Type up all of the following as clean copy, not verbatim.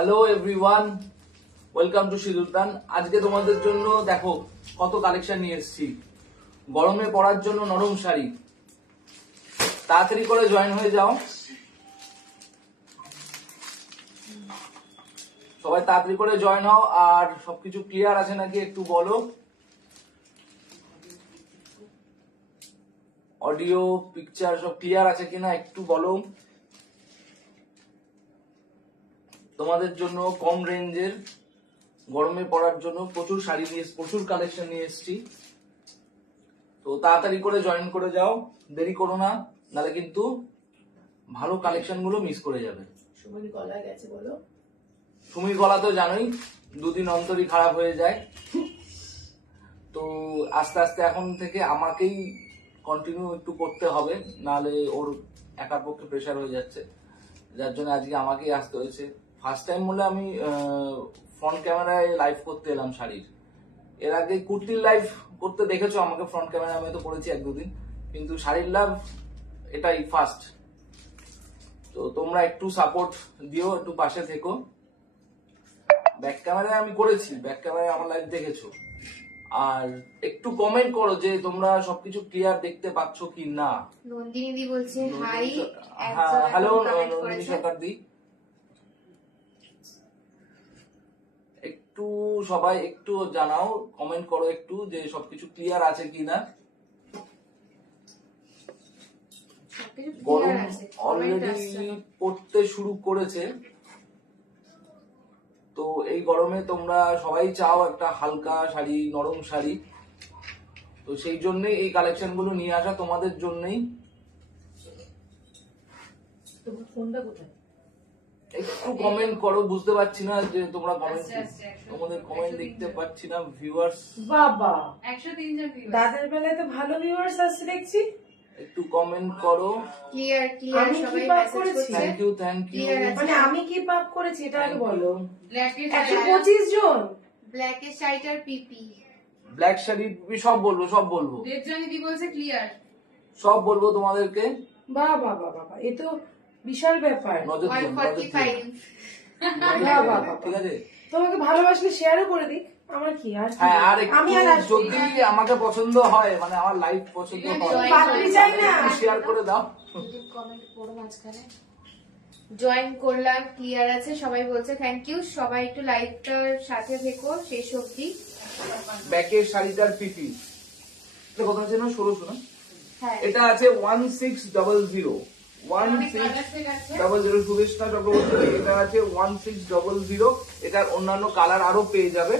Hello everyone, welcome to Sindurdan. আজকে তোমাদের জন্য দেখো কত কালেকশন নিয়ে এসেছি। গরমে পরার জন্য নরম শাড়ি, তাড়াতাড়ি করে জয়েন হয়ে যাও। সবাই তাড়াতাড়ি করে জয়েন হও। আর সবকিছু ক্লিয়ার আছে নাকি একটু বলো। অডিও পিকচার সব ক্লিয়ার আছে কিনা একটু বলো। তোমাদের জন্য কম রেঞ্জের গরমে পরার জন্য প্রচুর শাড়ি নিয়ে প্রচুর কালেকশন নিয়ে এসেছি। তো তাড়াতাড়ি করে জয়েন করে যাও, দেরি করো না, নাহলে কিন্তু ভালো কালেকশন গুলো মিস করে যাবে। সুমির গলা গেছে বলো। সুমির গলা তো জানোই, দুদিন অন্তরই খারাপ হয়ে যায়। তো আস্তে আস্তে এখন থেকে আমাকেই কন্টিনিউ একটু করতে হবে, নাহলে ওর একার পক্ষে প্রেশার হয়ে যাচ্ছে, যার জন্য আজকে আমাকেই আসতে হয়েছে। ফার্স্ট টাইম বলে আমি ফ্রন্ট ক্যামেরায় লাইভ করতে এলাম শাড়ির। এর আগে কুর্তির লাইভ করতে দেখেছো আমাকে ফ্রন্ট ক্যামেরায়, আমি তো করেছি এক দুদিন, কিন্তু শাড়ির লাইভ এটাই ফার্স্ট। তো তোমরা একটু সাপোর্ট দিও, একটু পাশে থেকো। ব্যাক ক্যামেরায় আমি করেছি, ব্যাক ক্যামেরায় আমার লাইভ দেখেছো। আর একটু কমেন্ট করো যে তোমরা সবকিছু ক্লিয়ার দেখতে পাচ্ছ কি না। নন্দিনী দি বলছে হাই। হ্যালো নন্দিনী সরকার দি, একটু সবাই একটু জানাও, কমেন্ট করো একটু যে সবকিছু ক্লিয়ার আছে কিনা। গরম অলরেডি পড়তে শুরু করেছে, তো এই গরমে তোমরা সবাই চাও একটা হালকা শাড়ি, নরম শাড়ি। তো সেই জন্যই এই কালেকশন গুলো নিয়ে আসা তোমাদের জন্যই। তোমার ফোনটা কোথায়? একটু কমেন্ট করো, বুঝতে পারছি না যে তোমরা কমেন্ট, তোমাদের কমেন্ট দেখতে পাচ্ছি না। ভিউয়ার্স বাবা 103 জন ভিউয়ার্স, দাদার বেলায় তো ভালো ভিউয়ার্স আসছে দেখছি। একটু কমেন্ট করো। ক্লিয়ার ক্লিয়ার আমি কি সবাই পাপ মেসেজ করেছি? করছে। Thank you. মানে আমি কি পাপ করেছি এটা আগে বলো। ব্ল্যাকের 125 জন ব্ল্যাকের শাড়িটার পিপি ব্ল্যাক শাড়ি সব বলবো, সব বলবো, দেবজানি দি বলছে ক্লিয়ার। সব বলবো তোমাদেরকে। বাবা বাবা এ তো বিশাল ব্যাপার। নজর দিও, নজর দিও। 145 বাবা বাবা ঠিক আছে। তোমাকে ভালোবাসলে শেয়ারও করে দিক, আমার কি আর কি? হ্যাঁ, আর আমি আর একটু আসবো না। যদি আমাকে পছন্দ হয়, মানে আমার লাইফ পছন্দ হয়, পাত্রী চাই না। শেয়ার করে দাও। কমেন্ট করো মাঝখানে। জয়েন করলাম, ক্লিয়ার আছে সবাই বলছে থ্যাংক ইউ। সবাই একটু লাইভটার সাথে থেকো শেষ অবধি। ব্যাকের শাড়িটার পিপি এটা কত আছে না? 1600 না? হ্যাঁ এটা আছে 1600 1600 সুদেষ্টা চক্রবর্তী। এটা আছে 1600। এটার অন্যান্য কালার আরো পেয়ে যাবে,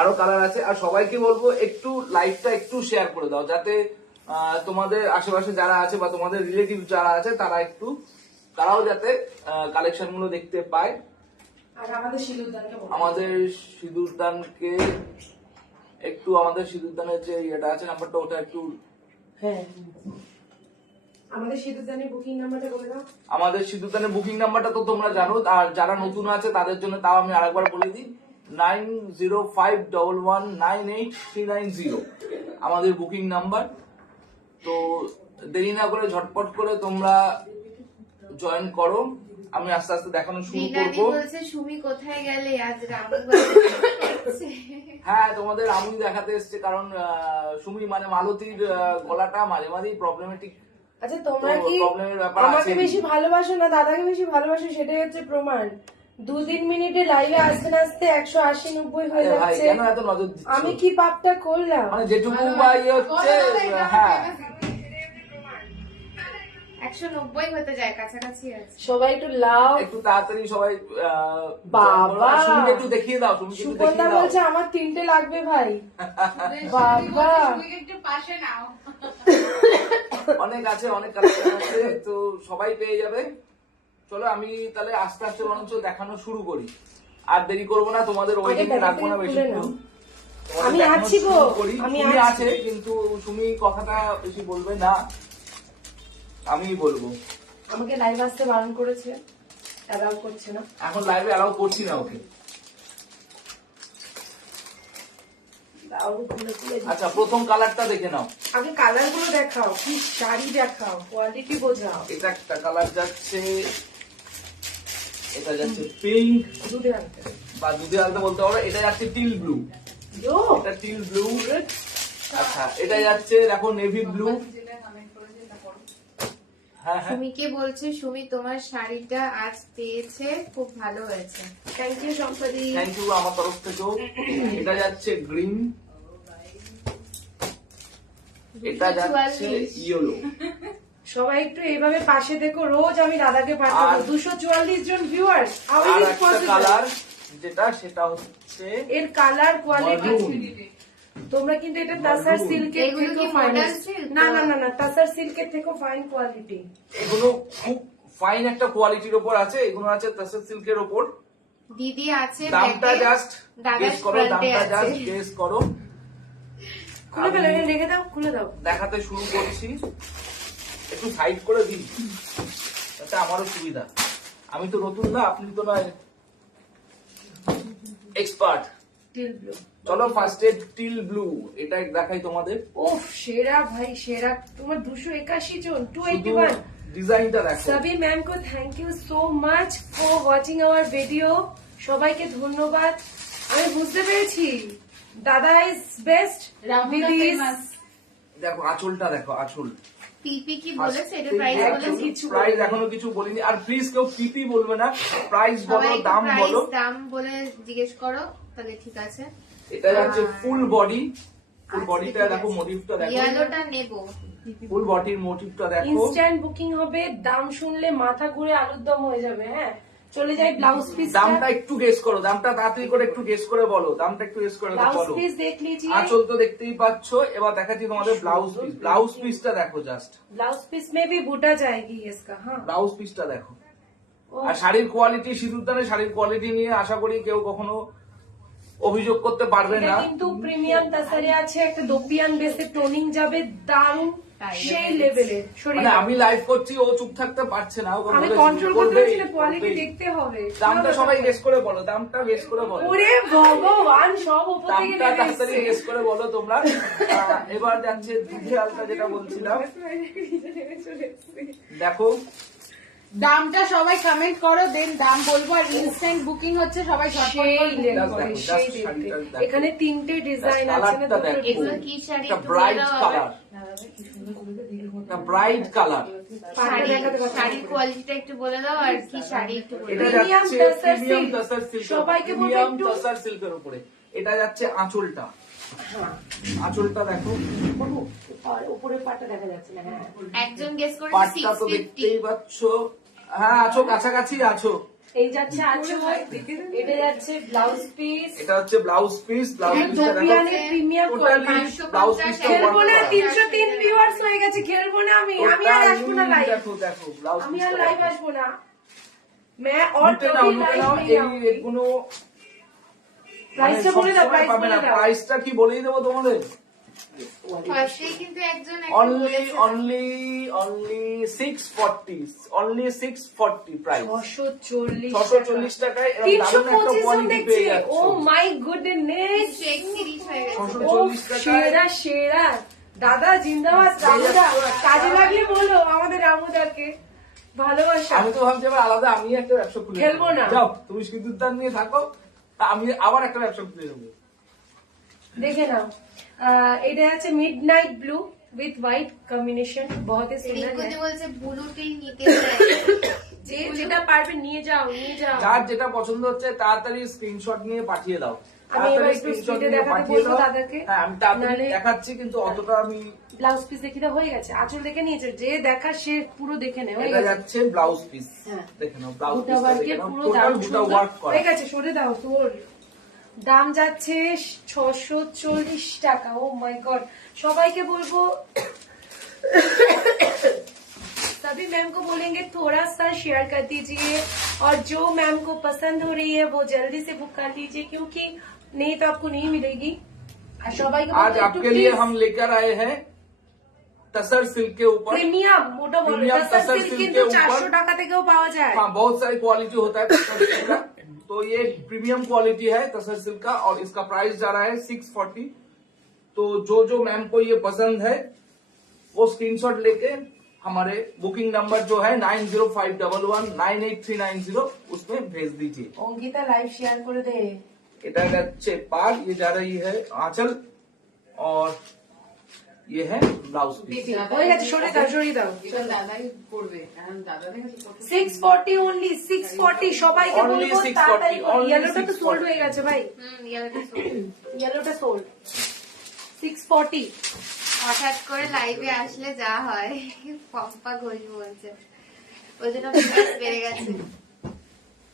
আরো কালার আছে। আর সবাইকে বলবো একটু লাইভটা একটু শেয়ার করে দাও, যাতে তোমাদের আশেপাশে যারা আছে বা তোমাদের রিলেটিভ যারা আছে তারাও যাতে কালেকশন গুলো দেখতে পায়। আর আমাদের সিঁদুরদানকে বলো। আমাদের সিঁদুরদানকে একটু, আমাদের সিঁদুরদানের যে ইয়েটা আছে নাম্বারটা, ওটা একটু। হ্যাঁ আমাদের সিঁদুরদানের বুকিং নাম্বারটা বলে দাও। আমাদের সিঁদুরদানের বুকিং নাম্বারটা তো তোমরা জানো, আর যারা নতুন আছে তাদের জন্য তাও আমি আরেকবার বলে দিই, 9051198390 আমাদের বুকিং নাম্বার। তো দেরি না করে ঝটপট করে তোমরা জয়েন করো, আমি আস্তে আস্তে দেখানো শুরু রিনাদি করবো। বলছে সুমি কোথায় গেলে আজ রামু হ্যাঁ, তোমাদের আমি দেখাতে এসছে, কারণ সুমি মানে মালতীর গলাটা মাঝে মাঝেই প্রবলেমেটিক। আচ্ছা তোমরা কি প্রবলেমের ব্যাপার আমাকে আছে। বেশি ভালোবাসো না দাদাকে বেশি ভালোবাসো, সেটাই হচ্ছে প্রমাণ। 2-3 মিনিটে লাইভে আসতে আসতে 180-90 হয়ে আরে ভাই, যাচ্ছে। কেন এত নজর দিচ্ছ? আমি কি পাপটা করলাম? মানে যেটুকু বা ইয়ে হচ্ছে, হ্যাঁ 190 হতে যায়, কাছাকাছি আছে। সবাই একটু লাভ। একটু তাড়াতাড়ি সবাই বাবা সুমিকে একটু দেখিয়ে দাও, সুমিকে একটু সুকন্যা দেখিয়ে দাও। বলছে আমার 3টে লাগবে ভাই। বাবা একটু পাশে নাও। অনেক আছে, অনেক কালেকশন আছে, তো সবাই পেয়ে যাবে। চলো আমি তাহলে আস্তে আস্তে বরঞ্চ দেখানো শুরু করি, আর দেরি করবো না, তোমাদের ওয়েটিং রাখবো না বেশি। আমি আছি গো, আমি সুমি আছি। আছে, কিন্তু সুমি কথাটা বেশি বলবে না, আমি বলবো। আমাকে লাইভ আসতে বারণ করেছে, অ্যালাউ করছে না। এখন লাইভে অ্যালাউ করছি না ওকে। আচ্ছা, প্রথম কালারটা দেখে নাও। আগে কালার গুলো দেখাও, কি শাড়ি দেখাও, কোয়ালিটি বোঝাও। এটা একটা কালার যাচ্ছে, এটা যাচ্ছে পিঙ্ক দুধে আনতে বা দুধে আলতা বলতে পারো, এটা যাচ্ছে টিল ব্লু, এটা টিল ব্লু। আচ্ছা এটা যাচ্ছে দেখো নেভি ব্লু। হ্যাঁ হ্যাঁ, সুমিকে বলছে সুমি তোমার শাড়িটা আজ পেয়েছে, খুব ভালো হয়েছে। থ্যাংক ইউ সম্পাদি। থ্যাংক ইউ আমার তরফ থেকেও। এটা যাচ্ছে গ্রিন, এটা যাচ্ছে 244 ইয়েলো। সবাই একটু এইভাবে পাশে দেখো, রোজ আমি দাদাকে পাঠাবো। আর- 244 জন ভিউয়ার্স। আর একটা কালার যেটা সেটা হচ্ছে এর কালার কোয়ালিটি Maroon। তোমরা কিন্তু এটা তাসার Maroon। সিল্কের এগুলো থেকে কি ফাইন। modern silk? না না না না, তাসার সিল্কের থেকে ফাইন কোয়ালিটি। এগুলো খুব ফাইন একটা কোয়ালিটির উপর আছে, এগুলো আছে তাসর সিল্কের উপর। দিদি আছে দামটা ব্যাগে, জাস্ট দাদার গেস করো, front-এ দামটা আছে। জাস্ট গেস করো। খুলে ফেলো, আমি এটা রেখে দাও, খুলে দাও। দেখাতে শুরু করছি, একটু সাইড করে দিই যাতে আমারও সুবিধা। আমি তো নতুন না, আপনি তো নয় এক্সপার্ট। Teal blue. চলো ফার্স্টে টিল ব্লু এটা দেখাই তোমাদের। ওফ সেরা ভাই সেরা। তোমার 281 জন, শুধু 281। ডিজাইনটা দেখো। সবই ম্যাম কো thank you so much for watching our video. সবাইকে ধন্যবাদ। আমি বুঝতে পেরেছি দাদা ইজ বেস্ট, দিদি ইজ দেখো আঁচলটা দেখো, আঁচল। পিপি কি বলেছে, এটা প্রাইস একদম বলেছে? কিছু প্রাইস এখনো কিছু বলিনি। আর প্লিজ কেউ পিপি বলবে না, প্রাইস বলো, সবাই দাম বলো। দাম বলে জিজ্ঞেস করো, তাহলে ঠিক আছে। এটা যাচ্ছে ফুল বডি, ফুল আচ্ছা, বডিটা ঠিক দেখো, আছে। মোটিভটা দেখো, ইয়েলোটা নেবো। ফুল বডির মোটিভটা দেখো। ইনস্ট্যান্ট বুকিং হবে। দাম শুনলে মাথা ঘুরে আলুর দম হয়ে যাবে। হ্যাঁ চলে যাই ব্লাউজ পিস। দামটা একটু গেস করো, দামটা তাড়াতাড়ি করে একটু গেস করে বলো, দামটা একটু গেস করে ব্লাউজ বলো। পিস দেখ লিজিয়ে। আঁচল তো দেখতেই পাচ্ছ, এবার দেখাচ্ছি তোমাদের ব্লাউজ পিস। ব্লাউজ পিসটা দেখো জাস্ট, ब्लाउज पीस में भी बूटा जाएगी इसका। हाँ ব্লাউজ পিসটা দেখো। ओ, আর শাড়ির কোয়ালিটি, সিঁদুরদানের শাড়ির কোয়ালিটি নিয়ে আশা করি কেউ কখনো অভিযোগ করতে পারবে এটা না। কিন্তু প্রিমিয়াম তাসারে আছে, একটা দোপিয়ান বেসে টোনিং যাবে, দারুণ সেই লেভেলের। সরিয়ে মানে দাও। আমি লাইভ করছি, ও চুপ থাকতে পারছে না, ও আমি বলেছে, কন্ট্রোল করতে করবেই, পারছি না, কোয়ালিটি করবেই। দেখতে হবে। দামটা সবাই গেস করে বলো, দামটা গেস করে বলো, ওরে ভগবান, সব উপর থেকে দামটা নেমে তাড়াতাড়ি এসছে। গেস করে বলো তোমরা। এবার যাচ্ছে দুধে আলতা যেটা বলছিলাম, দেখো দামটা সবাই কমেন্ট করো, দেন দাম বলবো। আর ইনস্ট্যান্ট বুকিং হচ্ছে, সবাই ঝটপট সেই করে book লেভেল, করো। দেখো, সেই just দেখতে। শাড়িটা দেখো। এখানে তিনটে ডিজাইন আছে না, কালারটা দুটো দেখো, এগুলো ডিজাইন। কি শাড়ি একটা একটু বলে ব্রাইট দাও কালার, একটা ব্রাইট কালার। শাড়ির কোয়ালিটিটা একটু বলে দাও, আর কি শাড়ি একটু বলে এটা দাও। Premium যাচ্ছে তাসার প্রিমিয়াম silk। তাসার সিল্ক, সবাইকে বলবো প্রিমিয়াম একটু- তাসার সিল্কের উপরে। এটা যাচ্ছে আঁচলটা, হ্যাঁ, আঁচলটা দেখো, আর উপরের পাটটা দেখা যাচ্ছে না। হ্যাঁ একজন গেস করেছে পাটটা তো 650। দেখতেই পাচ্ছ। হ্যাঁ আছো, কাছাকাছি আছো। এই যাচ্ছে আছে, এটা যাচ্ছে ব্লাউজ পিস। এটা হচ্ছে ব্লাউজ পিস, ব্লাউজ পিসটা দেখো, দোপিয়ানের প্রিমিয়াম টোটালি কোয়ালিটি। ব্লাউজ পিসটা খেলবো না, ওয়ার্ক করা। 303 ভিউয়ার্স হয়ে গেছে, খেলবো না আমি আর আসবো না লাইভ। দেখো দেখো ব্লাউজ আমি আর পিসটা লাইভ দেখো। আসবো না। मैं और লুটে নাও, कभी লুটে लाइव নাও, नहीं এই आऊंगी। রেটগুলো প্রাইসটা বলে দাও, সবসময় প্রাইস পাবে বলে না। দাও। প্রাইসটা কি বলেই দেবো তোমাদের? ফার্স্টেই কিন্তু একজন একটা অনলি বলেছে। Only only 640, only 640 price. 640 640 টাকায় এরকম দারুণ একটা 325 জন কোয়ালিটি পেয়ে দেখছে। যাচ্ছ। ও মাই গুডনেস, কিছু এক্সিরিজ হয়ে গেছে। 640 টাকায় সেরা সেরা। দাদা জিন্দাবাদ, রামুদা কাজে লাগলে বলো আমাদের রামুদাকে ভালোবাসা। আমি তো ভাবছি এবার আলাদা আমি একটা ব্যবসা খুলে খেলবো নেবো। না। যাও তুমি সিঁদুরদান নিয়ে থাকো, আমি আবার একটা ব্যবসা খুলে নেবো। দেখে নাও, এটা আছে midnight blue with white combination, বহুত ही सुंदर রিঙ্কুদি है। বলছে ব্লুটাই নিতে চাই। যে যেটা পারবে নিয়ে যাও, নিয়ে যাও। যার যেটা পছন্দ হচ্ছে তাড়াতাড়ি স্ক্রিনশট নিয়ে পাঠিয়ে দাও, আমি এবার তাড়াতাড়ি একটু স্ক্রিনশট স্পিডে নিয়ে দেখাতে পাঠিয়ে বলবো দাও। তাদেরকে। হ্যাঁ আমি তাড়াতাড়ি নাহলে- দেখাচ্ছি, কিন্তু অতটা আমি। ব্লাউজ পিস দেখি তো হয়ে গেছে, আঁচল দেখে নিয়েছে, যে দেখা সে পুরো দেখে নেয়, হয়ে এটা গেছে। যাচ্ছে ব্লাউজ পিস, হ্যাঁ। দেখে নাও ব্লাউজ বুটা পিসটা ওয়ার্কের দেখে নাও, পুরো টোটাল দাম বুটা সুন্দর। ওয়ার্ক করা। হয়ে গেছে, সরে দাও। তোর দাম যাচ্ছে 640 টাকা। ও মাই গড, সবাইকে বলবো सभी मैम को बोलेंगे थोड़ा सा शेयर कर दीजिए, और जो मैम को पसंद हो रही है वो जल्दी से बुक कर लीजिए, क्योंकि नहीं तो आपको नहीं मिलेगी। और সবাইকে आज आपके लिए हम लेकर आए हैं तसर सिल्क के ऊपर। প্রিমিয়াম, মোটা বলো, प्रीमियम তাসার तसर সিল্ক सिल्क কিন্তু के ऊपर 400 টাকা থেকেও পাওয়া যায়। हाँ बहुत सारी क्वालिटी होता है तसर सिल्क का, तो ये प्रीमियम क्वालिटी है तसर सिल्क का, और इसका प्राइस जा रहा है 640। तो जो जो मैम को ये पसंद है वो स्क्रीनशॉट लेके हमारे बुकिंग नंबर जो है 9051198390 उसमें भेज दीजिए। অঙ্কিতা লাইভ শেয়ার করে দে। এটা যাচ্ছে পার, ये जा रही है आंचल और ये है ब्लाउज पीस। হয়ে গেছে, সরে দাও সরিয়ে দাও। এটা দাদাই করবে, কারণ দাদাদের কাছে কত 640 only, 640 সবাইকে Only বলবো 640, তাড়াতাড়ি। only ইয়েলোটা তো 640 সোল্ড হয়ে গেছে ভাই, ইয়েলোটা সোল্ড। 640 হঠাৎ করে লাইভে আসলে যা হয়, পম্পা ঘোষ বলছে, ওই জন্য price বেড়ে গেছে।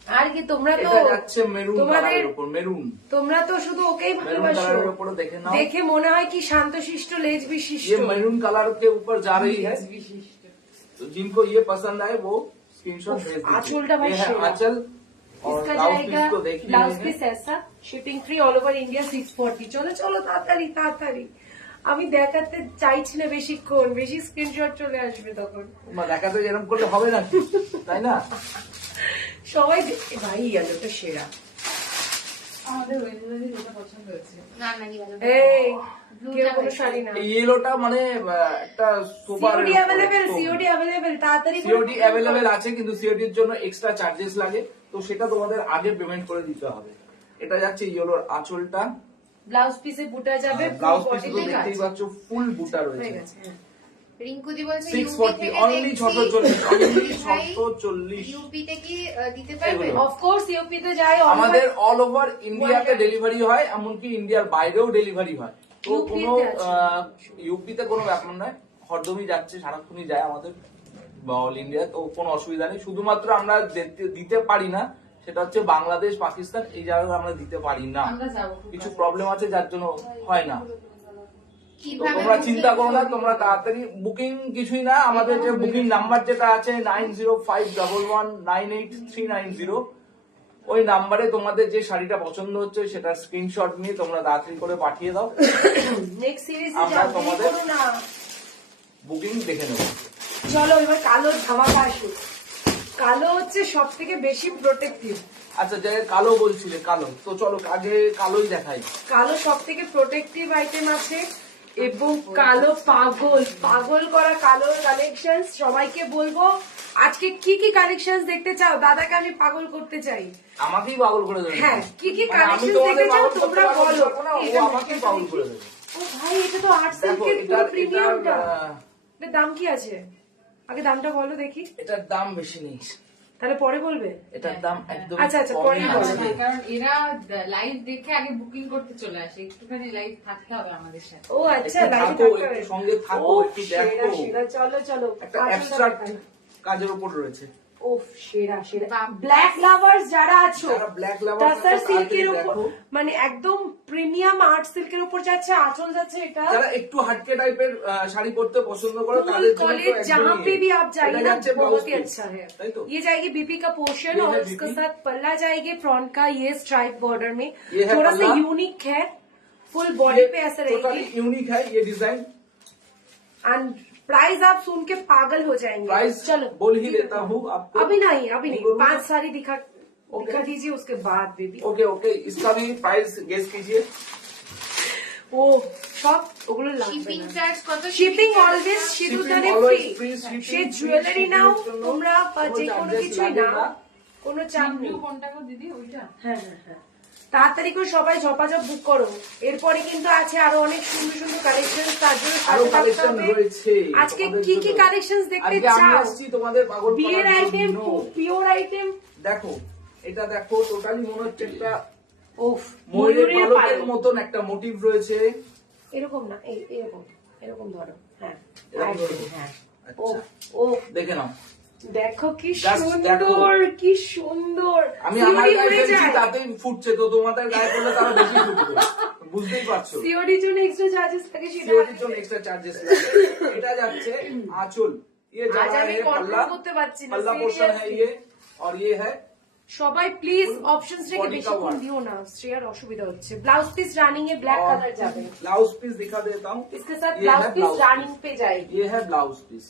আর কি তোমরা তো এটা যাচ্ছে মেরুন তোমাদের কালারের উপর, মেরুন তোমরা তো শুধু ওকেই মেরুন ভালোবাসো, কালারের উপর দেখে নাও। দেখে মনে হয় কি শান্তশিষ্ট লেজ বিশিষ্ট। ये मेरून कलर के ऊपर जा रही है, तो जिनको ये पसंद आए वो स्क्रीनशॉट भेज आंचलটা भाई दीजिए। ये है शेरा। आंचल और इसका ब्लाउज जाएगा पीस तो देख ही ब्लाउज रहे পিস हैं। ऐसा, shipping free all over India 640। চলো চলো তাড়াতাড়ি তাড়াতাড়ি, আমি দেখাতে চাইছি না বেশিক্ষণ, বেশি স্ক্রিনশট চলে আসবে তখন। দেখাতে এরকম করলে হবে না, তাই না? সবাই ভাই ইয়েলোটা সেরা। আমাদের ওয়েন্দ্রদের যেটা পছন্দ হয়েছে। না না কি ভালো। এই কেউ কোনো শাড়ি না। এই ইয়েলোটা মানে একটা super COD available, COD available, তাড়াতাড়ি করে সিওডি অ্যাভেলেবেল আছে, কিন্তু সিওডির জন্য এক্সট্রা চার্জেস লাগে, তো সেটা তোমাদের আগে পেমেন্ট করে দিতে হবে। এটা যাচ্ছে ইয়েলোর আঁচলটা, ব্লাউজ পিসে বুটা যাবে, ব্লাউজ পিস বডিতে তো কাজ দেখতেই পাচ্ছ ফুল বুটা হয়ে রয়েছে। গেছে। হ্যাঁ। রিঙ্কুদি বলছে 640 অনলি 640, অনলি 640। ইউপিতে কি দিতে পারবে? এগুলো। অফ কোর্স ইউপি তে যায়, আমাদের অল ওভার ইন্ডিয়াতে ডেলিভারি হয়, এমনকি ইন্ডিয়ার বাইরেও ডেলিভারি হয়। তো UP কোনো তে আছে। ইউপিতে কোনো ব্যাপার নয়, হরদমই যাচ্ছে, সারাক্ষণই যায় আমাদের অল ইন্ডিয়া, তো কোনো অসুবিধা নেই। শুধুমাত্র আমরা দিতে পারি না, সেটা হচ্ছে বাংলাদেশ, পাকিস্তান, এই জায়গায় আমরা দিতে পারি না, আমরা যাবো, কিছু প্রবলেম আছে যার জন্য হয় না। তো কিভাবে তোমরা booking চিন্তা করো না, করবে? তোমরা তাড়াতাড়ি বুকিং কিছুই না, আমাদের যে বুকিং নাম্বার যেটা আছে 9051198390, ওই নাম্বারে তোমাদের যে শাড়িটা পছন্দ হচ্ছে সেটা স্ক্রিনশট নিয়ে তোমরা তাড়াতাড়ি করে পাঠিয়ে দাও, নেক্সট সিরিজে আমরা যাও, দেরি তোমাদের- করো না। বুকিং দেখে নেবো। চলো এবার কালো ধামাকা আসুক। কালো হচ্ছে সব থেকে বেশি প্রোটেক্টিভ, আচ্ছা, যে কালো বলছিলে, কালো তো চলো আগে কালোই দেখাই। কালো সব থেকে প্রোটেক্টিভ আইটেম আছে, এবং কালো পাগল পাগল করা কালোর কালেকশন। সবাইকে বলবো আজকে কি কি কালেকশন দেখতে চাও, দাদাকে আমি পাগল করতে চাই। আমাকেই পাগল করে দেবে। হ্যাঁ, কি কি মানে আমি collections তোমাদের দেখতে চাও পাগল করতে তোমরা পারবো বলো। না, ও এটা আমাকেই পাগল করে দেবে। ও ভাই, এটা তো আর্ট দেখো সিল্কের পুরো এটার প্রিমিয়ামটা। এটার, এটার দাম কি আছে আগে দামটা বলো দেখি, এটার দাম বেশি নেই, তাহলে পরে বলবে। এটার দাম একদম আচ্ছা, আচ্ছা, পরেই কমই বলো। আছে। কারণ এরা লাইভ দেখে আগে বুকিং করতে চলে আসে, একটুখানি লাইভ থাকতে হবে আমাদের সাথে। ও আচ্ছা, একটু লাইভ থাকো, থাকতে হবে। একটু সঙ্গে থাকো, ওফ, একটু সেরা, দেখো। সেরা, চলো চলো একটা আসলটা অ্যাবস্ট্রাক্ট দেখাই। কাজের উপর রয়েছে। ওফ, সেরা সেরা। ব্ল্যাক লাভার্স যারা আছো, যারা black lovers টাসার আছো, সিল্কের তাড়াতাড়ি উপর, দেখো। মানে একদম প্রিমিয়াম আর্ট সিল্কের উপর যাচ্ছে, আঁচল যাচ্ছে এটা। যারা একটু হাটকে টাইপের শাড়ি পরতে পছন্দ করে फुल তাদের জন্য তো कॉलेज একদমই जहाँ पे भी आप এটা जाइए ना যাচ্ছে बहुत blouse ही piece, अच्छा है। তাই তো? ये जाएगी बीपी का पोर्शन ये और है उसके BP। साथ पल्ला जाएगी फ्रंट का, ये स्ट्राइप बॉर्डर में ये है थोड़ा सा पल्ला। यूनिक है, फुल बॉडी पे ऐसा टोटली रहेगी। यूनिक है ये डिजाइन। एंड प्राइस आप सुन के पागल हो जाएंगे। प्राइस चलो बोल ही देता हूँ आपको। अभी नहीं, अभी नहीं, बोलूं? 5 साड़ी दिखा दीजिए उसके बाद बेबी। ओके ओके, इसका भी प्राइस गेस कीजिए। ও সব ওগুলো লাগবে শিপিং না। চার্জ কত? শিপিং অলওয়েজ সিঁদুরদানে always ফ্রি। free, shipping সে free, জুয়েলারি shipping নাও এর জন্য তোমরা বা কোনো যে কোনো charges কিছুই লাগে নাও, না। কোনো চাপ নেই। ব্লু কোনটা গো দিদি? ওইটা? হ্যাঁ হ্যাঁ হ্যাঁ, তাড়াতাড়ি করে সবাই ঝপাঝপ বুক করো। এরপরে কিন্তু আছে আরো অনেক সুন্দর সুন্দর কালেকশন, তার জন্য আরো সাথে থাকতে কালেকশন হবে। রয়েছে আজকে তোমাদের কি কি জন্য। কালেকশন দেখতে আজকে আমি চাও? আসছি তোমাদের পাগল বিয়ের করার আইটেম, জন্য। Pure item. দেখো এটা দেখো, টোটালি মনে হচ্ছে একটা ওফ, ময়ূরের ময়ূরের পালকের পালক। মতন একটা মোটিভ রয়েছে। এরকম না, এরকম এরকম ধরো। হ্যাঁ এরকম একদম, ধরো। হ্যাঁ। ও আচ্ছা ও দেখে নাও। দেখো কি Just সুন্দর, কি সুন্দর। আমি আমার সিওডি গায়ে হয়ে ফেলছি যায়। তাতেই ফুটছে, তো তোমাদের গায়ে পড়লে তারা বেশি ফুটবে, বুঝতেই পারছো। সিওডির জন্য এক্সট্রা চার্জেস থাকে সেটা। সিওরির জন্য এক্সট্রা চার্জেস লাগে। এটা যাচ্ছে আঁচল, ये जा আজ रहा আমি है কন্ট্রোল पल्ला, করতে পারছি না, पल्ला पोर्शन है seriously। ये, और ये है সবাই প্লিজ অপশনস রেখে body का বেশিক্ষণ work। দিও না, শ্রেয়ার অসুবিধা হচ্ছে। ব্লাউজ পিস রানিং এ ব্ল্যাক और কালার যাবে, ब्लाउज पीस दिखा देता हूँ। इसके साथ ये ब्लाउज है पीस blouse रानिंग पे जाएगी। ये है ब्लाउज पीस।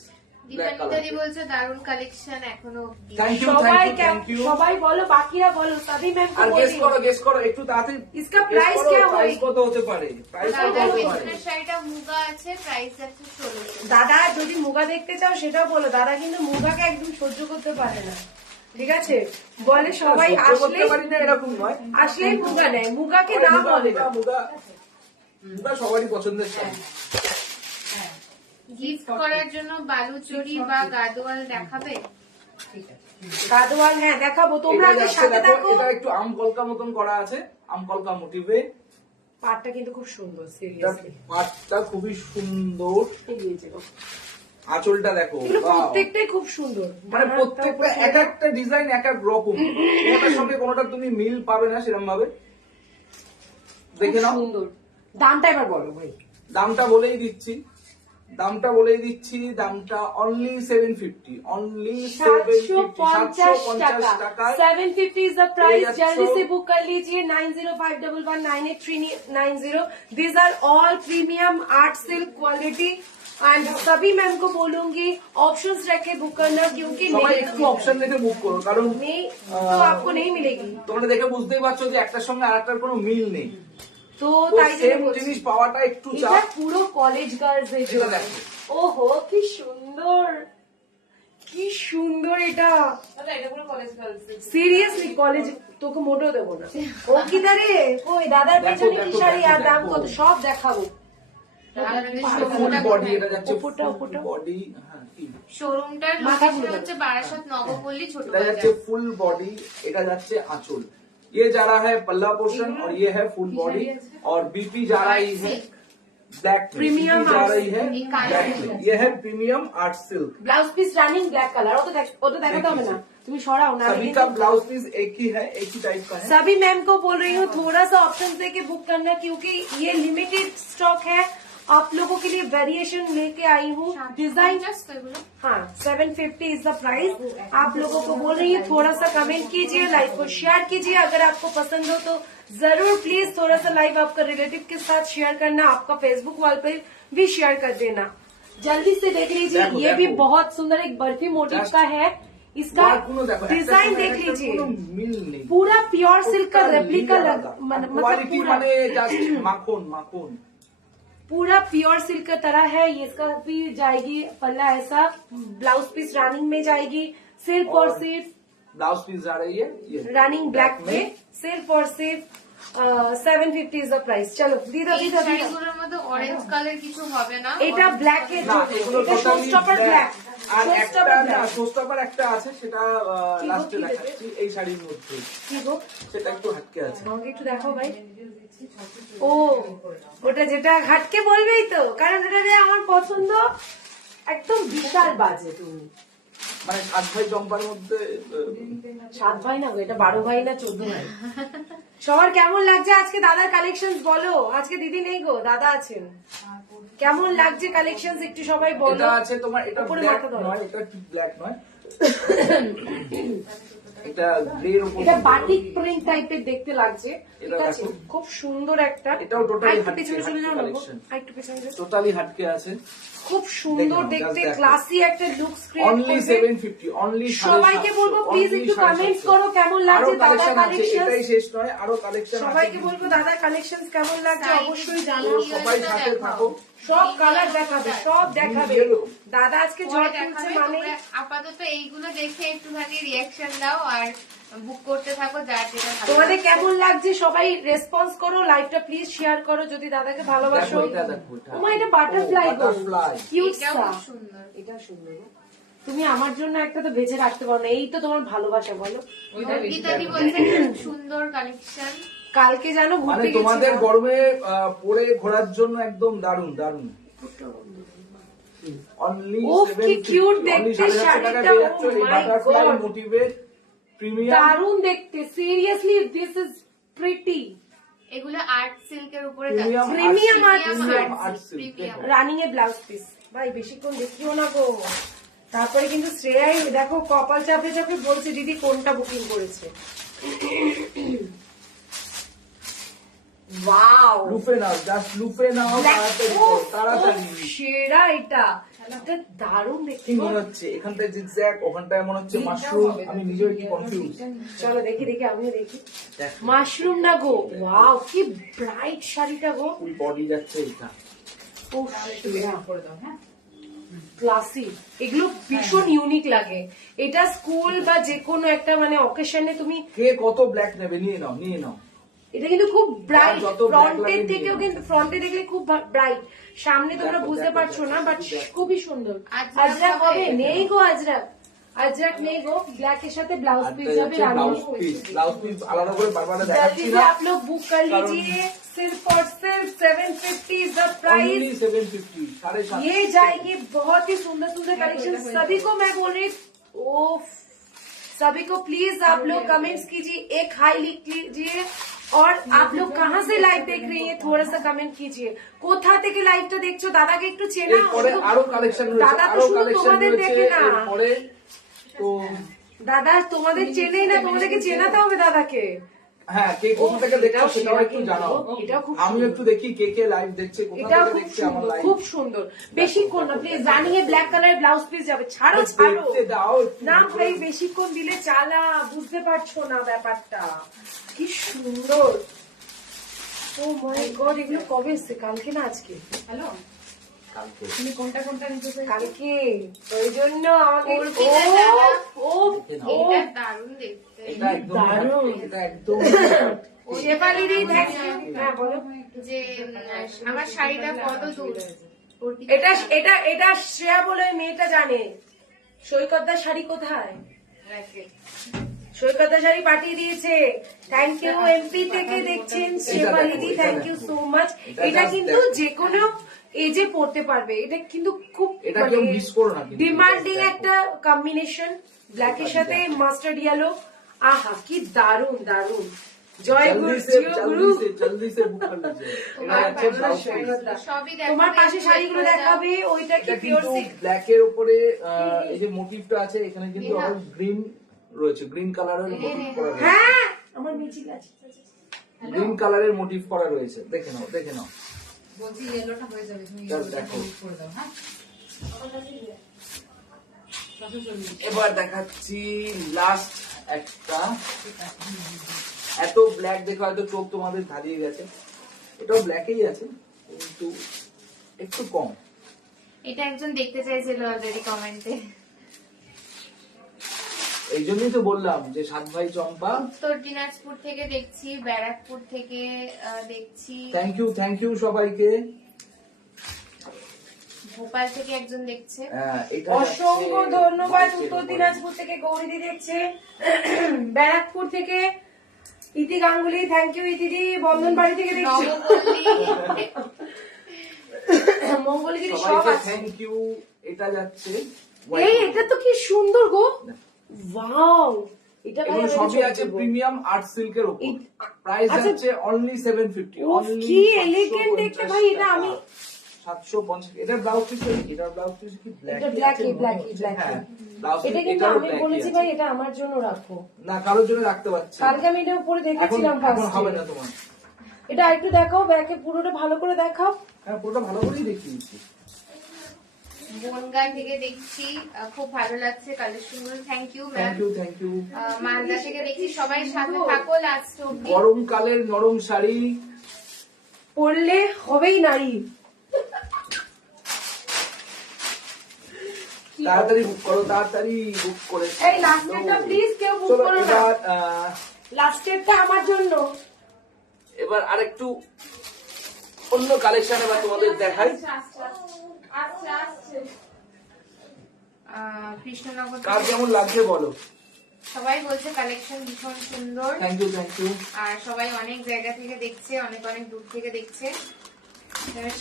দীপান্বিতাদি বলছে দারুণ কালেকশন এখনো অব্দি। থ্যাংক ইউ সবাই থ্যাংক ইউ সবাই বলো, বাকিরা বলো, সবই ম্যাম আর গেস করো একটু তাড়াতাড়ি इसका प्राइस क्या প্রাইস होगा? কত হতে পারে প্রাইস কত দাদার হতে পারে পেছনের শাড়িটা মুগা আছে, প্রাইস যাচ্ছে 1600। দাদা যদি মুগা দেখতে চাও সেটাও বলো, দাদা কিন্তু মুগাকে একদম সহ্য করতে পারে না, ঠিক আছে? বলে সবাই সহ্য আসলে করতে পারি না এরকম নয়, আসলেই মুগা নেয়, মুগাকে না বলে না। মুগা সবারই পছন্দের শাড়ি। গিফট করার জন্য বালুচরি বা গাদোয়াল দেখাবে? গাদোয়াল হ্যাঁ দেখাবো, তোমরা এটা আগে যাচ্ছে সাথে দেখো, থাকো। এটা একটু আম কলকা মতন করা আছে, আম কলকা মোটিভে। পাটটা কিন্তু খুব সুন্দর, এটা সিরিয়াসলি পাটটা খুবই সুন্দর, এগিয়েছে গো। আঁচলটা দেখো, এগুলো wow! প্রত্যেকটাই খুব সুন্দর, মানে প্রত্যেকটা এক একটা ডিজাইন এক এক রকম, কোনটার সঙ্গে কোনটা তুমি মিল পাবে না সেরকম ভাবে। দেখে নাও, সুন্দর। দামটা এবার বলো ভাই। দামটা বলেই দিচ্ছি, দামটা অনলি 750, অনলি 750 টাকা। 750 is the price। পেয়ে যাচ্ছো। जल्दी से बुक कर लीजिए 905111989390। These are all premium art silk quality and सभी मैम को बोलूंगी ऑप्शंस रखे बुक करना, क्योंकि সবাই नहीं একটু অপশন দেখে বুক করো, কারণ नहीं तो आपको नहीं मिलेगी, তোমরা দেখে বুঝতেই পারছো যে একটার সঙ্গে আরেকটার কোনো মিল নেই, तो তো তাই সেম জন্য জিনিস পাওয়াটা একটু এটা চাপ। পুরো কলেজ গার্লস এর এটা জন্য। দেখো। ওহো কি সুন্দর, কি সুন্দর এটা, সিরিয়াসলি কলেজ তোকে মোটেও দেবো না। ও কি দাঁড়ে ওই দাদার দেখো, পেছনে কি দেখো, শাড়ি আর দেখো, দাম দেখো। কত সব দেখাবো। আপনাদের ফুল শোরুমটা বডি, কোথায়? এটা যাচ্ছে ওপরটা, ফুল ওপরটা। বডি। হ্যাঁ কি শোরুমটার মাথা লোকেশন ঘুরে হচ্ছে বারাসাত নবপল্লী ছোট এটা যাচ্ছে বাজার। ফুল বডি, এটা যাচ্ছে आंचल। ये जा रहा है पल्ला पोर्शन और ये है फुल बॉडी, और बीपी जा रही है ब्लैक में, Premium BP जा art रही है silk। ब्लैक में। ये है premium art silk. Blouse piece running black colour, ও তো দেখাতে হবে না, তুমি সরাও না। सभी का ब्लाउज पीस एक ही है, एक ही टाइप का है। सभी मैम को बोल रही हूँ थोड़ा सा ऑप्शन देके बुक करना, क्योंकि ये लिमिटेड स्टॉक है, आप लोगों के लिए वेरिएशन लेके आई हूँ। डिजाइन Just তো এগুলো। हाँ 750 इज द प्राइस। आप लोगों को बोल रही हूँ थोड़ा सा कमेंट कीजिए, लाइव को शेयर कीजिए, अगर आपको पसंद हो तो जरूर प्लीज थोड़ा सा लाइव आपका रिलेटिव के साथ शेयर करना, आपका फेसबुक वॉल पे भी शेयर कर देना। जल्दी से देख लीजिए, देखो, ये भी देखो। बहुत सुंदर एक बर्फी मोटिव Just का है, इसका और कोनो देखो, डिजाइन একটা देख সঙ্গে लीजिए, একটা কোনো মিল নেই। पूरा प्योर सिल्क का প্রত্যেকটা रेप्लिका মিল আলাদা। मतलब क्वालिटी पूरा মানে জাস্ট মাখন মাখন। पूरा प्योर सिल्क का तरह है। ये इसका भी जाएगी पल्ला ऐसा, ब्लाउज पीस रनिंग में जाएगी, सिर्फ और सिर्फ ब्लाउज पीस जा रही है ये रनिंग ब्लैक में, सिर्फ और सिर्फ 750 इज द प्राइस। चलो दीदा এই दीदा दीदा, শাড়িগুলোর মধ্যে অরেঞ্জ কালার কিছু হবে না? এটা ব্ল্যাক এর না এগুলো এটা টোটালি শোস্টপার ব্ল্যাক, আর একটা শোস্টপার না ব্ল্যাক। শোস্টপার একটা আছে, সেটা কি গো, লাস্টে কি দেবে? দেখাচ্ছি এই শাড়ির মধ্যে, কি গো সেটা একটু হাটকে আছে। আমাকে একটু দেখাও ভাই। ও ওটা যেটা ঘাটকে বলবেই তো, কারণ ওটা যে আমার পছন্দ, একদম বিশাল বাজে। তুমি মানে 7 ভাই জম্পার মধ্যে 7 ভাই না গো, এটা 12 ভাই না 14 ভাই। সবার কেমন লাগছে আজকে দাদার কালেকশন বলো? আজকে দিদি নেই গো, দাদা আছেন। কেমন লাগছে কালেকশন একটু সবাই বলো। এটা আছে তোমার, এটা উপরে ব্ল্যাক মাথা ধরো। নয়, এটা ঠিক ব্ল্যাক নয়, এটা গ্রে এর উপর, এটা বাটিক প্রিন্ট টাইপের দেখতে লাগছে, ঠিক এটা আছে? দেখো। খুব সুন্দর একটা। এটাও totally আরেকটু হাটকে, পেছনে চলে যাও না গো, collection। আরেকটু পেছনে যাও। টোটালি হাটকে আছে। খুব সুন্দর দেখো, দেখতে, just দেখো। ক্লাসি একটা লুকস ক্রিয়েট অনলি করবে। 750, অনলি সবাইকে বলবো প্লিজ একটু কমেন্টস করো কেমন লাগছে দাদার কালেকশন। এটাই শেষ নয়, আরো কালেকশন আছে। সবাইকে বলবো দাদার কালেকশন কেমন লাগছে অবশ্যই জানাও। সবাই সাথে থাকো। সব কালার দেখাবে, সব দেখাবে। Yellow। দাদা আজকে পরে জ্বর দেখাবে, তুলছে মানে তোমরা আপাতত এইগুলো দেখে একটুখানি রিয়াকশন দাও আর বুক করতে থাকো যার যেটা ভালো তোমাদের লাগছে। কেমন লাগছে সবাই রেসপন্স করো, লাইভটা প্লিজ শেয়ার করো যদি দাদাকে ভালোবাসো। দেখো, এটা দেখো, এটা। ওমা এটা বাটারফ্লাই গো, Butterfly। কিউট এটাও সা। খুব সুন্দর। এটা সুন্দর গো। তুমি আমার জন্য একটা তো বেঁচে রাখতে পারো না, এই তো তোমার ভালোবাসা বলো। অর্পিতাদি বলছে খুব সুন্দর কালেকশন। কালকে জানো মানে ঘুরতে তোমাদের গেছিলাম। গরমে পরে ঘোরার জন্য একদম দারুণ দারুণ। অনলি উফ, কি cute দেখতে শাড়িটা, oh my বাটারফ্লাই God। মোটিভের প্রিমিয়াম। দারুণ দেখতে, সিরিয়াসলি দিস ইজ প্রিটি। এগুলো আর্ট সিল্কের উপরে প্রিমিয়াম যাচ্ছে। Premium art Premium silk। art silk, premium। রানিং এ ব্লাউজ পিস। ভাই বেশিক্ষণ দেখিও না গো, তারপরে কিন্তু শ্রেয়াই দেখো কপাল চাপে চাপে বলছে দিদি কোনটা বুকিং করেছে। ওয়াও, লুফে নাও, জাস্ট লুফে নাও, তাড়াতাড়ি করো, তাড়াতাড়ি। সেরা এটা। এটা দারুণ দেখতে কি গো। মনে হচ্ছে এখানটায় জিগজ্যাগ, ওখানটায় মনে হচ্ছে মাশরুম। আমি নিজেও একটু কনফিউজ। চলো দেখি আমিও দেখি। মাশরুম না গো, ওয়াও কি ব্রাইট শাড়িটা গো। ফুল বডি যাচ্ছে এটা। ক্লাসি, এগুলো ভীষণ ইউনিক লাগে। এটা স্কুল বা যে কোনো একটা মানে অকেশনে তুমি, কে কত ব্ল্যাক নেবে নিয়ে নাও, নিয়ে নাও। এটা কিন্তু খুব ব্রাইট, যত black ফ্রন্টের লাগে থেকেও নিয়ে কিন্তু ফ্রন্টে দেখলে খুব ব্রাইট, সামনে তোমরা দেখো, বুঝতে দেখো, পারছো না, দেখো, বাট দেখো। খুবই সুন্দর। আজরাক আজরাক হবে? হবে? নেই গো আজরাক, আজরাক নেই গো। ব্ল্যাক এর সাথে ব্লাউজ পিস হবে। ব্লাউজ পিস, ব্লাউজ পিস আলাদা করে বারবার जल्दी দেখাচ্ছি से না। आप लोग बुक कर लीजिए, सिर्फ और सिर्फ 750 इज द प्राइस। Only 750, 750। ये जाएगी बहुत ही सुंदर सुंदर कलेक्शन। सभी को मैं बोल रही ओफ, सभी को प्लीज आप लोग कमेंट्स कीजिए, एक हाई लिख लीजिए, और आप लोग कहाँ से लाइव देख रही हैं थोड़ा सा कमेंट कीजिए। কোথা থেকে লাইভটা দেখছো, দাদাকে একটু চেনা। এরপরে আরো কালেকশন রয়েছে, দাদা তো আরো শুধু কালেকশন তোমাদের রয়েছে দেখে না, এরপরে। তো দাদা তোমাদের চেনেই না, তোমাদেরকে চেনাতে হবে দাদাকে। হ্যাঁ, কে কোথা থেকে দেখছো এটাও সেটাও সেরা একটু কিন্তু, জানাও। এটাও খুব আমি একটু দেখি কে কে লাইভ দেখছে, কোথা এটা থেকে খুব দেখছে আমার সুন্দর, লাইভ। খুব সুন্দর। বেশিক্ষণ না প্লিজ, জানিয়ে ব্ল্যাক কালারের ব্লাউজ পিস যাবে। ছাড়ো ছাড়ো দেখতে দাও একটু। না ভাই, বেশিক্ষণ দিলে চালা, বুঝতে পারছো না ব্যাপারটা। কি সুন্দর, ও মাই গড। এগুলো কবে এসছে, কালকে না আজকে? হ্যালো, কালকে। তুমি কোনটা কোনটা নিতে চাইছো? কালকে, ওই জন্য আমাকে কলকাতা যারা, ও এটা দারুণ দেখতে। এটা একদম দারুণ। এটা একদম শেফালিদি থ্যাংক ইউ। হ্যাঁ বলো। যে আমার শাড়িটা কত দূর। এটা এটা এটা শ্রেয়া বলে ওই মেয়েটা জানে। সৈকতদার শাড়ি কোথায়? সৈকতদার শাড়ি পাঠিয়ে দিয়েছে। Thank you. এমপি থেকে দেখছেন শেফালিদি, থ্যাংক ইউ সো মাচ। এটা কিন্তু যে কোনো এজে পড়তে পারবে। এটা কিন্তু খুব এটা কেউ মিস করো না কিন্তু। ডিমান্ডিং একটা কম্বিনেশন, ব্ল্যাক এর সাথে মাস্টার্ড ইয়েলো। আহা কি দারুন দারুন। জয় গুরু, জিও গুরু। জলদি সে বুক করে लीजिए। এটা হচ্ছে ব্লাউজ পিস। সবই দেখো, তোমার পাশে শাড়িগুলো দেখাবে, ওইটা কি এটা পিওর কিন্তু সিল্ক? ব্ল্যাক এর উপরে এই যে মোটিভটা আছে, এখানে কিন্তু আরো গ্রিন রয়েছে, গ্রিন কালারের মোটিভ করা রয়েছে। হ্যাঁ আমার মিছিল আছে। গ্রিন কালারের মোটিভ করা রয়েছে, দেখে নাও, দেখে নাও। বলছি ইয়েলোটা হয়ে যাবে, তুমি চল ইয়েলোটা দেখো। বুক করে দাও। হ্যাঁ, এবার দেখাচ্ছি লাস্ট একটা। এত ব্ল্যাক দেখে হয়তো চোখ তোমাদের ধারিয়ে গেছে, এটাও ব্ল্যাকেই আছে কিন্তু একটু কম। এটা একজন দেখতে চাইছিল অলরেডি কমেন্টে। এই জন্যই তো বললাম যে সাত ভাই চম্পা। উত্তর দিনাজপুর থেকে দেখছি, ব্যারাকপুর থেকে দেখছি, থ্যাংক ইউ সবাইকে। ভোপাল থেকে একজন দেখছে। এটা অসংখ্য যাচ্ছে ধন্যবাদ। white এর উত্তর উপরে। দিনাজপুর থেকে গৌরীদি দেখছে, ব্যারাকপুর থেকে ইতি গাঙ্গুলি, থ্যাংক ইউ ইতিদি। বন্ধনবাড়ি থেকে দেখছে, নবপল্লী, মঙ্গলগিরি সব সবাইকে আছে। Thank you. এটা যাচ্ছে এই এটা তো কি সুন্দর গো, ওয়াও। এটা ভাই এগুলো আমি সবই ছবি আছে দেবো। প্রিমিয়াম আর্ট সিল্কের উপর। এই- প্রাইস আচ্ছা। যাচ্ছে অনলি 750। উফ, অনলি কি elegant দেখতে ভাই, এটা আমি 750। এটা ব্লাউজ পিস, এটা ব্লাউজ পিস কি ব্ল্যাক? এটা black-ই, black-ই। হ্যাঁ, ব্লাউজ এটা পিস কিন্তু এটাও আমি black-ই বলেছি আছে। ভাই এটা আমার জন্য রাখো। না, কারোর জন্য রাখতে পারছি না। কালকে আমি এটা উপরে এখন দেখেছিলাম এখন হবে না ফার্স্ট। তোমার। এটা একটু দেখাও, ব্যাকে পুরোটা ভালো করে দেখাও। হ্যাঁ, পুরোটা ভালো করেই দেখিয়েছি। বনগাঁ থেকে দেখছি, খুব ভালো লাগছে কালেকশন গুলো। Thank you ma'am. Thank you. Malda থেকে দেখছি, সবাই সাথে থাকো লাস্ট অব্দি। গরমকালের নরম শাড়ি। পড়লে হবেই নারী। তাড়াতাড়ি বুক করো, তাড়াতাড়ি বুক করে। এই লাস্টেরটা প্লিজ কেউ বুক চলো করো না। এবার লাস্টেরটা আমার জন্য। এবার আরেকটু অন্য কালেকশন এবার তোমাদের দেখাই। কৃষ্ণনগর কার থেকে কেমন লাগছে বলো। সবাই বলছে কালেকশন ভীষণ সুন্দর, থ্যাংক ইউ। আর সবাই অনেক জায়গা থেকে দেখছে, অনেক অনেক দূর থেকে দেখছে।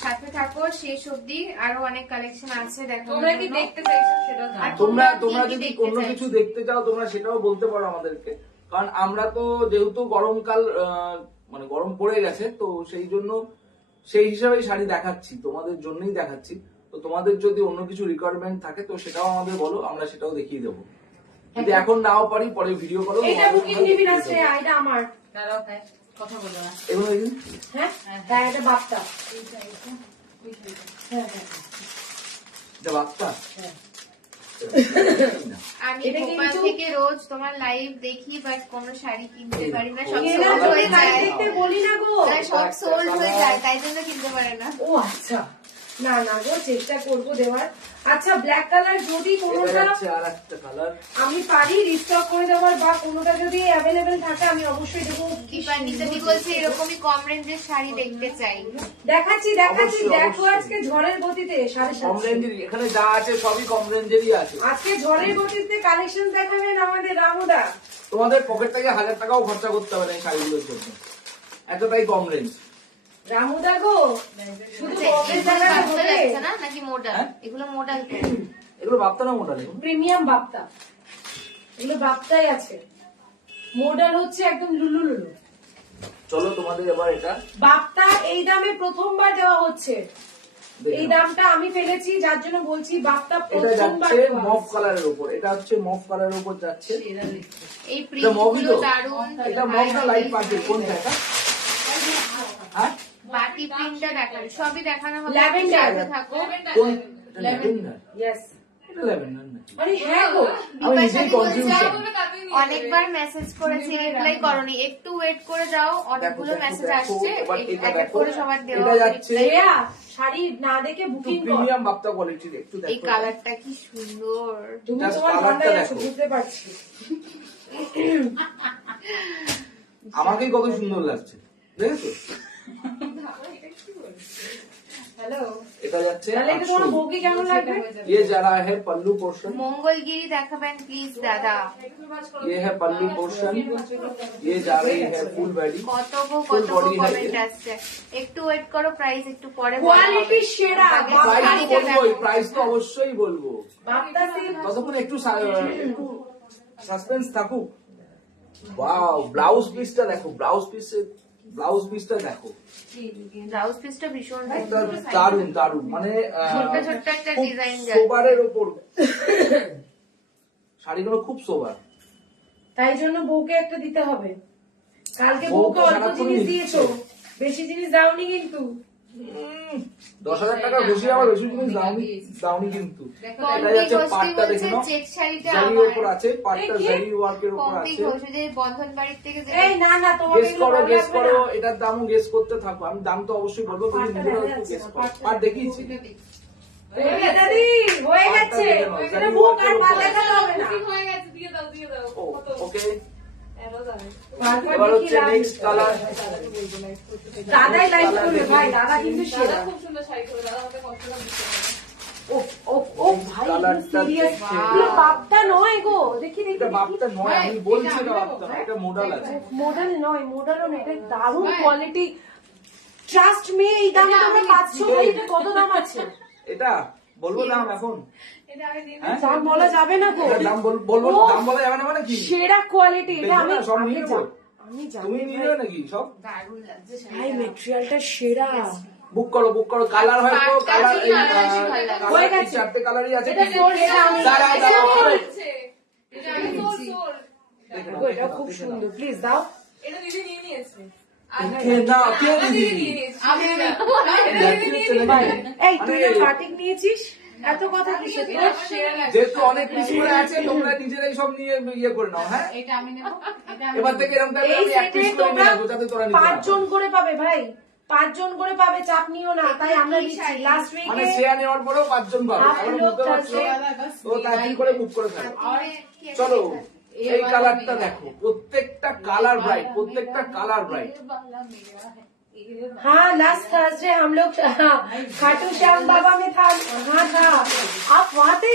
সাথে থাকো শেষ অব্দি, আরো অনেক কালেকশন আছে দেখো। তোমরা কি দেখতে চাইছো সেটা আর তোমরা কি তোমরা কি যদি দেখতে অন্য চাইছো? কিছু দেখতে চাও তোমরা সেটাও বলতে পারো আমাদেরকে, কারণ আমরা তো যেহেতু গরমকাল মানে গরম পড়ে গেছে, তো সেই জন্য সেই হিসাবেই শাড়ি দেখাচ্ছি, তোমাদের জন্যই দেখাচ্ছি। তো তোমাদের যদি অন্য কিছু রিকোয়ারমেন্ট থাকে তো সেটাও আমাদের বলো, আমরা সেটাও দেখিয়ে দেবো। যদি এখন নাও পারি পরে ভিডিও করো। এটা বুকিং নিবি না শ্রেয়া, এটা আমার। দাঁড়াও, তাই কথা বলো না। এবং হ্যাঁ হ্যাঁ, এটা বাপটা। হ্যাঁ হ্যাঁ, এটা বাপ্তা আমি এটা ভোপাল কিন্তু- থেকে রোজ তোমার লাইভ দেখি বাট কোনো শাড়ি কিনতে পারি না, সব এই সোল্ড দেখো, হয়ে লাইভ যায়, দেখতে বলি না গো। সব সোল্ড হয়ে যায়, তাই জন্য কিনতে পারে না। ও আচ্ছা, না না গো, চেষ্টা করবো দেওয়ার। আচ্ছা, ব্ল্যাক কালার যদি এটা কোনোটা যাচ্ছে আর একটা কালার। আমি পারি রিস্টক করে দেওয়ার, বা কোনোটা যদি অ্যাভেলেবেল থাকে আমি অবশ্যই দেবো। দীপানি তুমি বলছে এরকমই কম রেঞ্জের শাড়ি দেখতে চাই। দেখাচ্ছি অবশ্যই, দেখো অবশ্যই। আজকে ঝড়ের গতিতে কম 750। রেঞ্জেরই এখানে যা আছে সবই কম রেঞ্জেরই আছে। আজকে ঝড়ের গতিতে কালেকশন দেখাবেন আমাদের রামুদা। তোমাদের পকেট থেকে 1000 টাকাও খরচা করতে হবে না এই শাড়িগুলোর জন্য, এতটাই কম রেঞ্জ। রামুদা গো, শুধু আচ্ছা, বকের এগুলো জায়গায় বাপ্তা হলে যাচ্ছে না নাকি মডাল? হ্যাঁ? এগুলো মডাল তো। এগুলো বাপ্তা না মোটা দেখুন। প্রিমিয়াম বাপ্তা, এগুলো বাপ্তাই আছে। মডেল হচ্ছে একদম লুলু লুলু। চলো তোমাদের এবার এটা বাপ্তা এই দামে প্রথমবার দেওয়া হচ্ছে। দেখে এই নাও। দামটা আমি ফেলেছি, যার জন্য বলছি বাপ্তা এটা প্রথমবার যাচ্ছে দেওয়া মফ হচ্ছে। কালারের উপর, এটা হচ্ছে মফ কালারের উপর যাচ্ছে। এই এটা প্রিন্ট মফই গুলো তো? দারুন। এটা মফ না লাইট পার্পল কোনটা এটা? হ্যাঁ বাকি প্রিন্টটা দেখানো, সবই দেখানো হবে। Lavender। সাথে থাকো। কোন ল্যাভেন্ডার? Yes, এটা ল্যাভেন্ডার না, মানে হ্যাঁ গো, আমি নিজেই দীপাশাদি বলছে, কনফিউশন। অনেকবার মেসেজ করেছি, রিপ্লাই করনি, একটু ওয়েট করে যাও, অনেকগুলো দেখো, মেসেজ দেখো, আসছে, এবার এটা এক এক দেখো। করে সবার দেওয়া এটা যাচ্ছে reply। শ্রেয়া শাড়ি না দেখে একটু বুকিং কর। প্রিমিয়াম বাপ্তা কোয়ালিটির, একটু এই দেখো। কালারটা কি সুন্দর। তুমি Just তোমার colourটা ঠান্ডায় আছো, দেখো। বুঝতে পারছি। আমাকেই কত সুন্দর লাগছে, দেখেছো? হ্যালো, এটা যাচ্ছে তাহলে এটা তোমার 800। বউকে কেমন লাগবে? ये जा रहा है पल्लू पोर्शन, মঙ্গলগিরি দেখাবেন প্লিজ দাদা। ये है पल्लू पोर्शन, ये जा रही है फुल बॉडी। কত গো Full কত গো body है কমেন্ট ये। আসছে, একটু ওয়েট করো, প্রাইস একটু পরে বলা কোয়ালিটি হবে। সেরা আগে প্রাইস শাড়িটা বলবো, দেখো। প্রাইস তো অবশ্যই বলবো, বাপ্তা সিল্ক। ততক্ষণ একটু সাসপেন্স থাকুক। ওয়াও, ব্লাউজ পিসটা দেখো, ব্লাউজ পিসটা দেখো, ব্লাউজ পিসটা ভীষণ একটা দারুন দারুন, মানে ছোট্ট ছোট্ট একটা খুব ডিজাইন যাচ্ছে। সোবারের ওপর শাড়িগুলো খুব সোবার। তাই জন্য বউকে একটা দিতে হবে। কালকে বউ বউকে তো অল্প সারাক্ষণ জিনিস নিচ্ছে। দিয়েছো, বেশি জিনিস দাওনি কিন্তু। 10,000 টাকা বেশি, আবার বেশি জিনিস দাওনি কিন্তু। এটা পম্পি যাচ্ছে ঘোষটি পাটটা দেখে বলছে নাও, চেক শাড়িটা জারির আমার। উপর আছে, পাটটা এই কি? জারি ওয়ার্কের উপর পম্পি আছে। ঘোষ যে বন্ধন বাড়ির থেকে যে এই না না, তোমাকে গেস এগুলো করো, ভালো গেস লাগবে করো, না। এটার দামও গেস করতে থাকো, আমি দাম তো অবশ্যই বলবো, তুমি পাটটা নিজেরাও দেখা একটু যাচ্ছে গেস না, করো। পাটটা পাট দেখিয়েছি। দাদি হয়ে পাটটা গেছে, দেখে নাও, এটা জারি বউ ওয়ার্কের আর উপর পাট আছে। দেখাতে হবে না। ও, ওকে। তারপর এবার দেখি হচ্ছে লাভ। Next colour. দাদাই লাইক করবে ভাই, দাদা কিন্তু সেরা। ও ও ও ভাই, কালারটা সিরিয়াস, দেখে এগুলো বাপ্তা নয় গো, দেখি দেখি এটা বাপ্তা নয়, আমি বলছি এটা বাপ্তা নয়, এটা মোডাল আছে। মডেল নয়, মডেলও নয়, এটা দারুণ কোয়ালিটি। ট্রাস্ট মি, এই দামে তোমরা পাচ্ছ ভাই, এটা কত দাম আছে? এটা বলবো দাম এখন? হ্যাঁ? দাম বলা যাবে না গো। এটা দাম বলবো, ও, দাম বলা যাবে না মানে কি? সেরা কোয়ালিটি এটা। দেখো আমি না, সব আমি নিয়েছো। আমি জানি তুমি নিয়ে নেবে নাকি সব? দারুণ লাগছে ভাই, মেটেরিয়ালটা সেরা। বুক করো, কালার হয়তো পাটটা কালার কি কালার আছে ভালো লাগছে? হয়ে গেছে। 4টে কালারই আছে। এটা sold, এটা আমি দাঁড়াও, দাঁড়াও, দাঁড়াও। দেখে নাও, গো, এটা খুব দেখে নাও। সুন্দর, প্লিজ দাও। না, কে দিদি? ভাই, এই তুই না কাটিং নিয়েছিস, এত কথা কিসের? যেহেতু অনেক কিছু করে আছে, তোমরা নিজেরাই সব নিয়ে ইয়ে করে নাও, হ্যাঁ? এবার থেকে এরকম টাইপের এই আমি এক সেটে পিস করে তোমরা নিয়ে আসবো, যাতে তোরা নিতে না 5 জন পারো। করে পাবে ভাই, 5 জন করে পাবে, চাপ নিও না। তাই আমরা দিচ্ছি লাস্ট মানে উইকে। শেয়ার নেওয়ার পরেও 5 জন পাবে, হাফ তাহলে লোক বুঝতে পারছো? থাকবে। তো তাড়াতাড়ি করে বুক করে ফেলো। কি একটা চলো, লেখা? এই কালারটা দেখো, প্রত্যেকটা কালার ব্রাইট, প্রত্যেকটা কালাर ब्राइट। हाँ, लास्ट थर्सडे हम लोग खाटू श्याम बाबा में था। हाँ था, आप वहाँ थे?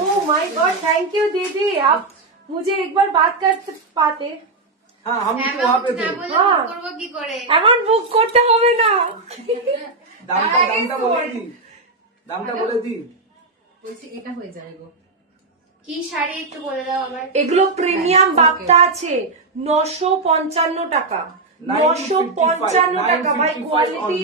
Oh my God, thank you दीदी, आप मुझे एक बार बात कर पाते। हाँ, हम तो वहाँ पे অ্যামাউন্ট थे। না বলে হ্যাঁ। বুক করবো কি করে? এমন বুক করতে হবে না। দামটা বলে দি, দামটা বলে দি। কি শাড়ি একটু বলে দাও আমার। এগুলো প্রিমিয়াম বাপ্তা আছে, 955 টাকা। 955 টাকা ভাই, কোয়ালিটি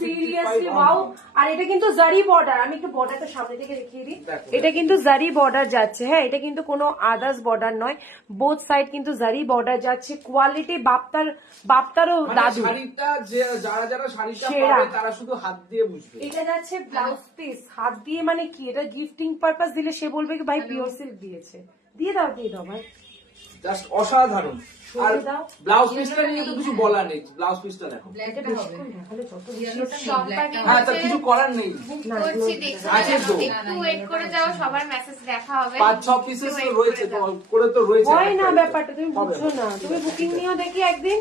সিরিয়াসলি ওয়াও। আর এটা কিন্তু জারি বর্ডার, আমি একটু বর্ডারটা সামনে থেকে দেখিয়ে দিই। দেখো, এটা কিন্তু জারি বর্ডার যাচ্ছে, হ্যাঁ এটা কিন্তু কোনো আদার্স বর্ডার নয়, বোথ সাইড কিন্তু জারি বর্ডার যাচ্ছে। কোয়ালিটি বাপতারও মানে দাদু। শাড়িটা যারা শাড়িটা সেরা। পাবে তারা শুধু হাত দিয়ে বুঝবে। এটা যাচ্ছে ব্লাউজ পিস, হাত দিয়ে মানে কি, এটা গিফটিং পারপাস দিলে সে বলবে কি ভাই পিওর সিল্ক দিয়েছে। দিয়ে দাও ভাই, জাস্ট অসাধারণ। আর সরিয়ে দাও। ব্লাউজ পিসটা নিয়ে তো কিছু বলার নেই, ব্লাউজ পিসটা দেখো। এটা বেশিক্ষণ দেখালে যত বেশি সবটাকে হ্যাঁ, তা কিছু করার নেই। বুক করছি, দেখছি। আছে তো। একটু ওয়েট করে যাও, সবার মেসেজ দেখা হবে। 5-6 পিসেস একটু wait রয়েছে, করে যাও। করে তো রয়েছে। হয় না ব্যাপারটা, তুমি বুঝছো না। তুমি বুকিং নিয়েও দেখি একদিন,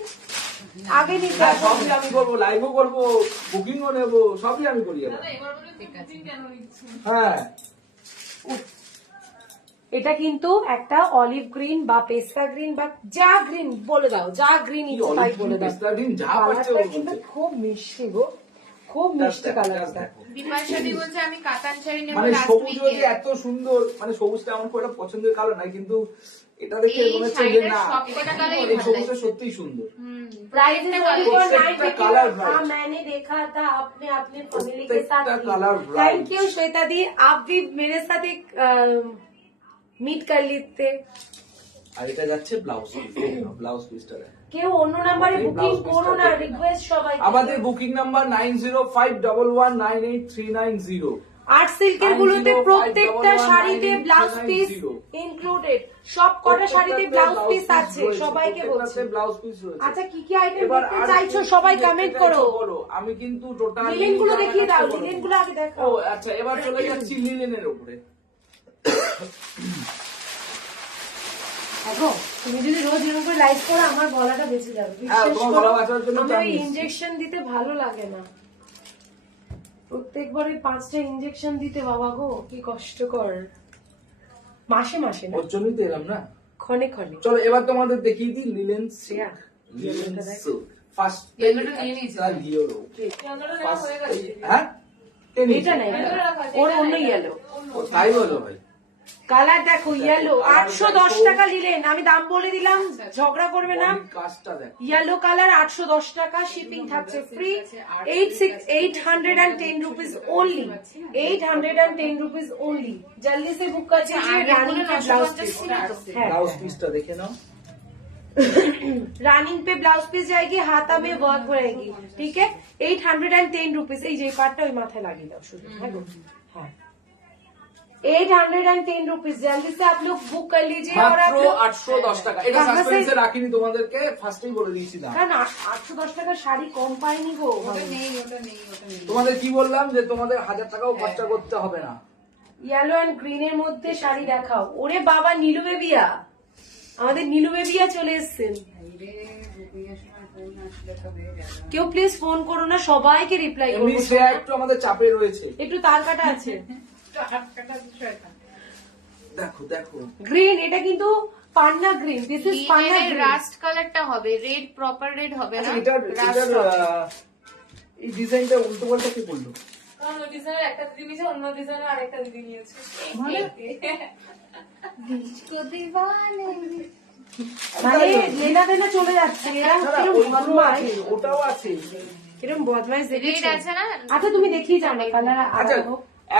আগে নিতে হ্যাঁ, হবে। সবই আমি করবো, লাইভও করবো, বুকিংও নেবো, সবই আমি করি এবার। হ্যাঁ, এটা কিন্তু একটা অলিভ গ্রিন বা পেস্তা গ্রিন বা যা গ্রিন বলে দাও, যা গ্রিন কি ইচ্ছে তাই olive বলে green, দাও। pesta green যা পাচ্ছে ও কালারটা কিন্তু বলছে। খুব মিষ্টি গো, খুব মিষ্টি Just কালারটা। দেখো। বিপাশাদি বলছে আমি কাতান শাড়ি নেবো মানে লাস্ট সবুজ উইকে। যে এত সুন্দর, মানে সবুজটা আমার খুব একটা পছন্দের কালার নাই, কিন্তু এটা দেখে এই মনে হচ্ছে যে শাড়িটার না, সবকটা colour-ই এই ভালো সবুজটা লাগছে। সত্যিই সুন্দর। प्राइस इज ओनली फॉर प्रत्येकটা 950। colour bright। हाँ मैंने देखा था अपने फैमिली के साथ। प्रत्येकटा colour bright। Thank you Shweta di, आप भी मेरे साथ एक मीट कर लेते। আর এটা যাচ্ছে ব্লাউজ পিস, ব্লাউজ পিসটা দেখো। কেউ অন্য নাম্বারে বুকিং করো না, রিকোয়েস্ট সবাই। আমাদের বুকিং নাম্বার 905111983990। আর্ট সিল্কের গুলোতে প্রত্যেকটা শাড়িতে ব্লাউজ পিস 90511983990 ইনক্লুডেড, সব কটা শাড়িতে ব্লাউজ পিস আছে, সবাইকে বলছি। ব্লাউজ পিস রয়েছে। আচ্ছা কি কি আইটেম এবার দেখতে আর চাইছো কি সবাই দেখতে কমেন্ট চাইছো করো। বলো। আমি কিন্তু টোটাল লিলেন গুলো দেখিয়ে দাও, লিলেন গুলো আগে দেখো। ও আচ্ছা, এবার চলে যাচ্ছি লিলেনের উপরে। দেখো তুমি যদি রোজ এরকম করে লাইভ করো আমার গলাটা বেঁচে যাবে, হ্যাঁ, বিশ্বাস তোমার করো। গলা বাঁচানোর জন্য তো আমার আমি ইনজেকশন দিতে ভালো লাগে না, প্রত্যেকবারে 5টা ইনজেকশন দিতে বাবা গো কি কষ্টকর। মাসে মাসে না, ওর জন্যই তো এলাম না। ক্ষণে ক্ষণে। চলো এবার তোমাদের দেখিয়ে দিই লিলেন শ্রেয়া, লিলেন yellowটা দেখ। সিল্ক ফার্স্ট Yellowটা নিয়ে নিয়েছি। ইয়েলো। হ্যাঁ, এটা নেই, ওর অন্য ইয়েলো ও তাই বলো ভাই। কালার দেখো, ইয়েলো 810 টাকা নিলেন, আমি দাম বলে দিলাম, ঝগড়া করবে না। কাজটা দেখো। येलो कलर 810 টাকা, শিপিং থাকছে free. 810 rupees only, 810 rupees only. जल्दी से बुक कर दीजिए। रानी पे ब्लाउज पीस है, ব্লাউজ পিসটা দেখে নাও। রানিং पे ब्लाउज पीस जाएगी, हाथा में वर्क रहेगी, ठीक है। 810 रुपीज। এই যে পার্টটা ওই মাথায় লাগিয়ে দাও শুধু, হ্যাঁ গো, হ্যাঁ 810 रुपीज। जल्दी से आप लोग बुक कर लीजिए। और आप মাত্র लोग 810 টাকা। এটা कहाँ से- সাসপেন্সে রাখিনি, তোমাদেরকে ফার্স্টেই বলে দিয়েছি দাম। কারণ 810 টাকার শাড়ি কম পাইনি গো। ওটা নেই, ওটা নেই, ওটা নেই। তোমাদের কি বললাম যে তোমাদের 1000 টাকাও খরচা করতে হবে না। ইয়েলো এন্ড গ্রিন এর মধ্যে শাড়ি দেখাও। ওরে বাবা, নীলু বেবিয়া, আমাদের নীলু বেবিয়া চলে এসছেন। রে, বুকিংয়ের সময় ফোন আসলে তো হয়ে গেল। কেউ প্লিজ ফোন করো না, সবাইকে রিপ্লাই এমনি করবো। সে একটু আমাদের চাপে রয়েছে। একটু তার কাটা আছে। দেখো দেখো, গ্রিন, এটা কিন্তু পান্না গ্রিন, দিস ইজ পান্না লিনেনের গ্রিন। রাস্ট কালারটা হবে, রেড প্রপার রেড হবে না। আচ্ছা, এটার Rust হবে। এই ডিজাইনটা উল্টো পাল্টা কি করলো? কারণ ওই ডিজাইনের একটা দিদি নিয়েছে, অন্য ডিজাইনের আরেকটা দিদি নিয়েছে। মানে লেনা দেনা চলে যাচ্ছে। এরা না, না, কিরম ওইগুলো বদমাইশ, আছে, ওটাও আছে। কিরম বদমাইশ রেড দেখেছো? আছে না? আচ্ছা তুমি দেখিয়ে যাও না কালার। আচ্ছা,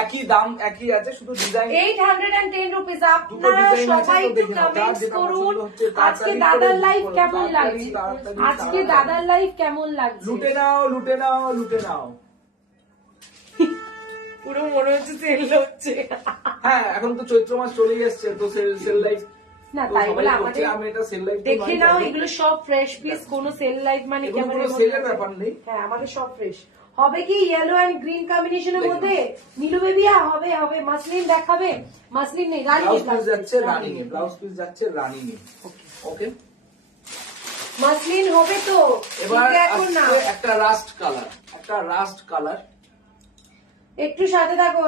একই দাম একই আছে, শুধু ডিজাইন 810 রুপিস। দুটো আপনারা ডিজাইন আছে, সবাই তো একটু দেখে নাও। যার কমেন্টস যেটা করুন। পছন্দ হচ্ছে আজকে তাড়াতাড়ি দাদার করে লাইফ করো, কেমন তাড়াতাড়ি, লাগছে? তাড়াতাড়ি, আজকে তাড়াতাড়ি। দাদার লাইফ কেমন লাগছে? লুটে নাও, লুটে নাও, লুটে নাও। পুরো মনে হচ্ছে সেল হচ্ছে। হ্যাঁ, এখন তো চৈত্র মাস চলে এসছে, তো সেল লাইফ না তাই বলে আমাদের আমি এটা সেল লাইফ দেখে নাও, এগুলো সব ফ্রেশ পিস, কোন সেল লাইফ মানে এগুলো কেমন কোনো এমন সেলের আছে? ব্যাপার নেই। হ্যাঁ আমাদের সব ফ্রেশ হবে। কি ইয়েলো এন্ড গ্রিন কম্বিনেশনের মধ্যে নীলু বেবিয়া হবে, হবে মাসলিন দেখাবে। মাসলিন নেই, রানী ব্লাউজ পিস যাচ্ছে রানিং এ, ব্লাউজ পিস যাচ্ছে রানিং এ। ওকে, মাসলিন হবে তো। এবার ঠিক এখন না, আসছে একটা রাস্ট কালার, একটা রাস্ট কালার। একটু সাথে থাকো।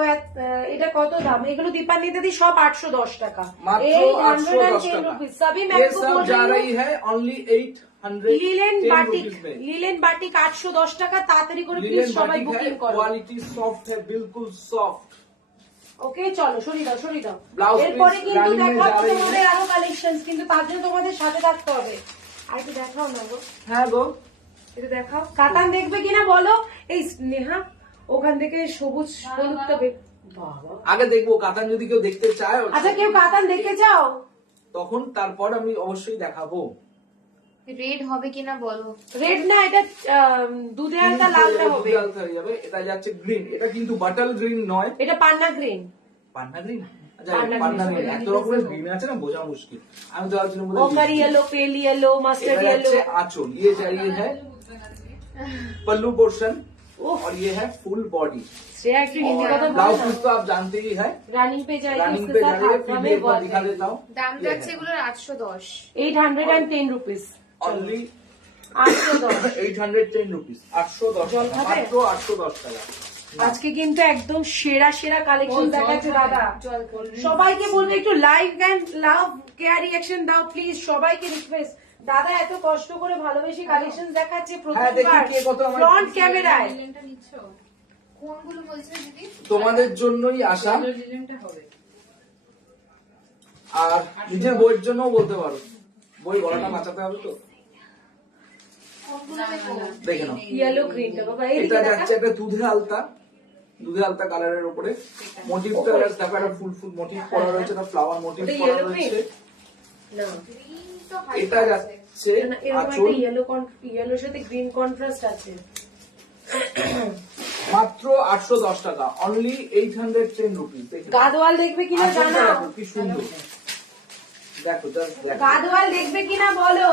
এটা কত দাম? এগুলো দীপান্বিতা দি সব 810 টাকা, মাত্র 810 টাকা। रुपीज। सभी ये मैं आपको सब बोल जा रही रही हूँ। है ओनली 810 লিলেন বাটিক, रुपीज में। লিলেন বাটিক 810 টাকা। তাড়াতাড়ি করে প্লিজ लिनन সবাই बाटिक है, বুকিং করো। क्वालिटी सॉफ्ट है, बिल्कुल सॉफ्ट। ওকে চলো সরিয়ে দাও, সরিয়ে দাও। Blouse এরপরে piece কিন্তু running में দেখাবো जा रही है। তোমাদের আরো কালেকশন, কিন্তু তার জন্য তোমাদের সাথে থাকতে হবে। আর একটু দেখাও না গো, হ্যাঁ গো, একটু দেখাও। কাতান দেখবে কিনা বলো। এই স্নেহা ওখান থেকে সবুজ হলুদটা বাবা, আগে দেখবো কাতান যদি কেউ দেখতে চায় আচ্ছা কেউ কাতান দেখতে চাও? তখন তারপর আমি অবশ্যই দেখাবো। রেড হবে কিনা বলো। রেড না, এটা দুধে হালকা লালটা হবে। দুধে হালকা হয়ে যাবে। এটা যাচ্ছে গ্রিন, এটা কিন্তু বাটার গ্রিন নয়, এটা পান্না গ্রিন। পান্না গ্রিন। আচ্ছা পান্না পান্না green, গ্রিন এত রকমের গ্রিন আছে না, বোঝা মুশকিল। আমি তো ভাবছিলাম ओकर येलो, पेल येलो, मस्टर्ड এটা येलो। যাচ্ছে আঁচল, ये चाहिए है पल्लू पोर्शन और ये है फुल बॉडी। श्रेया একটু হিন্দি কথা ब्लाउज বলো पीस तो आप जानते ही है, रनिंग पे जाइए, रनिंग उसके पे साथ जाइए, हाथ फिर भी में एक बार दिखा देता हूँ। দাম যাচ্ছে এগুলোর 810। 810 रुपीस। অনলি 810। 810 রুপিস, 810 জল টাকা, খাবে? মাত্র 810 টাকা। আজকে কিন্তু একদম সেরা সেরা কালেকশন দেখাচ্ছে দাদা। সবাইকে বলবো একটু like and love care reaction দাও প্লিজ, সবাইকে রিকোয়েস্ট। দাদা এত কষ্ট করে ভালোবেসে কালেকশন দেখাচ্ছে হ্যাঁ, দেখি প্রথমবার কে কত আমার- ফ্রন্ট ক্যামেরায়। কোনগুলো বলছো দিদি? তোমাদের জন্যই আসা, আর নিজের বইয়ের জন্যও বলতে পারো, বই গলাটা বাঁচাতে হবে তো। কোনগুলো দেখো? দেখে নাও, ইয়েলো গ্রিনটা বাবা এই এটা যাচ্ছে একটা দুধে আলতা, দুধে আলতা কালারের উপরে মোটিভটা দেখো, একটা ফুল ফুল মোটিভ করা রয়েছে, একটা ফ্লাওয়ার মোটিভ ওটা করা yellow রয়েছে। না গ্রিন তো হালকা এটা আছে। যাচ্ছে এরকম আঁচল, একটা ইয়েলোর সাথে গ্রিন কন্ট্রাস্ট আছে। মাত্র 810 টাকা, অনলি 810 রুপিস। গাদওয়াল দেখবে কিনা আঁচলটা জানাও, দেখো কি সুন্দর, দেখো জাস্ট দেখো, গাদওয়াল দেখবে কিনা বলো,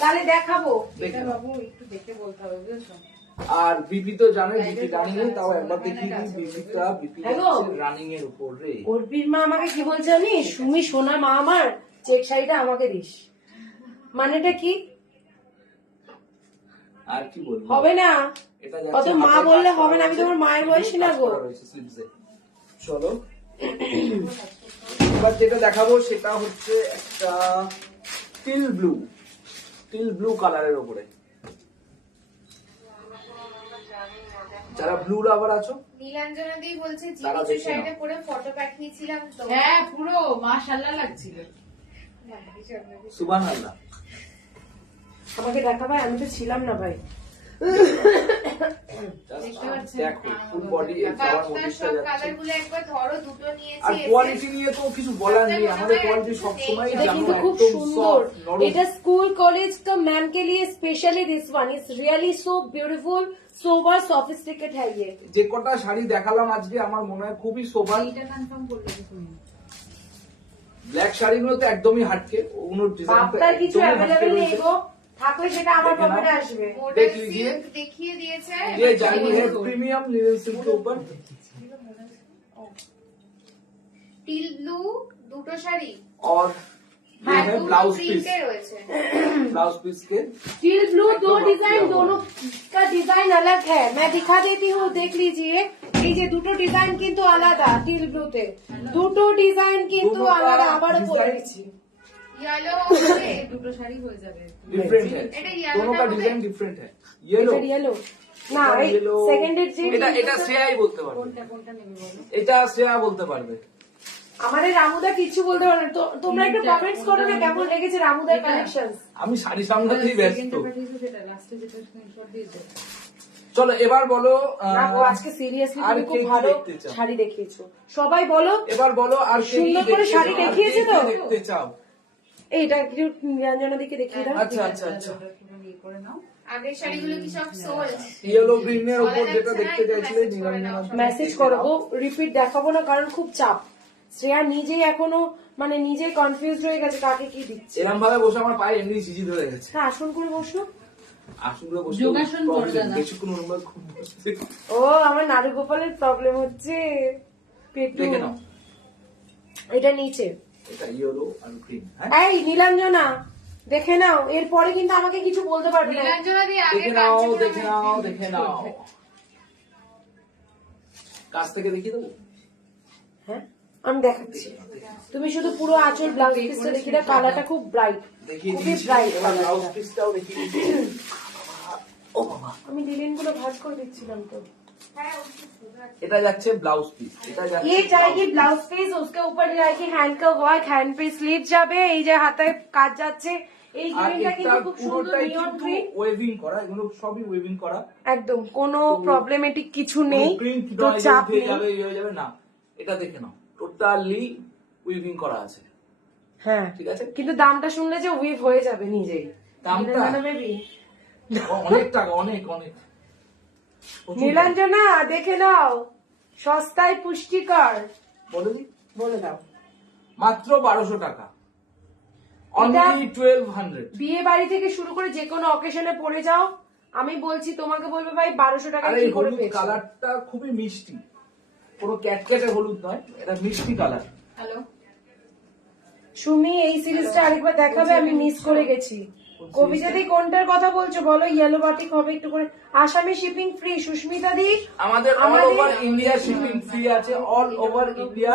তাহলে দেখাবো। দেখে নাও। বাবু একটু দেখে বলতে হবে বুঝেছো। আর বিপি তো জানো, বিপি রানিং এ, তাও একবার দেখিয়ে দিই বিপিটা, বিপি হ্যালো। যাচ্ছে রানিং এর উপরে। অর্পির মা আমাকে কি বলছে জানিস, সুমি সোনা মা আমার চেক শাড়িটা আমাকে দিস। মানেটা কি আর কি বলবো, হবে না? এটা যাচ্ছে কত মা হাতের বললে কাজ হবে না, করা আমি রয়েছে, তোমার মায়ের বয়সী না গো। কাজ করা রয়েছে sleeves এ। চলো এবার যেটা দেখাবো সেটা হচ্ছে একটা টিল ব্লু কালারের উপরে। যারা ব্লু লাভার আছো নীলাঞ্জনা দি বলছে তারা জিনিস দেখে শাড়িটা নাও। পরে ফটো পাঠিয়েছিলাম তো। হ্যাঁ পুরো মাশাআল্লাহ লাগছিল। সুবহানাল্লাহ। আমাকে দেখা ভাই, আমি তো ছিলাম না ভাই। Just দেখো ফুল বডি এই ফ্লাওয়ার আপনার মোটিভটা সব যাচ্ছে। কালার গুলো একবার ধরো, দুটো আর নিয়েছি। কোয়ালিটি নিয়ে তো কিছু বলার নেই, আমাদের কোয়ালিটি সবসময় এটা জানো কিন্তু খুব একদম সুন্দর। soft, নরম। এটা স্কুল কলেজ का मैम के लिए specially this one is really so beautiful, sober sophisticate है ये। যে কটা শাড়ি দেখালাম আজকে আমার মনে হয় খুবই সোবার। এটা কনফার্ম করলে কি তুমি? ব্ল্যাক শাড়িগুলো তো একদমই হাটকে, ওগুলোর ডিজাইন বাপ্তার কিছু অ্যাভেলেবেল নেই গো, থাকলে সেটা আমার দেখে নাও। পকেটে আসবে। মডেল देख लीजिए। সিল্ক দেখিয়ে দিয়েছে। ये जानी है प्रीमियम लिनन सिल्क के ऊपर। টিল ব্লু দুটো শাড়ি, और ये है দুটো ब्लाउज पीस, প্রিন্টে রয়েছে। ब्लाउज पीस के स्टील ब्लू दो एकदम डिजाइन, आपके दोनों का डिजाइन अलग है। मैं दिखा देती हूँ, देख लीजिए। এই যে দুটো ডিজাইন কিন্তু আলাদা, টিল ব্লুতে দুটো ডিজাইন কিন্তু दोनों का আলাদা। আবারও বলে डिजाइन দিচ্ছি, ইয়েলো দুটো শাড়ি হয়ে যাবে। डिफरेंट है, এটা yellow दोनों का টা डिजाइन डिफरेंट है। येलो এটা ইয়েলো না, এই সেকেন্ডের যে এটা শ্রেয়াই বলতে পারবে, কোনটা নেবে বলো? এটা শ্রেয়া বলতে পারবে। আমাদের রামুদা কিছু বলতে পারে না। তোমরা একটু কমেন্টস করো না কেমন লেগেছে রামুদার কালেকশন। আমি শাড়ি সামলাতেই ব্যস্ত। সেকেন্ডটা পাঠিয়েছো সেটা লাস্টে যেটা স্ক্রিনশট দিয়েছে। চলো এবার বলো না গো, আজকে সিরিয়াসলি আর তুমি কে খুব কি ভালো দেখতে চাও? শাড়ি দেখিয়েছো। সবাই বলো এবার বলো আর কে কি সুন্দর করে দেখতে শাড়ি চাও? আর দেখিয়েছে কে কি তো? দেখতে চাও? এইটা একটু নিরঞ্জনা দিকে দেখিয়ে দাও। আচ্ছা আচ্ছা আচ্ছা, ওটা পুরো ইয়ে করে নাও। আগের শাড়িগুলো কি সব সোল্ড? ইয়েলো গ্রিনের উপর বলা যেটা যাচ্ছে না, দেখতে একটু চাইছিলে message করে নাও। নিরঞ্জনা মেসেজ করো গো, রিপিট দেখাবো না কারণ খুব চাপ। শ্রেয়া নিজেই এখনো মানে নিজে কনফিউজ হয়ে গেছে কাকে কি দিচ্ছে। এরম ভাবে বসে আমার পায়ে এমনি সিজি ধরে গেছে। হ্যাঁ, আসন করে বসো। আসলে বসে যোগাসন করবে না। বেশিক্ষণ অনুবাদ খুব বসছে। ও আমার নাড়ু গোপালের প্রবলেম হচ্ছে পেটু। দেখে নাও, এটা নিচে। এটা ইয়েলো আর গ্রিন। হ্যাঁ এই নীলাঞ্জনা দেখে নাও, এরপরে কিন্তু আমাকে কিছু বলতে পারবে না। নীলাঞ্জনা দি আগে দেখে নাও দেখে নাও দেখে নাও, কাছ থেকে দেখিয়ে দেবো। হ্যাঁ আমি দেখাচ্ছি, তুমি শুধু পুরো আঁচল ব্লাউজ পিসটা দেখিয়ে দাও। কালারটা খুব ব্রাইট, দেখিয়ে খুবই দিয়েছি, ব্রাইট এবার ব্লাউজ পিসটাও দেখিয়ে দিচ্ছি। ও বাবা, আমি ডিজাইন গুলো ভাঁজ করে দিচ্ছিলাম তো। এটা যাচ্ছে ব্লাউজ পিস, এটা যাচ্ছে ये जाएगी ब्लाउज पीस, उसके ऊपर जाएगी हैंड का वर्क, हैंड पे स्लीव যাবে, এই যে হাতে কাজ যাচ্ছে। এই আর গ্রিনটা এটা কিন্তু খুব সুন্দর পুরোটাই নিয়ন কিন্তু গ্রিন, ওয়েভিং করা, এগুলো সবই ওয়েভিং করা, একদম কোনো প্রবলেমেটিক কিছু নেই, প্রিন্ট তো চাপ হয়ে নেই। যাবে ইয়ে হয়ে যাবে না। এটা দেখে নাও, টোটালি উইভিং করা আছে, হ্যাঁ, ঠিক আছে। কিন্তু দামটা শুনলে যে উইভ হয়ে যাবে নিজেই। দামটা? বেবি অনেক টাকা, অনেক অনেক প্রচুর টাকা। নীলাঞ্জনা দেখে নাও, সস্তায় পুষ্টিকর, বলে দিই, বলে দাও। মাত্র 1200 টাকা, অনলি 1200। বিয়ে বাড়ি থেকে শুরু করে যে কোনো অকেশনে পরে যাও, আমি বলছি তোমাকে বলবে ভাই 1200 টাকা আর কি এই করে হলুদ পেয়েছো। কালারটা খুবই মিষ্টি, কোনো ক্যাটক্যাটে হলুদ নয়, এটা মিষ্টি কালার। হ্যালো, সুমি এই সিরিজটা আরেকবার দেখাবে, আমি মিস করে গেছি। কবিতা দি কোনটার কথা বলছো বলো? ইয়েলো বাটিক হবে একটু করে, আসামে শিপিং ফ্রি। সুস্মিতা দি আমাদের all over India shipping free আছে, all over India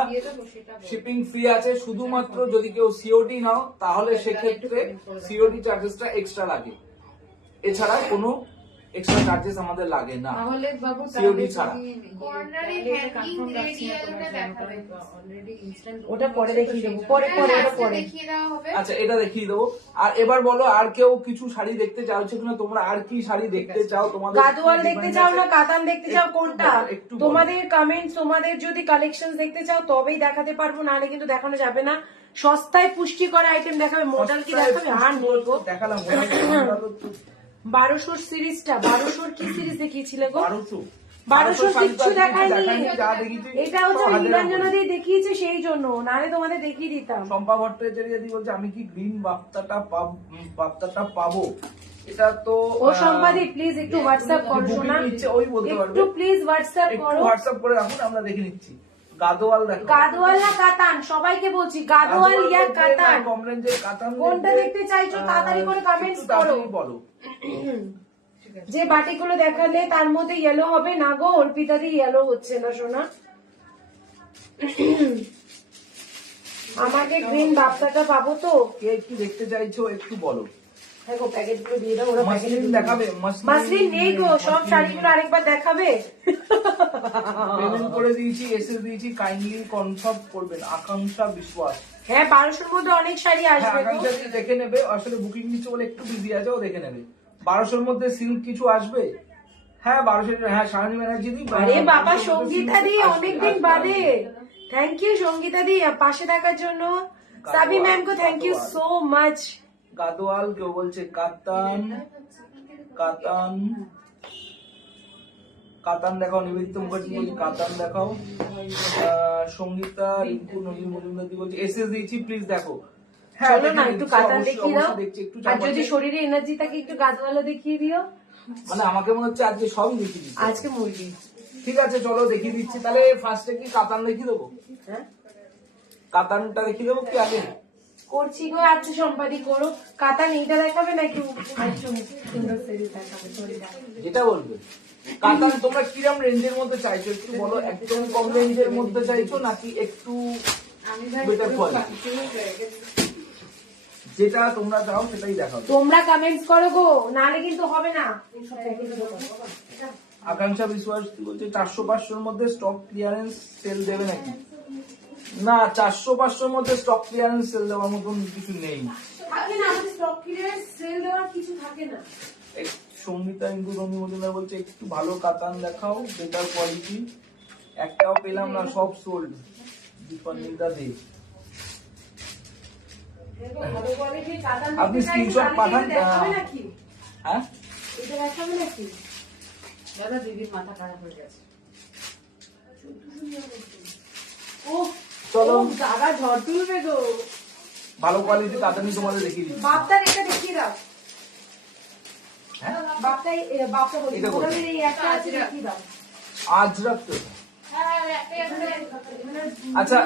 shipping free আছে। শুধুমাত্র যদি কেউ সিওডি নাও তাহলে সেক্ষেত্রে সিওডি চার্জেসটা এক্সট্রা লাগে, এছাড়া কোনো এক্সট্রা চার্জেস আমাদের লাগে না তাহলে বাবু সিওডি ছাড়া। কর্নারে হ্যাঙ্গিং গ্রেড ইয়েলোটা দেখাবেন। অলরেডি ইনস্ট্যান্ট ওটা পরে দেখিয়ে দেবো, পরে পরে ওটা পরে। দেখিয়ে দেওয়া হবে। আচ্ছা, এটা দেখিয়ে দেবো। আর এবার বলো, আর কেউ কিছু শাড়ি দেখতে চাইছো কিনা, তোমরা আর কি শাড়ি দেখতে চাও? তোমাদের গাদোয়াল দেখতে চাও না কাতান দেখতে চাও, কোনটা? একটু বলো। তোমাদের কমেন্ট, তোমাদের যদি কালেকশন দেখতে চাও তবেই দেখাতে পারবো, নাহলে কিন্তু দেখানো যাবে না। সস্তায় পুষ্টিকর আইটেম দেখাবে, মডেল কি দেখাবে? আর বলবো দেখালাম 1200 সিরিজটা, 1200 কি সিরিজ দেখিয়েছিলে গো? 1200 1200 কিচ্ছু দেখায়নি, যা দেখিয়েছি এটা হচ্ছে সব হাজারের নীলাঞ্জনা উপরে। দিয়ে দেখিয়েছে সেই জন্য, নাহলে তোমাদের দেখিয়ে দিতাম। শম্পা ভট্টাচার্য দি বলছে আমি কি গ্রিন বাপ্তাটা পাবো? এটা তো ও সম্পাদি প্লিজ একটু হোয়াটসঅ্যাপ করো booking শোনা, নিচ্ছে, ওই বলতে পারবে। একটু প্লিজ হোয়াটসঅ্যাপ একটু করো। হোয়াটসঅ্যাপ করে রাখুন, আমরা দেখে নিচ্ছি। গাদোয়াল দেখো, গাদোয়াল না কাতান, সবাইকে বলছি গাদোয়াল ইয়া কাতান, কম রেঞ্জের কাতান কোনটা দেখতে চাইছো তাড়াতাড়ি করে কমেন্টস একটু করো। তাড়াতাড়ি বলো। যে বাটিগুলো দেখালে তার মধ্যে ইয়েলো হবে না গো, অর্পিতা দি ইয়েলো হচ্ছে না সোনা। আমাকে গ্রিন বাপ্তাটা পাবো তো? কে কি দেখতে চাইছো একটু বলো। দেখো প্যাকেট গুলো দিয়ে দাও, ওরা প্যাকেট মাসলিন দেখাবে? মাসলিন নেই গো, সব শাড়িগুলো আরেকবার দেখাবে। পেমেন্ট করে দিয়েছি, এসে দিয়েছি, কাইন্ডলি কনফার্ম করবেন। আকাঙ্ক্ষা বিশ্বাস, হ্যাঁ 1200 মধ্যে অনেক শাড়ি হ্যাঁ আসবে তো। আকাঙ্ক্ষা দিয়ে দেখে নেবে, আসলে বুকিং নিচ্ছে বলে একটু বিজি আছে, ও দেখে নেবে। 1200 মধ্যে সিল্ক কিছু আসবে? হ্যাঁ 1200, হ্যাঁ শালিনী ব্যানার্জি দি। আরে বাবা সঙ্গীতা দি অনেকদিন বাদে, থ্যাংক ইউ সঙ্গীতা দি পাশে থাকার জন্য। সাবি ম্যাম কো thank you so much. Gadwal, কেউ বলছে কাতান, কাতান কাতান দেখাও। নিবেদিত মুখার্জি বলছে কাতান দেখাও। সঙ্গীতা রিঙ্কু নদী মজুমদার দি বলছে এসএস দিয়েছি প্লিজ দেখো। হ্যাঁ চলো না দেখে একটু নিচ্ছি, কাতান অবশ্যই, দেখিয়ে দাও, অবশ্যই দেখছি, একটু আর চাপ যদি আছে। শরীরে এনার্জি থাকে একটু গাছওয়ালা দেখিয়ে দিও। মানে আমাকে মনে হচ্ছে আজকে সবই দেখিয়ে দিচ্ছি। আজকে মুরগি, ঠিক আছে চলো দেখিয়ে দিচ্ছি। তাহলে ফার্স্টে কি কাতান দেখিয়ে দেবো? হ্যাঁ কাতানটা দেখিয়ে দেবো কি আগে? করছি গো, আচ্ছা সম্পাদি করো। কাতান এইটা দেখাবে নাকি আরেকটু সুন্দর সিরিজ দেখাবে? সরি যেটা বলবে। কাতান তোমরা কিরম রেঞ্জের মধ্যে চাইছো একটু বলো। একদম কম রেঞ্জের মধ্যে চাইছো নাকি একটু বেটার কোয়ালিটি? যেটা তোমরা চাও সেটাই দেখাও। তোমরা কমেন্টস করো গো, নাহলে কিন্তু হবে না। আকাঙ্ক্ষা বিশ্বাস বলছে 400-500 মধ্যে স্টক ক্লিয়ারেন্স সেল দেবে নাকি? না, 400-500 মধ্যে স্টক ক্লিয়ারেন্স সেল দেওয়ার মতন কিছু নেই। থাকে না, আমাদের স্টক ক্লিয়ারেন্স সেল দেওয়ার কিছু থাকে না। সঙ্গীতা ইন্দু রমি মজুমদার বলছে একটু ভালো কাতান দেখাও, বেটার কোয়ালিটি। একটাও পেলাম না, সব সোল্ড। দীপান্বিতা দে, ভালো কোয়ালিটির কাতান আপনি দেখতে চাইছো, screenshot তাহলে পাঠান। এটা দেখাবে নাকি? হ্যাঁ এটা দেখাবে নাকি? দাদা দিদির মাথা খারাপ হয়ে গেছে। ও চলো। ও, দাদা ঝড় তুলবে গো। ভালো কোয়ালিটি কাতানি তোমাদের দেখিয়ে দিচ্ছি। বাপ্তার এটা দেখিয়ে দাও। হ্যাঁ বাপ্তা বলছি, এটা বলো। ওনাদের এই একটা আছে দেখিয়ে দাও। আজরাক তো, আচ্ছা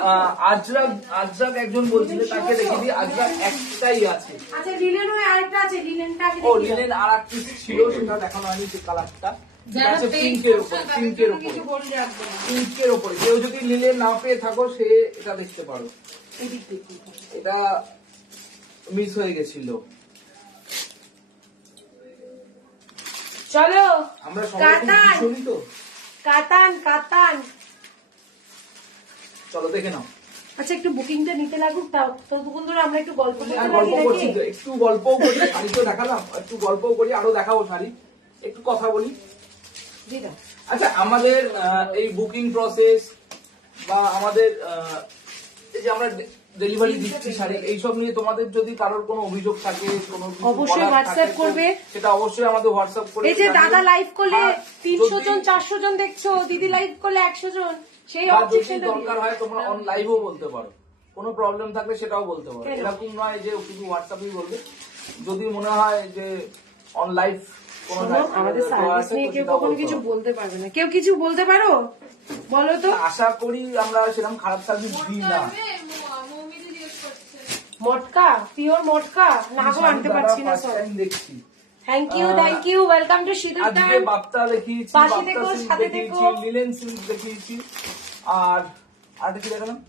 আজরাক একজন বলছিল, তাকে দেখিয়ে দিই। আজরাক একটাই আছে। আচ্ছা লিলেন ওই আরেকটা আছে, লিলেনটা আগে ও দেখিয়ে দাও। লিলেন আর এক পিস ছিল, সেটা দেখানো হয়নি। যে কালারটা যারা আছে পেইন্ট পিঙ্কের করছে উপরে, তাদের পিঙ্কের জন্য উপরে, কিছু বলে রাখবো না। পিঙ্কের উপরে। কেউ যদি লিলেন না পেয়ে থাকো সে এটা দেখতে পারো। এদিক দেখিয়ে দাও। এটা মিস হয়ে গেছিল। চলো আমরা সবাই খুব কাতান। ভীষণই তো। কাতান। চলো দেখে নাও। আচ্ছা একটু বুকিংটা নিতে লাগুক, তাও ততক্ষণ ধরে আমরা একটু গল্প করতে আর লাগি গল্প করছি নাকি? তো, একটু গল্পও করি, শাড়ি তো দেখালাম, একটু গল্পও করি, আরো দেখাবো শাড়ি, একটু কথা বলি। দিদা আচ্ছা আমাদের এই বুকিং প্রসেস বা আমাদের এই যে আমরা ডেলিভারি দিচ্ছি শাড়ি, এইসব নিয়ে তোমাদের যদি কারোর কোনো অভিযোগ থাকে, কোনো কিছু অবশ্যই বলার WhatsApp থাকে, করবে। সেটা অবশ্যই আমাদের হোয়াটসঅ্যাপ করে এই যে জানিও। দাদা লাইভ করলে আর 300 যদি- জন 400 জন দেখছো, দিদি লাইভ করলে 100 জন, সেই বা যদি অবজেকশনটা দরকার হয় তোমরা অন লাইভও বলতে পারো, কোনো প্রবলেম থাকলে সেটাও বলতে পারো। কেন? এরকম নয় যে শুধু হোয়াটসঅ্যাপেই বলবে, যদি মনে হয় যে অন লাইভ কোনো শোনো, আমাদের সার্ভিস নিয়ে কেউ কখনো কিছু বলতে পারবে না। কেউ কিছু বলতে পারো বলো তো? আশা করি আমরা সেরকম খারাপ সার্ভিস দিই না। মৌমিদি জিজ্ঞেস করছে। মটকা, পিওর মটকা না গো, আনতে পারছি না। ফার্স্ট টাইম দেখছি। থ্যাংক ইউ, ওয়েলকাম টু শীতল আজকে টাইম। বাপ্তা দেখিয়েছি, পাশে বাপ্তা দেখো, সিল্ক সাথে দেখিয়েছি, দেখো। লিলেন সিল্ক দেখিয়েছি, আর আরেকটা কি দেখালাম,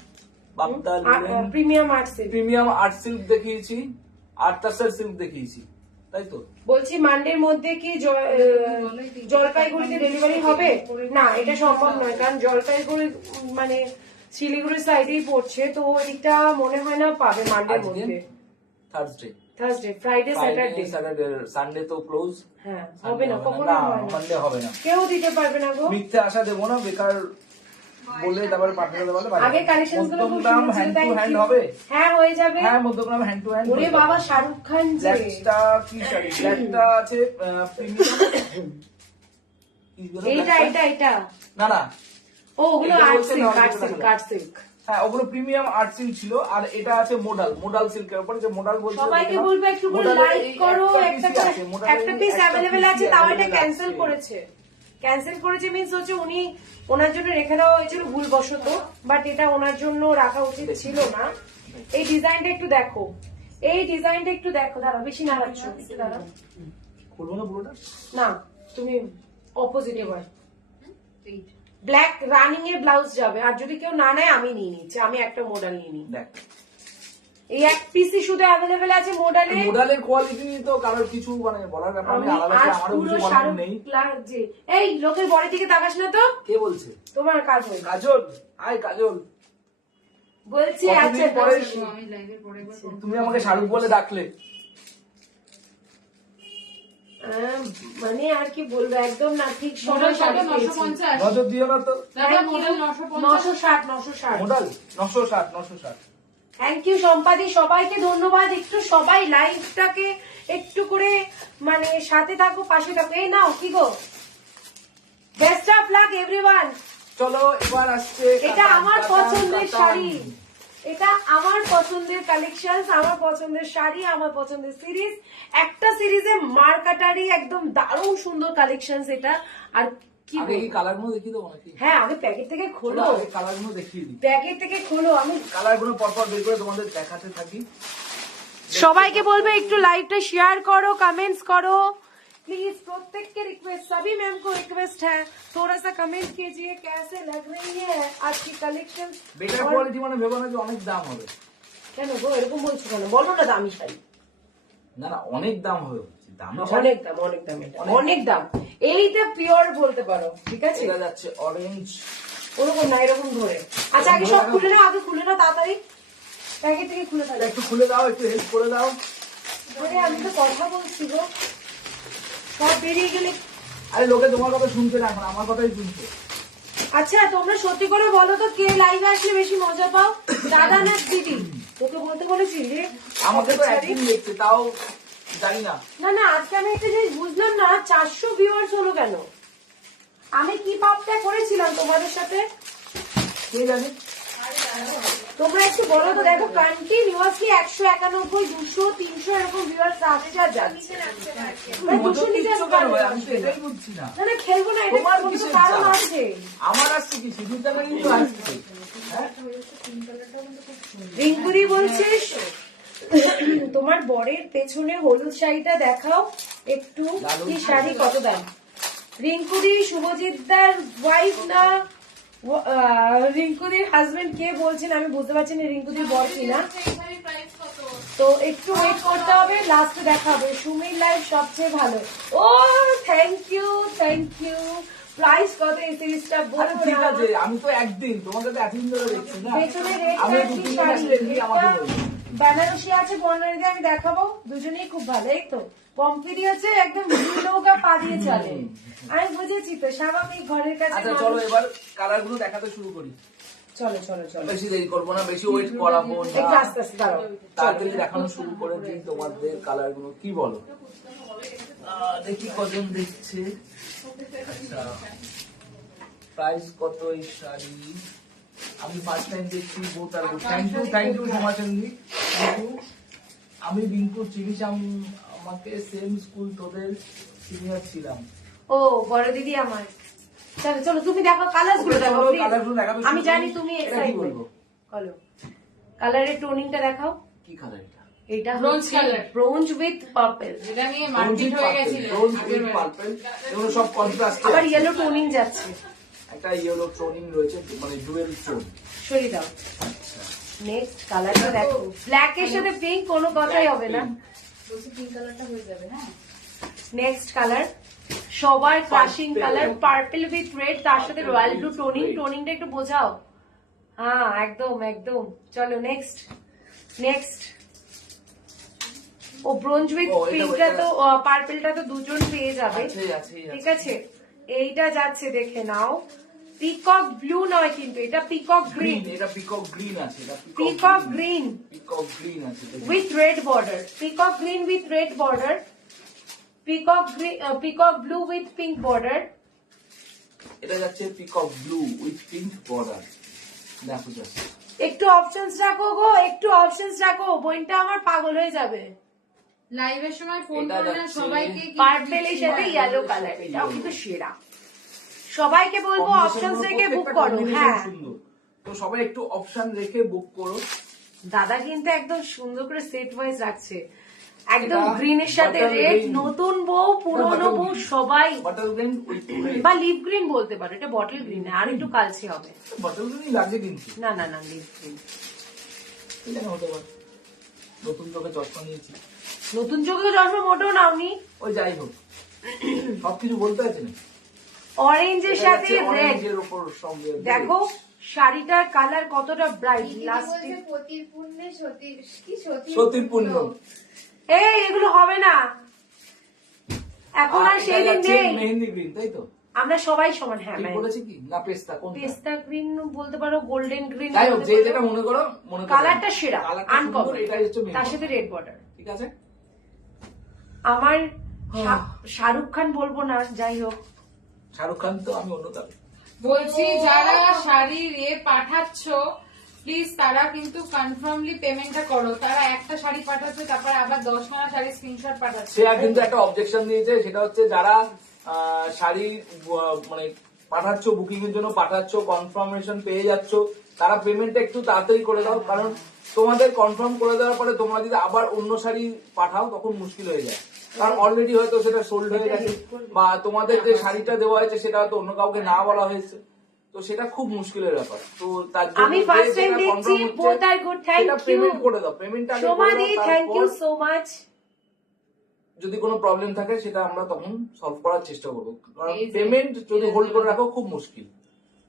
বাপ্তা linen premium arts. Premium art silk দেখিয়েছি, আর তাসার সিল্ক দেখিয়েছি, তাই তো? বলছি মান্ডের মধ্যে কি জলপাইগুড়িতে ডেলিভারি হবে? না, এটা সম্ভব নয়, কারণ জলপাইগুড়ি মানে শিলিগুড়ি সাইডেই পড়ছে, তো ওইটা মনে হয় না পাবে মান্ডের আজকে মধ্যে। Thursday, Thursday, Friday, Saturday. Saturday, Sunday তো ক্লোজ। হ্যাঁ, হবে না, কখনো না, হয় না। মানডে হবে না। কেউ দিতে পারবে না গো। মিথ্যে আশা দেবো না, বেকার বলে তারপরে পাঠিয়ে দেবো। আগে কালেকশন গুলো খুব দাম সুন্দর হ্যান্ড ছিল, টু thank হ্যান্ড you। হবে। হ্যাঁ, হয়ে যাবে। হ্যাঁ, মধ্যগ্রাম হ্যান্ড টু হ্যান্ড। ওরে বাবা, শাহরুখ খান যে। ব্ল্যাকটা কি শাড়ি? ব্ল্যাকটা আছে প্রিমিয়াম। এইটা না না, ও, ওগুলো এটা আর্ট বলছে সিল্ক, না, আর্ট ওগুলো সিল্ক, দেখালাম। Art silk. হ্যাঁ ওগুলো প্রিমিয়াম আর্ট সিল্ক ছিল, আর এটা আছে মোডাল সিল্কের উপরে, যে মোডাল বলছে। সবাইকে বলবো একটু করে মোডালের লাইক এই করো। একটা piece-ই আছে, মোডালের একটা এই পিস একটা অ্যাভেলেবেল piece-ই আছে, তাও এটা available ক্যান্সেল আছে। করেছে। ক্যান্সেল করেছে মিন্স হচ্ছে উনি ওনার জন্য রেখে দেওয়া হয়েছিল ভুলবশত, বাট এটা ওনার জন্য রাখা উচিত ছিল না। এই ডিজাইনটা একটু দেখো, এই ডিজাইনটা একটু দেখো। দাঁড়াও, বেশি নাড়াচ্ছ, একটু দাঁড়াও। খুলবো না পুরোটা? না, তুমি অপোজিটে হয়। ব্ল্যাক রানিং এর ব্লাউজ যাবে, আর যদি কেউ না নেয় আমি নিয়ে নিচ্ছি, আমি একটা মডেল নিয়ে নিই। দেখ, এই এক পিসই শুধু অ্যাভেলেবেল আছে মডেলে। মোডালের কোয়ালিটি তো কারোর কিছু মানে বলার ব্যাপার আমি নেই, আলাদা আজ করে আমারও পুরো কিছু বলার শাহরুখ নেই। লাগছে। এই লোকের বডি দিকে তাকাস না তো, কে বলছে? তোমার কাজ হয়ে গেছে। কাজল, আয় কাজল, বলছি আচ্ছা কতদিন পরে তুমি আমাকে শাহরুখ বলে ডাকলে। মানে আর কি বলবো, একদম না ঠিক মডেল সময় কত? 950। নজর দিও না তো। দাদা মডেল 950। 960। মোডাল 960। থ্যাংক ইউ সম্পাদি, সবাইকে ধন্যবাদ। একটু সবাই লাইভটাকে একটু করে মানে সাথে থাকো, পাশে থাকো। এই নাও, কি গো, বেস্ট অফ লাক এভরিওয়ান। চলো এবার আসছে এটা আমার কাতান, পছন্দের কাতান। শাড়ি, এটা আমার পছন্দের কালেকশন, আমার পছন্দের শাড়ি, আমার পছন্দের সিরিজ। একটা সিরিজে মার্কাটারি একদম দারুণ সুন্দর কালেকশন এটা। আর কি আগে বলবো? এই কালারগুলো দেখিয়ে দেবো নাকি? হ্যাঁ, আগে প্যাকেট থেকে খোলো, আগে কালারগুলো দেখিয়ে দিই। প্যাকেট থেকে খোলো। আমি কালারগুলো পরপর বের করে তোমাদের দেখাতে থাকি। সবাইকে বলবো একটু লাইভটা শেয়ার করো, कमेंट्स करो प्लीज। प्रत्येक के रिक्वेस्ट, सभी मैम को रिक्वेस्ट है, थोड़ा सा कमेंट कीजिए कैसे लग रही है आज की कलेक्शन। বেটার কোয়ালিটি মানে ভেবো না যে অনেক দাম হবে। কেন গো এরকম বলছো কেন? বলো না দামি শাড়ি। না না, অনেক দাম হবে। দামি শাড়ি। অনেক দাম, অনেক দাম, এটা অনেক দাম। এইটা পিওর বলতে পারো, ঠিক আছে? এটা যাচ্ছে অরেঞ্জ। ওরকম না, এরকম ধরে। আচ্ছা আগে সব খুলে নাও, আগে খুলে নাও তাড়াতাড়ি, প্যাকেট থেকে খুলে ফেলো। একটু খুলে দাও, একটু হেল্প করে দাও। আরে আমি তো কথা বলছি গো, সব বেরিয়ে গেলে। আরে লোকে তোমার কথা শুনছে না, এখন আমার কথাই শুনছে। আচ্ছা তোমরা সত্যি করে বলো তো, কে লাইভে আসলে বেশি মজা পাও, দাদা না দিদি? তোকে বলতে বলেছি যে আমাকে তো একদিন দেখছে, তাও জানি না। না না, আজকে আমি একটা জিনিস বুঝলাম না, 400 ভিউয়ার্স হলো কেন? আমি কি পাপটা করেছিলাম তোমাদের সাথে কে জানে? তোমরা একটু বলো তো। দেখো কন্টিনিউয়াসলি 191, 200, 300 এরকম ভিউয়ার্স আসছে আর যাচ্ছে। ভাই, 200 নিচে কিচ্ছু কেন ভাই, আমি তো এটাই বুঝছি না। না না, খেলবো না, এটা তোমার কোনো কিসের কারণ চাপ? আছে। আমার আসছে কি, সিঁদুরটা কিন্তু আসছে। হ্যাঁ? রিঙ্কুরি বলছিস তোমার বরের পেছনে হলুদ শাড়িটা দেখাও একটু, কি শাড়ি, কত দাম? রিঙ্কুরি শুভজিৎদার ওয়াইফ না রিঙ্কুরির হাজবেন্ড কে বলছেন আমি বুঝতে পারছি না, রিঙ্কুরির বর কিনা। তো একটু ওয়েট করতে হবে, লাস্টে দেখা হবে। সুমির লাইফ সবচেয়ে ভালো। ও থ্যাংক ইউ প্রাইস কত এই সিরিজটা আরে বলো ঠিক না। আছে, আমি তো একদিন তোমাকে তো এতদিন ধরে দেখছি না, পেছনে red আমি colour দু কি তিন শাড়ি, মাস এমনি আমাকে এটা বলবো। বেনারসি আছে বর্ণালী আমি দেখাবো, দুজনেই খুব ভালো। এই তো পম্পিদি হচ্ছে একদম নৌকা পা দিয়ে চলে। আমি বুঝেছি তো, স্বাভাবিক ঘরের কাছে আচ্ছা চলো মানুষ- এবার কালার গুলো দেখাতে শুরু করি। চলো চলো চলো, বেশি দেরি করবো না, বেশি ওয়েট করাবো একটু না, আস্তে আস্তে দাঁড়াও। তাড়াতাড়ি দেখানো শুরু করে দিই তোমাদের কালার গুলো। কি বলো? দেখি কজন দেখছে। আচ্ছা প্রাইস কত এই শাড়ি? আমি ফার্স্ট টাইম দেখছি, বহুত আর থ্যাংক ইউ সমাচারী। আমি বিঙ্কু চিনিস, আমাকে সেম স্কুল তোদের সিনিয়র ছিলাম। ও বড় দিদি আমার। চলো চলো তুমি দেখো কালার গুলো Okay, দেখো চলো, please। colour গুলো দেখাবে আমি শুরু জানি করো। তুমি এটা কি এক্সাইটেড। বলবো? বলো কালারের টোনিংটা দেখাও। কি কালার এটা? এটা Bronze color। Bronze with purple, যেটা নিয়ে মারপিট হয়ে গেছিল আগের বারে। পার্পল, এগুলো সব কন্ট্রাস্ট। আবার ইয়েলো টোনিং যাচ্ছে। একটা ইয়েলো টোনিং রয়েছে, মানে ডুয়েল টোন। সরিয়ে দাও। নেক্সট কালারটা দেখো, ব্ল্যাক এর সাথে পিঙ্ক কোনো কথাই হবে না। বলছি পিঙ্ক কালারটা হয়ে যাবে, হ্যাঁ। নেক্সট কালার সবার crushing Purple। Colour, purple with red, তার সাথে রয়্যাল ব্লু টোনিং। red। টোনিংটা একটু বোঝাও। হ্যাঁ একদম একদম। চলো নেক্সট নেক্সট। ও ব্রোঞ্জ উইথ ও, এটা- পিঙ্কটা তো এটা- পার্পলটা তো দুজন পেয়ে যাবে। আছে আছে ঠিক আছে, এইটা যাচ্ছে দেখে নাও। পিকক ব্লু নয় কিন্তু, এটা পিকক গ্রিন, গ্রিন। এটা পিকক গ্রিন আছে, এটা পিকক গ্রিন পিকক গ্রিন আছে এটা। with red border, peacock green with red border, peacock green, peacock blue with pink border. এটা যাচ্ছে peacock blue with pink border. দেখো জাস্ট একটু অপশনস রাখো গো, একটু অপশনস রাখো, বোনটা আমার পাগল হয়ে যাবে। লাইভের সময় ফোন এটা করে না যাচ্ছে- সবাইকে কি পার্পেলের সাথে হ্যাঁ, ইয়েলো এটার কালার, সাথে এটাও yellow। কিন্তু সেরা। সবাইকে বলবো অপশনস রেখে বুক করো। হ্যাঁ সুন্দর, তো সবাই একটু অপশন রেখে বুক করো। দাদা কিন্তু একদম সুন্দর করে সেট ওয়াইজ রাখছে, একদম এটা গ্রিনের সাথে bottle রেড। green। নতুন বউ পুরনো bottle বউ green। সবাই, বটল গ্রিন উইথ রেড। বা লিভ গ্রিন বলতে পারো, এটা বটল গ্রিন আর একটু কালচে হবে। বটল গ্রিনই লাগে কিন্তু, না না না, লিভ গ্রিন। কি জানো হতে পারে। নতুন চোখে চশমা নিয়েছি, নতুন চোখে চশমা মোটেও নাওনি। ওই যাই হোক সবকিছু বলতে আছে না। অরেঞ্জের সাথে রেড, অরেঞ্জের উপর সঙ্গে দেখো শাড়িটার কালার কতটা ব্রাইট। দিদি লাস্ট বলছে পতির পুণ্যে সতীর কি সতীর পুণ্য। এই এগুলো হবে না এখন, আর সেই দিন নেই। মেহেন্দি গ্রিন, তাই তো? আমরা সবাই সমান। হ্যাঁ ঠিক বলেছি কি না? পেস্তা কোনটা? পেস্তা গ্রিন বলতে পারো, গোল্ডেন গ্রিন। যাই হোক, যে যেটা মনে করো মনে করো। কালারটা সেরা, কালারটা আনকমন, সুন্দর, এটাই হচ্ছে main তার কথা। সাথে রেড বর্ডার। ঠিক আছে। আমার শাহরুখ খান বলবো না, যাই হোক। শাহরুখ খান তো আমি অন্য কারণ। বলছি যারা শাড়ি পাঠাচ্ছ প্লিজ তারা কিন্তু কনফার্মলি পেমেন্টটা করো। তারা একটা শাড়ি পাঠাচ্ছে তারপরে আবার 10খানা শাড়ি স্ক্রিনশট পাঠাচ্ছে। সে কিন্তু একটা অবজেকশন দিয়েছে, সেটা হচ্ছে যারা শাড়ি মানে পাঠাচ্ছ, বুকিং এর জন্য পাঠাচ্ছ, কনফার্মেশন পেয়ে যাচ্ছ, তারা পেমেন্টটা একটু তাড়াতাড়ি করে দাও। কারণ তোমাদের কনফার্ম করে দেওয়ার পরে তোমরা যদি আবার অন্য শাড়ি পাঠাও তখন মুশকিল হয়ে যায়। কারণ অলরেডি হয়তো সেটা সোল্ড হয়ে গেছে, বা তোমাদের যে শাড়িটা দেওয়া হয়েছে সেটা হয়তো অন্য কাউকে না বলা হয়েছে, তো সেটা খুব মুশকিলের ব্যাপার। তো তার জন্য আমি ফার্স্ট টাইম দেখছি, বোথ আর গুড। থ্যাংক ইউ পেমেন্ট করে দাও, পেমেন্টটা সোমাদি, থ্যাংক ইউ সো মাচ। যদি কোনো প্রবলেম থাকে সেটা আমরা তখন সলভ করার চেষ্টা করবো। কারণ পেমেন্ট যদি হোল্ড করে রাখো খুব মুশকিল।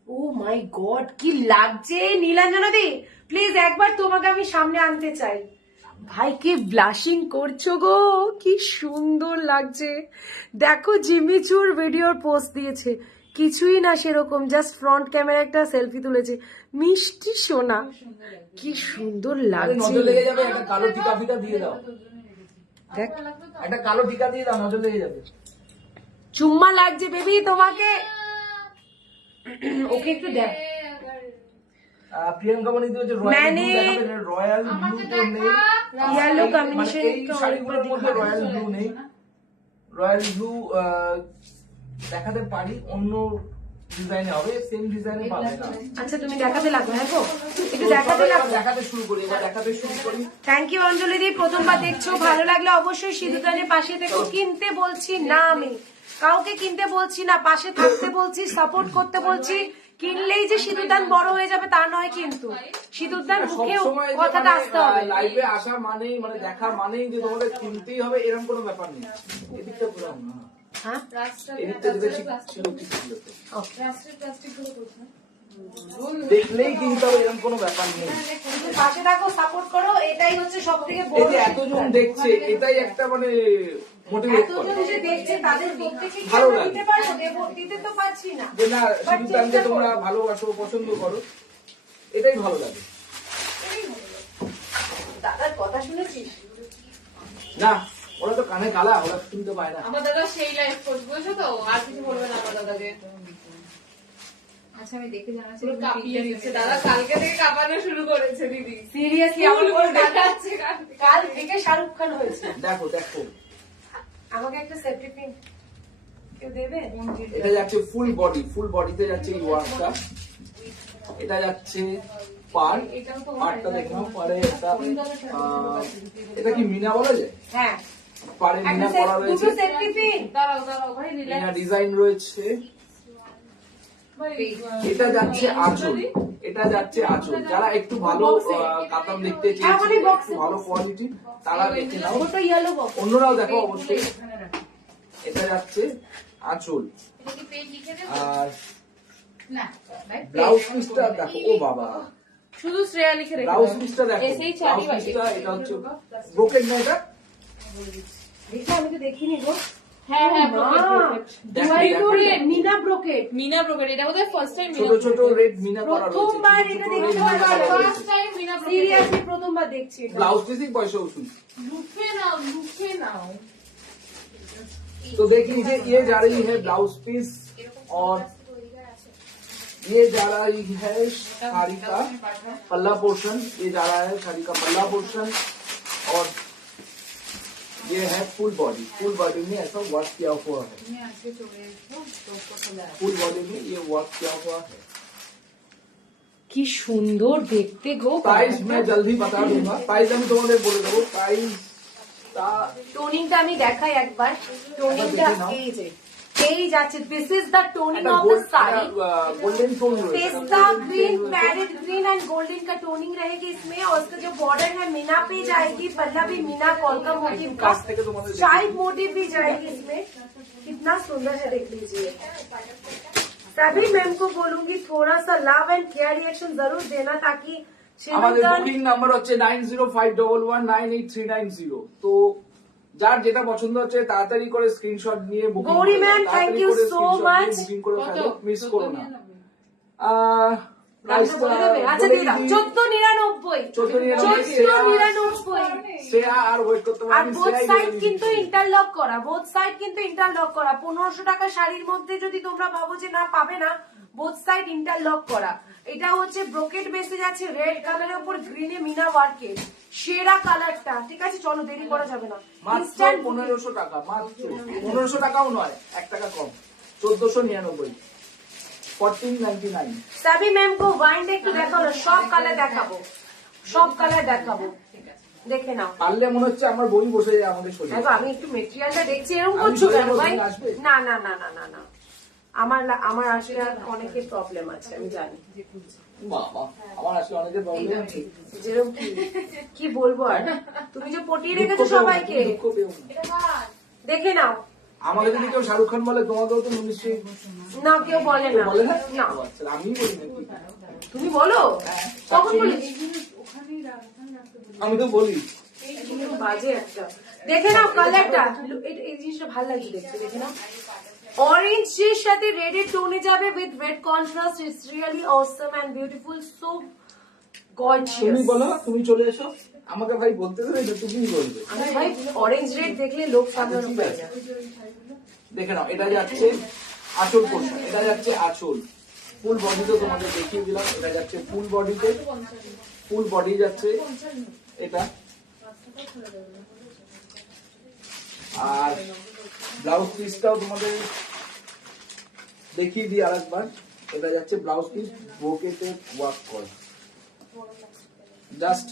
ও মাই গড, কি লাগছে নীলাঞ্জনা দি, প্লিজ একবার তোমাকে আমি সামনে আনতে চাই। ভাই কি ব্লাশিং করছো গো, কি সুন্দর লাগছে। দেখো জিমিচুর ভিডিওর পোস্ট দিয়েছে, কিছুই না সেরকম, জাস্ট ফ্রন্ট ক্যামেরা একটা সেলফি তুলেছে। মিষ্টি সোনা, কি সুন্দর লাগছে। নজর লেগে যাবে, একটা কালো টিকা ফিকা দিয়ে দাও, দেখ একটা কালো টিকা দিয়ে দাও, নজর লেগে যাবে। চুম্মা লাগছে বেবি তোমাকে। ওকে একটু দেখ। প্রিয়াঙ্কা বনি দিয়েছে রয়্যাল ব্লু দেখাবে, রয়্যাল ব্লু তো নেই, ইয়েলো মানে কম্বিনেশন এই শাড়িগুলোর মধ্যে রয়্যাল ব্লু নেই। রয়্যাল ব্লু দেখাতে পারি, অন্য ডিজাইনে হবে, সেম ডিজাইনে পাবে না। আচ্ছা তুমি দেখাতে লাগবে, হ্যাঁ গো একটু তো দেখাতে চলো এবার লাগবে। দেখাতে শুরু করি, এবার দেখাতে শুরু করি। থ্যাংক ইউ অঞ্জলি দি, প্রথমবার দেখছো, ভালো লাগলে অবশ্যই সিঁদুরদানের পাশে থেকো। কিনতে বলছি না, আমি কাউকে কিনতে বলছি না, পাশে থাকতে বলছি, সাপোর্ট করতে বলছি। কিনলেই যে সিঁদুরদান বড় হয়ে যাবে তা নয়, কিন্তু সিঁদুরদান মুখেও সবসময় যে কথাটা আসতে হবে। লাইভে আসা মানেই, মানে দেখা মানেই যে তোমাদের কিনতেই হবে এরকম কোনো ব্যাপার নেই। এদিকটা ঘুরাও না। হ্যাঁ এদিকটা যেটা ছিল ঠিক ছিল তো। প্লাস্টিক গুলো করছে দেখলেই কিনতে হবে এরকম কোনো ব্যাপার নেই। তুমি পাশে থাকো, সাপোর্ট করো, এটাই হচ্ছে সব থেকে এই বড়। যে এতজন দেখছে এটাই একটা মানে মোটিভেট করে এতজন যে দেখছে তাদের প্রত্যেককে ভালো আমরা লাগে। দিতে পারবো, দিতে তো পারছি না। যে না শুধু প্যান্টকে তোমরা ভালোবাসো পছন্দ করো, এটাই ভালো লাগে। দাদার কথা শুনেছিস? না ওরা তো কানে কালা, ওরা শুনতে পায় না। আমার দাদা সেই লাইফ কোচ বুঝেছো তো, আর কিছু বলবে না আমার দাদাকে। আচ্ছা আমি দেখে জানাচ্ছি পুরো কাঁপিয়ে দিচ্ছে দাদা, কালকে থেকে কাঁপানো শুরু করেছে দিদি। সিরিয়াসলি ফুল করে দেখাচ্ছে কালকে। কাল থেকে শাহরুখ খান হয়েছে। দেখো দেখো আমাকে একটা সেফটি পিন কেউ দেবে? এটা যাচ্ছে ফুল বডি, ফুল বডিতে যাচ্ছে এই ওয়ার্কটা। এটা যাচ্ছে পাড়টা দেখে নাও, পাড়ে একটা এটা কি মিনা বলা যায়? হ্যাঁ, পাড়ে মিনা করা রয়েছে, দুটো সেফটি পিন। দাঁড়াও দাঁড়াও ভাই, মিনা রিল্যাক্স ডিজাইন রয়েছে। ভাই। এটা যাচ্ছে আঁচল, এটা যাচ্ছে আঁচল। যারা একটু ভালো কাতান দেখতে হ্যাঁ, মানে চেয়েছে, box একটু ভালো কোয়ালিটি, তারা দেখে নাও। ওটা ইয়েলো বক্স। অন্যরাও দেখো অবশ্যই। এটা যাচ্ছে আঁচল। এটা কি পেজ লিখে দেবো? আর না ব্লাউজ পিসটা দেখো, ও বাবা, শুধু শ্রেয়া লিখে রেখে ব্লাউজ দাও। পিসটা দেখো, এসেই ব্লাউজ ছাড়ি বাই। পিসটা এটা হচ্ছে ব্রোকেন না এটা? দেখি, আমি তো দেখিনি গো। হ্যাঁ হ্যাঁ, মা, দেখো, দুয়ারি দেখো। করে মিনা ব্রোকেট। মিনা ব্রোকেট, এটা বোধহয় ফার্স্ট টাইম ছোট ছোট রেড মিনা করা রয়েছে, প্রথমবার এটা দেখতে পারলাম। First time meena brocade. Seriously প্রথমবার দেখছি এটা। ब्लाउज पीस ही पैसे उसूल। লুফে নাও, লুফে নাও। तो देख लीजिए ये जा रही है ब्लाउज पीस और ये जा रही है साड़ी का पल्ला पोर्शन, ये जा रहा है साड़ी का पल्ला पोर्शन और ये है फुल बॉडी। फुल बॉडी में ऐसा वर्क किया हुआ है, फुल बॉडी में ये वर्क किया हुआ है। কি সুন্দর দেখতে গো। प्राइस मैं जल्दी बता दूंगा, प्राइस हम तुम्हारे बोले दो प्राइस का। টোনিংটা আমি দেখাই একবার। টোনিংটা এই যে এই যাচ্ছে, দিস ইজ দ্য টোনিং এটা of the sari. Golden tone pista green, parrot green and golden का टोनिंग रहेगी इसमें, और उसका जो बॉर्डर है मीना पे जाएगी, पल्ला भी मीना कॉलका मोटिव का, स्ट्राइप मोटिव भी जाएगी इसमें। कितना सुंदर है, देख लीजिए। सभी मैम को बोलूंगी थोड़ा सा लव एंड केयर रिएक्शन जरूर देना, ताकि আমাদের চিরন্তন বুকিং নাম্বার হচ্ছে 9051198390। তো যার যেটা পছন্দ হচ্ছে তাড়াতাড়ি করে স্ক্রিনশট নিয়ে booking Gauri ma'am, thank you so much. Booking করে ফেলো, মিস করো না। দামটা বলে দেবে? আচ্ছা দিয়ে দাও, 1499। 1499। সে আর ওয়েট করতে আর পারবি, বোথ সাইড কিন্তু ইন্টারলক করা, বোথ সাইড কিন্তু ইন্টারলক করা। 1500 টাকা শাড়ির মধ্যে যদি তোমরা ভাবো যে না পাবে না, বোথ সাইড ইন্টারলক করা। এটা হচ্ছে ব্রোকেট বেসে যাচ্ছে, রেড কালারের উপর গ্রিনে মিনা ওয়ার্কের সেরা কালারটা। ঠিক আছে, চলো দেরি করা যাবে না। মাত্র ইনস্ট্যান্ট 1500 টাকা, মাত্র 1500 টাকাও নয়, 1 টাকা কম, 1499, 1499। সাবি ম্যাম কো ওয়াইন্ড একটু দেখাবো, সব কালার দেখাবো, সব কালার দেখাবো, দেখে নাও। পারলে মনে হচ্ছে আমার বই বসে যায় আমাদের শরীরে। দেখো আমি একটু মেটেরিয়ালটা দেখছি, এরকম আমি করছো কেন বলবো, ভাই? তুমি আসবে? না না না না না না, আমার আসলে অনেকের প্রবলেম আছে, আমি জানি। বাবা, আমার আসলে অনেকের প্রবলেম। যেরকম কি বলবো আর, তুমি যে পটিয়ে রেখেছো সবাইকে, দুঃখ পেও না। দেখে নাও। আমাকে যদি কেউ শাহরুখ খান বলে, তোমাকেও তো নিশ্চয়ই না, কেউ বলে না। বলে না? না, ও আচ্ছা, আমি বলি নাকি? তুমি বলো, কখন বলিস? আমি তো বলি। বাজে একটা। দেখে নাও কালারটা, এই জিনিসটা ভালো লাগছে দেখতে, দেখে নাও। অরেঞ্জ এর সাথে রেড এর টোনে যাবে with red contrast. It's really awesome and beautiful, so gorgeous. তুমি বলো, তুমি চলে এসো। আমাকে ভাই বলতে দেবে না, তুমিই বলবে। আমি ভাই অরেঞ্জ রেড দেখলে লোক সামলানো ঠিক পাই আছে। না। দেখে নাও, এটা যাচ্ছে আঁচল পোর্শন, এটা যাচ্ছে আঁচল। ফুল বডিতে তোমাদের দেখিয়ে দিলাম, এটা যাচ্ছে ফুল বডিতে, ফুল বডি যাচ্ছে এটা। আর ব্লাউজ পিসটাও তোমাদের দেখিয়ে দিই আরেকবার। এটা যাচ্ছে ব্লাউজ পিস, ব্রোকেটে ওয়ার্ক করা, জাস্ট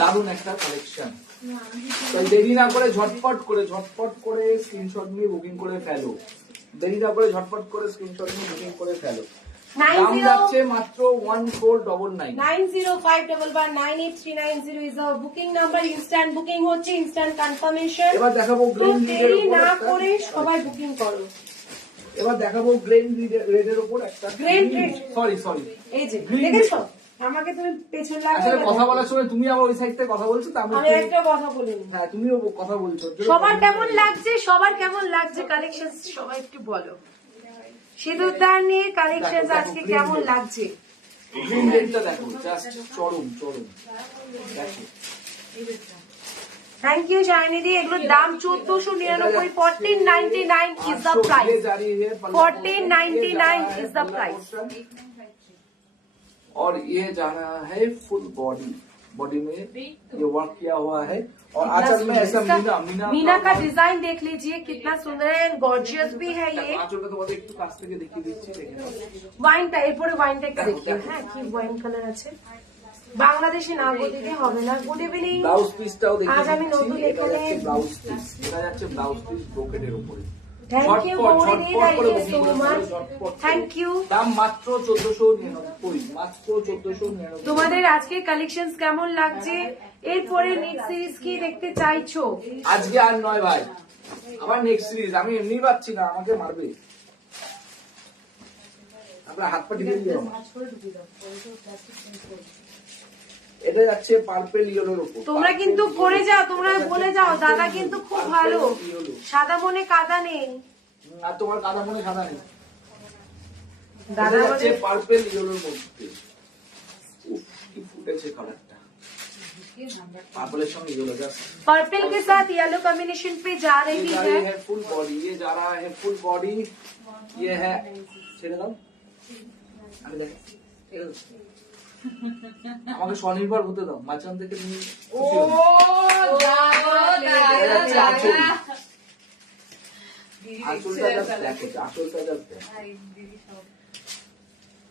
দারুণ একটা কালেকশন। তাই দেরি না করে ঝটপট করে স্ক্রিনশট নিয়ে বুকিং করে ফেলো, দেরি না করে ঝটপট করে স্ক্রিনশট নিয়ে বুকিং করে ফেলো। দাম 90 যাচ্ছে মাত্র 1499। 9051119839 is our booking number. Instant booking হচ্ছে, instant confirmation. এবার দেখাবো তো গ্রিন দেরি না করে সবাই বুকিং করো। এবার দেখাবো গ্রিন রেডের উপর একটা Green red। সরি এই যে Green দেখেছো, আমাকে তুমি পেছন আসলে লাগাবে। কথা বলার সময় তুমি আমার ওই সাইড থেকে কথা বলছো তো আমি আমি একটা কথা বলিনি। হ্যাঁ তুমিও কথা বলছো। সবার কেমন লাগছে, সবার কেমন লাগছে কালেকশন সবাই একটু বলো। সিঁদুরদার নিয়ে কালেকশন দেখো, আজকে green কেমন red। লাগছে? গ্রিন রেডটা দেখো, জাস্ট চরম দেখো। থ্যাংক ইউ শাইনিদি। এগুলোর দাম 1499, 1499 is the price। 1499 is the price। और ये जाना है फुल बॉडी में ये वर्क किया हुआ है और आंचल में ऐसा मीना का डिजाइन देख लीजिए, कितना सुंदर है, गॉर्जियस भी है ये। आंचलটা তোমাদের একটু কাছ থেকে দেখিয়ে দিচ্ছি, দেখে নাও। ওয়াইনটা, এরপরে ওয়াইনটা একটু দেখি। হ্যাঁ, কি ওয়াইন কালার আছে। বাংলাদেশে না গো দিদি, হবে না। Good evening. ব্লাউজ পিসটাও দেখিয়ে আজ আমি নতুন দিচ্ছি। এটা এখানে যাচ্ছে ব্লাউজ পিস, এটা যাচ্ছে ব্লাউজ পিস ব্রোকেটের উপরে। Thank you Gauri, thank you so much, thank you. দাম মাত্র 1499, মাত্র 1499। তোমাদের আজকে কালেকশন কেমন লাগছে? এরপরে নেক্সট সিরিজ কি দেখতে চাইছো? আজকে আর নয় ভাই, আবার নেক্সট সিরিজ। আমি এমনি পাচ্ছি না, আমাকে মারবে। আপনার হাত পা ঢিলে দিও। এটা যাচ্ছে পার্পেল ইয়েলোর উপর। তোমরা কিন্তু করে যাও, তোমরা বলে যাও দাদা কিন্তু খুব ভালো, সাদা মনে কাদা নেই। আর তোমার কাদা মনে সাদা নেই। দাদা এটা যাচ্ছে বলে পার্পেল ইয়েলোর মধ্যে। উফ, কি ফুটেছে কালারটা। पार्पल संग येलो जस्ट पर्पल के साथ येलो कॉम्बिनेशन पे जा रही ये है। फुल बॉडी, ये जा रहा है फुल बॉडी। ये है ছেড়ে দাও, আমি দেখ আমাকে স্বনির্ভর হতে দাও, মাঝখান থেকে তুমি খুশি হও। এটা হচ্ছে আঁচল। আঁচলটা জাস্ট দেখো, আঁচলটা জাস্ট দেখো।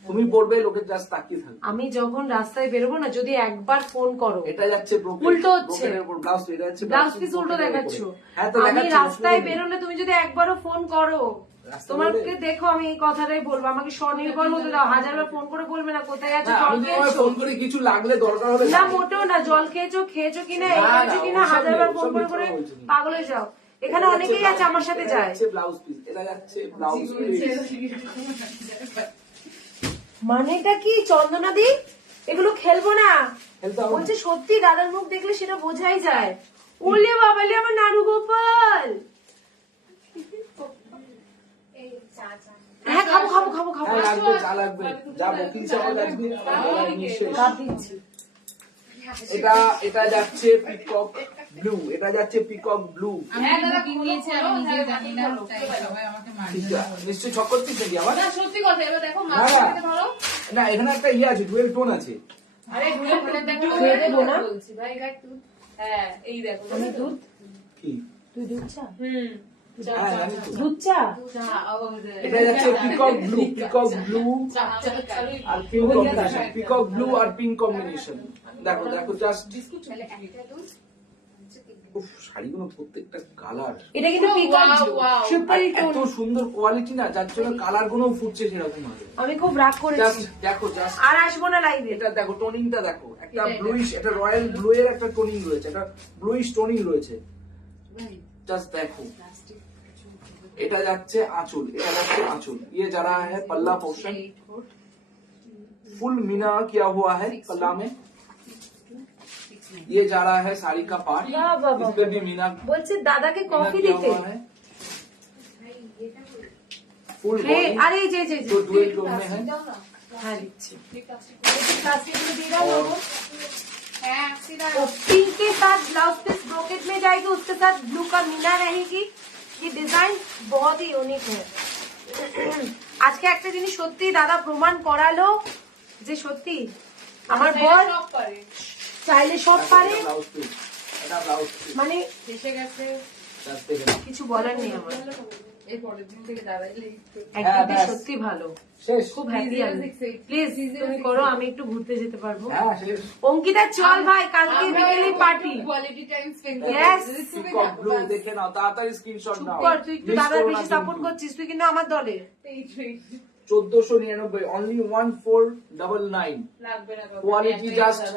তুমি পড়বে, লোকের জাস্ট তাকিয়ে থাকবে। আমি যখন রাস্তায় বেরোবো না, যদি একবার ফোন করো, এটা যাচ্ছে ব্রোকেট, উল্টো হচ্ছে ব্রোকেটের উপর ব্লাউজ, এটা যাচ্ছে ব্লাউজ পিস উল্টো দেখাচ্ছ। হ্যাঁ তো আমি দেখাচ্ছি, রাস্তায় অসুবিধা নেই। বেরোলে তুমি যদি একবারও ফোন করো, রাস্তায় তোমাকে বেরোলে? দেখো আমি এই কথাটাই বলবো, আমাকে স্বনির্ভর হতে দাও। হাজারবার ফোন করে বলবে না কোথায় আছো, না, জল আমি তোমায় খেয়েছো। ফোন করে কিছু লাগলে দরকার হলে না মোটেও না, জল খেয়েছো, খেয়েছো কিনা, এই না, করেছো না, কিনা, ওসব হাজারবার নেই, ফোন ওসব করে মিথ্যা করে বলছি না। পাগল হয়ে যাও। এখানে অনেকেই আছে আমার সাথে যায়। যাচ্ছে ব্লাউজ পিস, এটা যাচ্ছে ব্লাউজ পিস। মানেটা কি চন্দনাদি? এগুলো খেলবো না খেলতে হবে না। বলছে, সত্যি দাদার মুখ দেখলে সেটা বোঝাই যায়। ওলে বাবালে আমার নানু গোপাল। হ্যাঁ খাবো খাবো খাবো খাবো। হ্যাঁ, লাগবে, চা লাগবে, যা বকিল চাওয়াল লাগবে নিশ্চয়ই। কাপ দিচ্ছি। এটা এটা যাচ্ছে পিকক ব্লু, এটা যাচ্ছে পিকক ব্লু। আমি বুকিং নিয়েছি, আমি নিজে জানি না, তাই সবাই আমাকে মারবে। নিশ্চয়ই ছক করছিস নাকি আবার? না সত্যি কথা, এবার দেখো না, মাছ না। থেকে ধরো। না, এখানে একটা ইয়ে আছে, ডুয়েল টোন আছে। আরে ঘুরে ঘুরে দেখো, খেয়ে দেবো না? বলছি ভাই দেখ তুই। হ্যাঁ এই দেখো আমি দুধ, কি? তুই দুধ চা, হ্যাঁ, জানি তো। দুধ চা। এটা যাচ্ছে পিকক ব্লু, পিকক ব্লু আর পিঙ্ক কম্বিনেশন, পিকক ব্লু আর পিঙ্ক কম্বিনেশন। দেখো দেখো জাস্ট, উফ, শাড়িগুলো প্রত্যেকটা কালার এটা কিন্তু পিকক ট্রিপল টোন। এত সুন্দর কোয়ালিটি না, যার জন্য কালার গুলো ফুটছে সেরকম ভাবে। আমি খুব রাগ করেছি, জাস্ট দেখো, জাস্ট আর আসবো না লাইভে। এটা দেখো, টোনিংটা দেখো, একটা ব্লুইশ, এটা রয়্যাল ব্লু এর একটা টোনিং রয়েছে, একটা ব্লুইশ টোনিং রয়েছে। জাস্ট দেখো, এটা যাচ্ছে आंचल, এটা যাচ্ছে आंचल। ये जा रहा है पल्ला पोर्शन, फुल मीना किया हुआ है पल्ला में। ये जा रहा है साड़ी का पार्ट, वाह, वाह, वाह। इस पे भी मीना বলছে দাদাকে मीना কফি किया দিতে। हुआ है। फुल হ্যাঁ, बॉडी আরে এই যে যে जो डुअल टोन में है। হ্যাঁ দিচ্ছি। प्लास्टिक में दे रहा हूँ वो। হ্যাঁ সিধা वो पिंक के साथ ब्लाउज पीस ब्रोकेट में जाएगी, उसके साथ ब्लू का मीना रहेगी। ये डिजाइन बहुत ही यूनिक है। আজকে একটা জিনিস সত্যি দাদা প্রমাণ করালো যে সত্যি আমার বর সব পারে। চাইলে সব পারে, ब्लाउज पीस, এটা ব্লাউজ পিস। মানে এসে গেছে জাস্ট দেখে নাও। কিছু বলার নেই আমার। এই পরের দিন থেকে দাঁড়াইলে একদিকে ব্যাস। সত্যি ভালো, শেষ। খুব হ্যাপি আমি। প্লিজ তুমি করো, আমি একটু ঘুরতে যেতে পারবো। হ্যাঁ, শেষ। অঙ্কিতা চল ভাই, কালকে বিকেলে party. Quality time spend Yes. Peacock blue দেখে নাও, তাড়াতাড়ি স্ক্রিনশট চুপ নাও। কর, তুই একটু Miss দাদার করো না বেশি কিন্তু। সাপোর্ট করছিস, তুই কিন্তু আমার দলে। 1499 অনলি 1499 লাগবে না Quality just-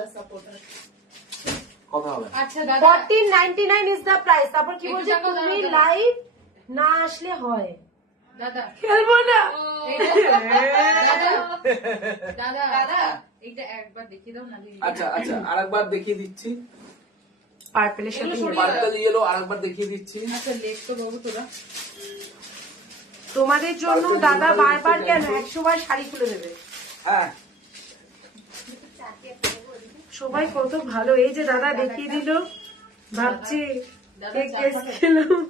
কথা হবে না। আচ্ছা দাদা 1499 ইজ দ্য প্রাইস। তারপর কি একটু বলছে, টাকা দাও, তুমি দাও। লাইভ না আসলে হয়, দাদা খেলবো না। দাদা দাদা এটা একবার দেখিয়ে দাও না দিদি। আচ্ছা আচ্ছা আরেকবার দেখিয়ে দিচ্ছি, পার্পেলের সাথে পার্পল ইয়েলো আরেকবার দেখিয়ে দিচ্ছি। আচ্ছা লেখ তো বাবু তোরা তোমাদের জন্য Purple দাদা yellow বারবার দেখতে কেন চাইছো? 100 বার শাড়ি খুলে দেবে। হ্যাঁ সবাই কত ভালো, এই যে দাদা দেখিয়ে দিল, ভাবছি কেক টেস্ট খেলাম।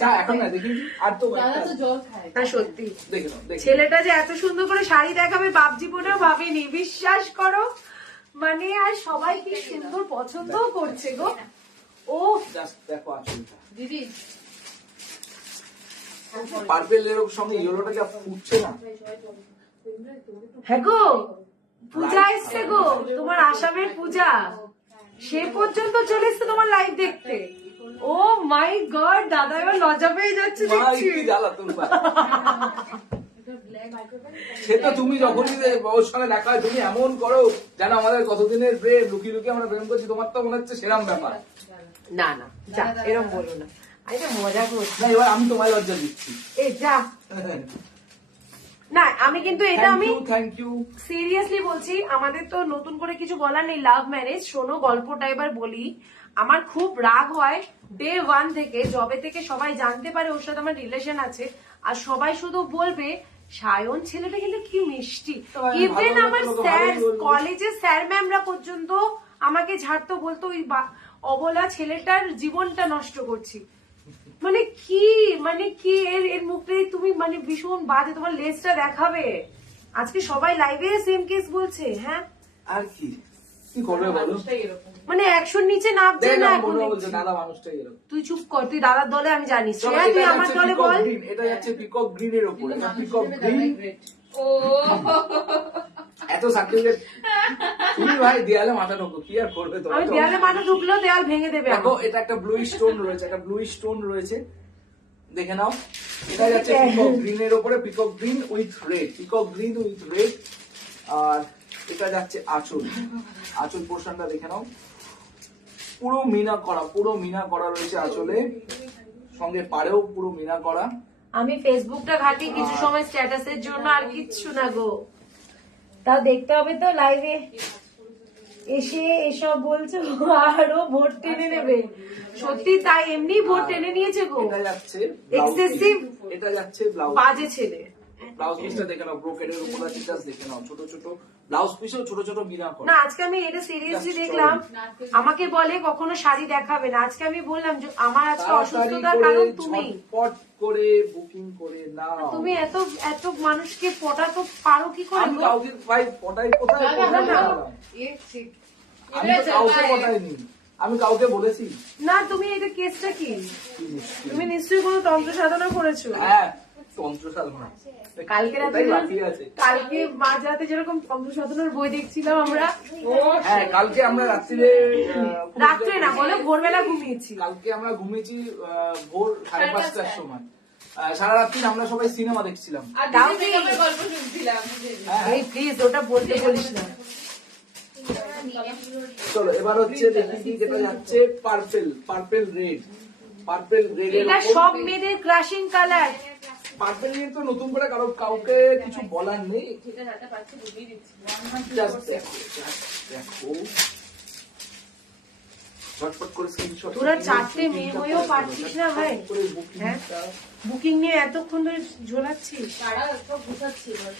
চা এখন না দেখি, আর তো দাদা তো জল খায় না সত্যি দেখে নাও দেখে ছেলেটা যে এত সুন্দর করে শাড়ি দেখাবে বাপ জীবনেও ভাবিনি, বিশ্বাস করো। মানে আর সবাই কি সুন্দর পছন্দ করছে গো। ও জাস্ট দেখো আঁচলটা, দিদি পার্পল এর সঙ্গে ইয়েলোটা যা ফুটছে না, হ্যাঁ গো, পূজা এসছে গো, তোমার আসামের পূজা, সে পর্যন্ত চলে এসছে তোমার লাইভ দেখতে। ও মাই গড, দাদা এবার লজ্জা পেয়ে যাচ্ছে মা দেখছি। কি জ্বালাতন পায়। সে তো তুমি যখনই ওর সঙ্গে দেখা হয় তুমি এমন করো যেন আমাদের কতদিনের প্রেম, লুকিয়ে লুকিয়ে আমরা প্রেম করছি, তোমার তো মনে হচ্ছে সেরকম ব্যাপার। না না যা, এরকম বলো না, আমি তো মজা করছি। না এবার আমি তোমায় লজ্জা দিচ্ছি। এই যা, না আমি কিন্তু এটা আমি থ্যাংক ইউ। সিরিয়াসলি বলছি, আমাদের তো নতুন করে কিছু বলার নেই, লাভ ম্যারেজ। শোনো গল্পটা এবার বলি। আমার খুব রাগ হয় ডে 1 থেকে, যবে থেকে সবাই জানতে পারে ওর সাথে আমার রিলেশন আছে, আর সবাই শুধু বলবে সায়ন ছেলেটা কিন্তু কি মিষ্টি। তোমার ইভেন ভালো আমার লাগলে স্যার, ভালোই বলবে। কলেজের স্যার ম্যামরা পর্যন্ত আমাকে ঝাড়তো, বলতো ওই অবলা ছেলেটার জীবনটা নষ্ট করছি। মানে কি এর এর মুখে তুমি মানে ভীষণ বাজে, তোমার লেজটা দেখাবে। আজকে সবাই লাইভে সেম কেস বলছে। হ্যাঁ আর কি কি করবে বলো, মানুষটাই এরকম। মানে 100 নিচে নামছে দেখ না না এখন বলবো বলছে দেখছি। দাদা মানুষটাই এরকম। তুই চুপ কর, তুই দাদার দলে, আমি জানি। চলো, শ্রেয়া তুই এটা আমার যাচ্ছে দলে পিকক বল। গ্রিন, এটা যাচ্ছে পিকক গ্রিন এর উপরে, পিকক গ্রিন। ও এত সার্টিফিকেট তুমি ভাই দেয়ালে মাথা ঢোকো, কি আর করবে আমি তোমার। দেয়ালে মাথা ঢুকলেও দেয়াল ভেঙে দেবে দেখো আমাকে। এটা একটা ব্লু স্টোন রয়েছে, একটা ব্লু স্টোন রয়েছে, দেখে নাও। এটা যাচ্ছে পিকক গ্রিন এর উপরে, peacock green with red, peacock green with red. আর এটা যাচ্ছে আঁচল, আঁচল পোর্শনটা দেখে নাও, পুরো মিনা করা, পুরো মিনা করা রয়েছে আঁচলে, সঙ্গে পাড়েও পুরো মিনা করা। আমি ফেসবুকটা ঘাটি কিছু সময় স্ট্যাটাসের জন্য, আর কিচ্ছু না গো। তা দেখতে হবে তো লাইভে এসে এসব বলছো, আরো ভোট টেনে নেবে। সত্যি তাই, এমনি ভোট টেনে নিয়েছে গো। এটা যাচ্ছে ব্লাউজ Excessive পিস, এটা যাচ্ছে ব্লাউজ বাজে ছেলে। ব্লাউজ পিসটা দেখে নাও, ব্রোকেডের উপর আছে, জাস্ট দেখে নাও, ছোট ছোট ব্লাউজ পিসও ছোট ছোট মিনা করা। না আজকে আমি এটা সিরিয়াসলি Just দেখলাম, আমাকে বলে কখনো শাড়ি দেখাবে না। আজকে আমি বললাম যে আমার আজকে অসুস্থতার কারণ তুমি। ঝটপট করে বুকিং করে নাও। তুমি এত এত মানুষকে পটাতে পারো কি করে আমি গো? কাউকে ভাই পটাই কোথায় দাদা, কোথায় দাদা। পটালাম? আমি তো এটা কাউকে ভাই। পটাইনি, আমি কাউকে বলেছি না তুমি এটা কেসটা কি? কি মুশকিল। তুমি নিশ্চয়ই কোনো তন্ত্র সাধনা করেছো। হ্যাঁ তন্ত্র সাধনা কালকে রাতে ওটাই বাকি আছে। কালকে মাঝরাতে যেরকম তন্ত্র সাধনার বই দেখছিলাম আমরা, হ্যাঁ কালকে আমরা রাত্রিরে রাত্রে না বলে ভোরবেলা ঘুমিয়েছি। কালকে আমরা ঘুমিয়েছি ভোর 5:30টার সময়। সারা রাত্রি আমরা সবাই সিনেমা দেখছিলাম। আর তাও দিদি কি? মেকআপের গল্প শুনছিলাম। হ্যাঁ, এই প্লিজ ওটা বলতে বলিস না। চলো এবার হচ্ছে দেখি যেটা যাচ্ছে purple, purple red, purple red এর এটা সব মেয়েদের ক্রাশিং কালার। পার্পেল নিয়ে তো নতুন করে কাউকে কিছু বলার নেই। যেটা হাতে পাচ্ছি বুঝিয়ে দিচ্ছি। Just দেখো, just দেখো। ঝটপট করে স্ক্রিনশট। তোরা চারটে মেয়ে হয়েও পারছিস না ভাই। করে বুকিংটা। বুকিং নিয়ে এতক্ষণ ধরে ঝোলাচ্ছিস। তারা সব গুছাচ্ছি এবার।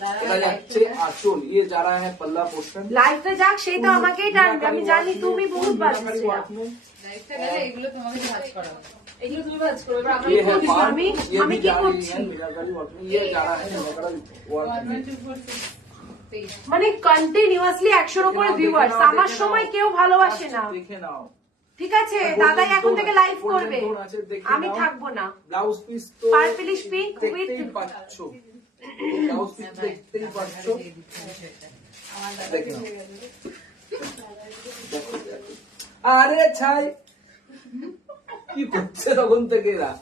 দাঁড়া, এটা যাচ্ছে আঁচল, ये जा रहा है पल्ला पोर्शन। লাইফটা যাক সেই তো আমাকেই টানবে, আমি জানি তুমি বহুত বাজছিস। লাইফটা গেলে এগুলো তোমাকে ভাজ করা হবে। এগুলো তুমি ভাজ করো, এবার আমরা ये है করছি? पार्ट, আমি- ये আমি भी কি जा रही করছি? है मीनाकारी वर्क में, ये जा रहा है मीनाकारी वर्क में। মানে কন্টিনিউয়াসলি 100-র উপরে ভিউয়ার্স, আমার সময় কেউ ভালোবাসে না। দেখে নাও, ঠিক আছে দাদাই এখন থেকে লাইভ করবে, আমি থাকবো না। ব্লাউজ পিস তো Purplish pink with- দেখতেই পাচ্ছ, ব্লাউজ পিস দেখতেই পাচ্ছ। দেখে নাও। দেখো, দেখো। আরে ছাই কি করছে তখন থেকে এরা?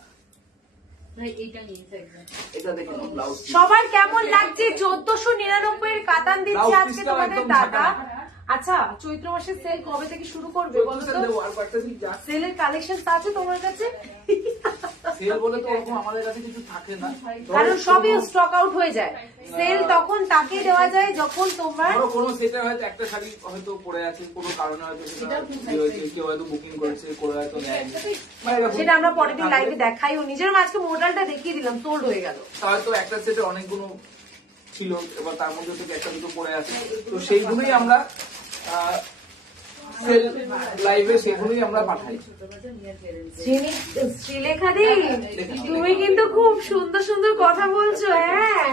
এইটা নিয়েছে একদম। এটা দেখে নাও ব্লাউজ। সবার কেমন লাগছে? 1499 এর কাতান দিচ্ছে Blouse আজকে piece-টাও তোমাদের একদম দাদা। ঝাঁকানাকা। আচ্ছা, চৈত্র মাসের সেল কবে থেকে শুরু করবে বলো তো? আর কয়েকটা দিন যাক। সেলের কালেকশন আছে তোমার কাছে? সেল বলে তো ওরকম আমাদের কাছে কিছু থাকে না। কারণ সবই স্টক আউট হয়ে যায়। সেল তখন তাকে দেওয়া যায় যখন তোমার ধরো কোনো সেটে হয়তো একটা শাড়ি হয়তো পড়ে আছে, কোনো কারণে হয়তো সেটা ইয়ে হয়েছে, কেউ হয়তো বুকিং করেছে, করে হয়তো নেয়নি, মানে এরকম। সেটা আমরা পরের দিন লাইভে দেখাইও। নিজের আজকে মডেলটা দেখিয়ে দিলাম, সোল্ড হয়ে গেল। হয়তো একটা সেটে অনেকগুলো ছিল, এবার তার মধ্যে থেকে একটা দুটো পড়ে আছে, তো সেইগুলোই আমরা সেল লাইভে সেগুলোই আমরা পাঠাই। শ্রীলেখা দি, তুমি কিন্তু খুব সুন্দর সুন্দর কথা বলছো। হ্যাঁ,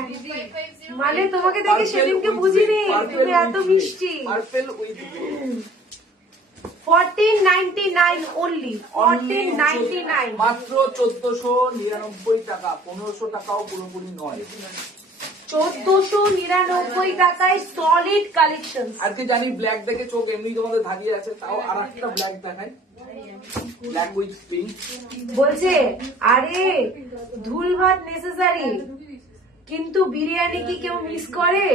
মানে তোমাকে দেখে সেদিনকে বুঝিনি তুমি এত মিষ্টি। Purple with 1499 only, 1499। মাত্র 1499 টাকা, 1500 টাকাও পুরোপুরি নয়। 1499 টাকায় সলিড কালেকশন। আজকে জানি ব্ল্যাক দেখে চোখ এমনি তোমাদের ধারিয়ে আছে, তাও আর একটা ব্ল্যাক দেখাই, ব্ল্যাক উইথ পিঙ্ক। বলছে আরে ধুল ভাত নেসেসারি, কিন্তু বিরিয়ানি কি কেউ মিস করে?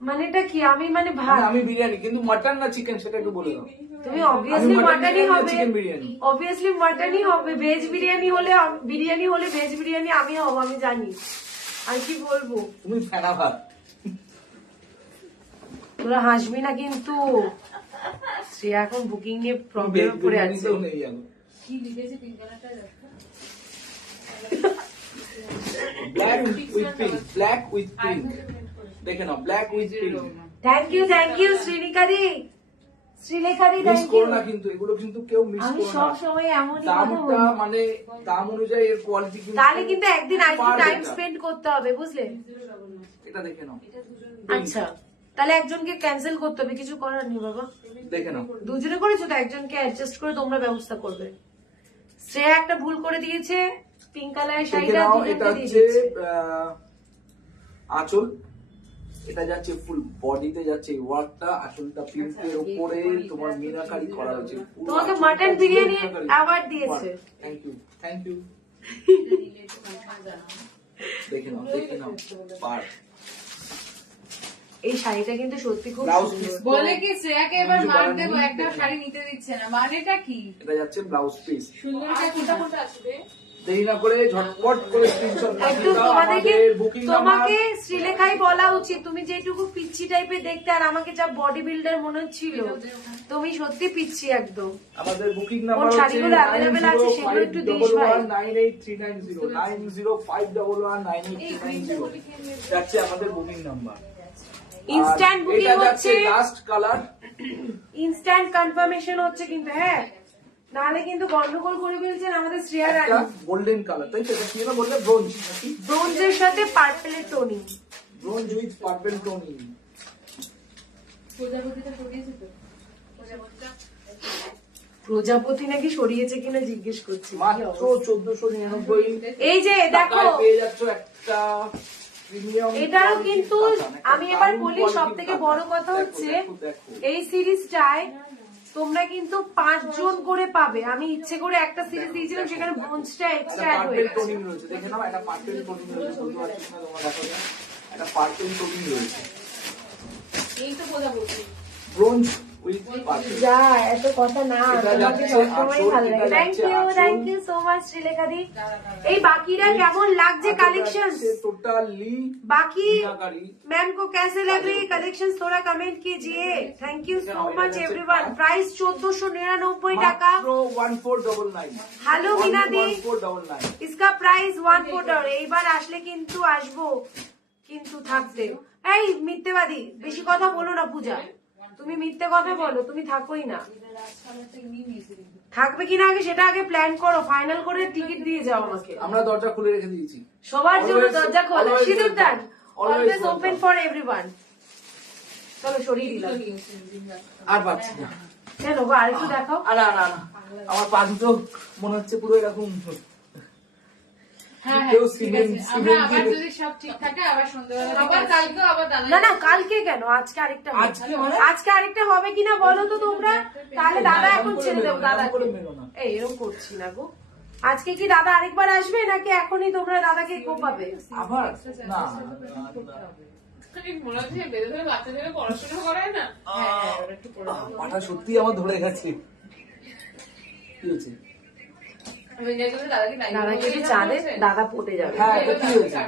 মানেটা কি? আমি মানে ভাত, আমি বিরিয়ানি, কিন্তু মাটন না চিকেন সেটা একটু বলে দাও। তুমি অবভিয়াসলি আমি mutton মাটনই বিরিয়ানি না হবে, chicken বিরিয়ানি? অবভিয়াসলি মাটনই হবে। ভেজ বিরিয়ানি হলে, বিরিয়ানি হলে ভেজ বিরিয়ানি আমি হব, আমি জানি। আর কি বলবো, তুমি ফেনা ভাত। তোরা হাসবি না কিন্তু। সে এখন বুকিং নিয়ে প্রবলেম পড়ে আছে। বিরিয়ানিতেও নেই এখন। কি লিখেছে তিনজনেরটা দেখো। Black with pink, black with pink, দেখে নাও, black with pink. Thank you Sreenika di, Sreelekha di, miss thank you. করো না কিন্তু, এগুলো কিন্তু কেউ মিস আমি করো সব না। সময় এমনই কথা দামটা বলি। মানে দাম অনুযায়ী এর কোয়ালিটি কিন্তু তাহলে কিন্তু একদিন আরেকটু পার টাইম এটা। স্পেন্ড করতে হবে, বুঝলে? এটা দেখে নাও, আচ্ছা, তাহলে একজনকে ক্যান্সেল করতে হবে, কিছু করার নেই বাবা। দেখে নাও। দুজনে করেছো তো, একজনকে অ্যাডজাস্ট করে তোমরা ব্যবস্থা করবে। শ্রেয়া একটা ভুল করে দিয়েছে, পিঙ্ক কালারের দেখে শাড়িটা নাও, দুজনকে এটা দিয়ে হচ্ছে দিয়েছে। আঁচল, এটা যাচ্ছে ফুল বডিতে যাচ্ছে এই ওয়ার্কটা, আঁচলটা পিঙ্কের উপরে তোমার মিনাকারি করা হয়েছে। পুরো তোমাকে আঁচলটা মাটন পুরো বিরিয়ানি মিনাকারি। অ্যাওয়ার্ড দিয়েছে। Thank you, thank you. দেখে নাও, দেখে নাও, পার। এই শাড়িটা কিন্তু সত্যি খুব ব্লাউজ সুন্দর। পিস বলে কি শ্রেয়াকে এবার কিছু মার করার দেবো, নেই, একটা দেখে শাড়ি নিতে দিচ্ছে না, মানেটা কি? এটা যাচ্ছে ব্লাউজ পিস। সুন্দরটা কোনটা কোনটা আসবে? দেরি না করে ঝটপট করে স্ক্রিনশট একটু তোমাদেরকে, বুকিং তোমাকে শ্রীলেখাই বলা উচিত, তুমি যেটুকু পিচ্ছি টাইপের দেখতে আর আমাকে যা বডি বিল্ডার মনে হচ্ছিল, তুমি সত্যি পিচ্ছি একদম। আমাদের বুকিং কোন নাম্বার হচ্ছে শাড়িগুলো available আছে সেগুলো একটু দিস ভাই। 905390 9051983990 যাচ্ছে আমাদের বুকিং নাম্বার। ইনস্ট্যান্ট বুকিং হচ্ছে, লাস্ট কালার, ইনস্ট্যান্ট কনফার্মেশন হচ্ছে কিন্তু। হ্যাঁ, নাহলে কিন্তু গন্ডগোল করে ফেলছেন আমাদের শ্রেয়া একটা রানী। গোল্ডেন কালার, তাই তো? এটা কি না বললে ব্রোঞ্জ নাকি? ব্রোঞ্জের সাথে পার্পেলের টোনিং। Bronze with purple toning. প্রজাপতিটা সরিয়েছে তো? প্রজাপতিটা প্রজাপতি নাকি সরিয়েছে কিনা জিজ্ঞেস করছি। মাত্র 1499 এই যে দেখো, টাকায় পেয়ে যাচ্ছ একটা প্রিমিয়াম। এটাও কিন্তু আমি এবার বলি, সব থেকে বড় কথা হচ্ছে এই সিরিজটায় তোমরা কিন্তু 5 জন করে পাবে। আমি ইচ্ছে করে একটা সিরিজ দিয়েছিলাম, সেখানে ব্রোঞ্জটা এক্সট্রা অ্যাড পার্পল হয়েছে। টোনিং রয়েছে, দেখে নাও, একটা পার্পল টোনিং রয়েছে, বুঝতে পারছি না তোমরা দেখো না, একটা পার্পল টোনিং রয়েছে, এই তো প্রজাপতি। Bronze with purple. যা এত কথা না, এটা তোমাকে যাচ্ছে সবসময় আঁচল, ভালো এটা লাগে। যাচ্ছে থ্যাংক আঁচল। ইউ সো মাচ শ্রীলেখা দি। এই বাকিরা কেমন লাগছে কালেকশন? টোটালি बाकी मीनाकारी। मैम को कैसे लग रही है कलेक्शन, थोड़ा कमेंट कीजिए। Thank you so much everyone. Price 1499 টাকা। মাত্র 1499। হ্যালো মিনাদি, 1499। इसका प्राइस 14 এইবার আসলে কিন্তু আসবো, কিন্তু থাকতে। এই মিথ্যেবাদী, বেশি কথা বলো না পূজা, তুমি মিথ্যে কথা বলো, তুমি থাকোই না। থাকবে কিনা আগে সেটা আগে প্ল্যান করো, ফাইনাল করে টিকিট দিয়ে যাও আমাকে। আমরা দরজা খুলে রেখে দিয়েছি সবার জন্য Always- দরজা খোলা, always সিঁদুর দান, welcome. Always always open welcome. For everyone. চলো সরিয়ে দিলাম। আর পাচ্ছি না। কেন গো, আরেকটু দেখাও। না না না, আমার পা দুটো মনে হচ্ছে পুরো এরকম হ্যাঁ, কেউ ঠিক সিমেন্ট আছে। আমরা সিমেন্ট আবার যদি সব ঠিক থাকে আবার সন্ধ্যাবেলা আবার কালকেও আবার দাঁড়ায়। না না, কালকে কেন, আজকে আরেকটা হবে। আজকে মানে? আজকে আরেকটা হবে কিনা বলো তো তোমরা, তাহলে দাদা এখন ছেড়ে দেবো। দাদা করে মেরো না। এই এরকম করছি না গো, আজকে কি দাদা আরেকবার আসবে নাকি এখনই তোমরা দাদাকে কোপাবে? আবার না মনে হচ্ছে বেঁধে ধরে বাচ্চাদের পড়াশোনা করায় না। পাটা সত্যি আমার ধরে গেছে। কি হয়েছে? আমি যাই করে দাদাকে তাই দাদাকে একটু চা দে, দাদা পটে যাবে। হ্যাঁ তো কি হয়েছে?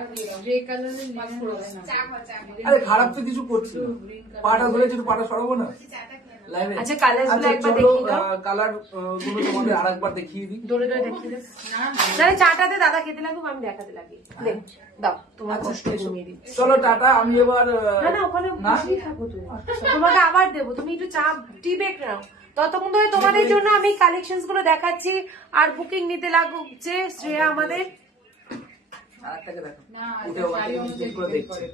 আরে খারাপ তো কিছু করছি না, পাটা ধরেছে, একটু পাটা সরাবো না লাইভে। আচ্ছা কালার গুলো একবার চলো দেখিয়ে দাও, কালার গুলো তোমাদের আরেকবার দেখিয়ে দিই। ধরে ধরে দেখিয়ে দাও। না চাটাতে দাদা খেতে লাগুক, আমি দেখাতে লাগি। দে, দাও তোমার কষ্ট কমিয়ে দিই। চলো টাটা, আমি এবার না না ওখানে বসেই থাকো তুমি, তোমাকে আবার দেবো, তুমি একটু চা টি ব্রেক নাও। ততক্ষণ ধরে তোমাদের জন্য আমি কালেকশন গুলো দেখাচ্ছি আর বুকিং নিতে লাগছে শ্রেয়া আমাদের। আরেকটাকে দেখো, উঠে ওখান থেকে নিচে করে দেখছি।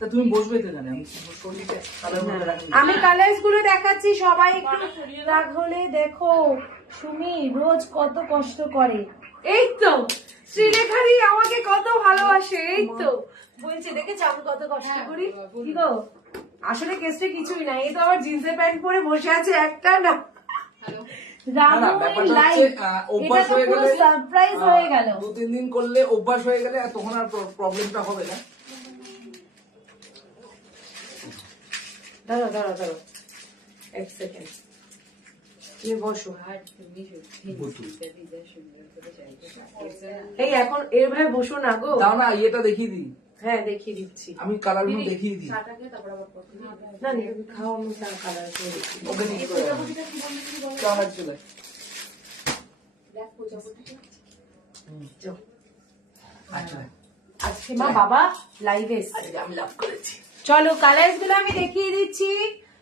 তা তুমি বসবে তো জানে, আমি শরীরটা কালার মধ্যে রাখি। আমি কালার্স গুলো দেখাচ্ছি, সবাই একটু তাহলে দেখো। সুমি রোজ কত কষ্ট করে, এই তো শ্রীলেখারি আমাকে কত ভালোবাসে, এই তো বলছে দেখেছ আমি কত কষ্ট করি। কি গো, আসলে কেসটা কিছুই না, এই তো আবার জিন্সের প্যান্ট পরে বসে আছে একটা না। অভ্যাস হয়ে গেলে, সারপ্রাইজ হয়ে গেল। 2-3 দিন করলে অভ্যাস হয়ে গেলে আর তখন আর প্রবলেমটা হবে না। দাঁড়াও দাঁড়াও দাঁড়াও এক সেকেন্ড, তুমি বসো। এই এখন এভাবে বসো না গো। দাও না, ইয়েটা দেখিয়ে দিই। হ্যাঁ দেখিয়ে দিচ্ছি। আমি কালার গুলো দেখিয়ে দিই। না না তুমি খাও, আমি কালার করে দেখি। ওকে ঠিক করে দাও। কালার চলে আচ্ছা, আজকে মা বাবা লাইভে এসেছে, আমি লাভ করেছি। চলো কালার গুলো আমি দেখিয়ে দিচ্ছি,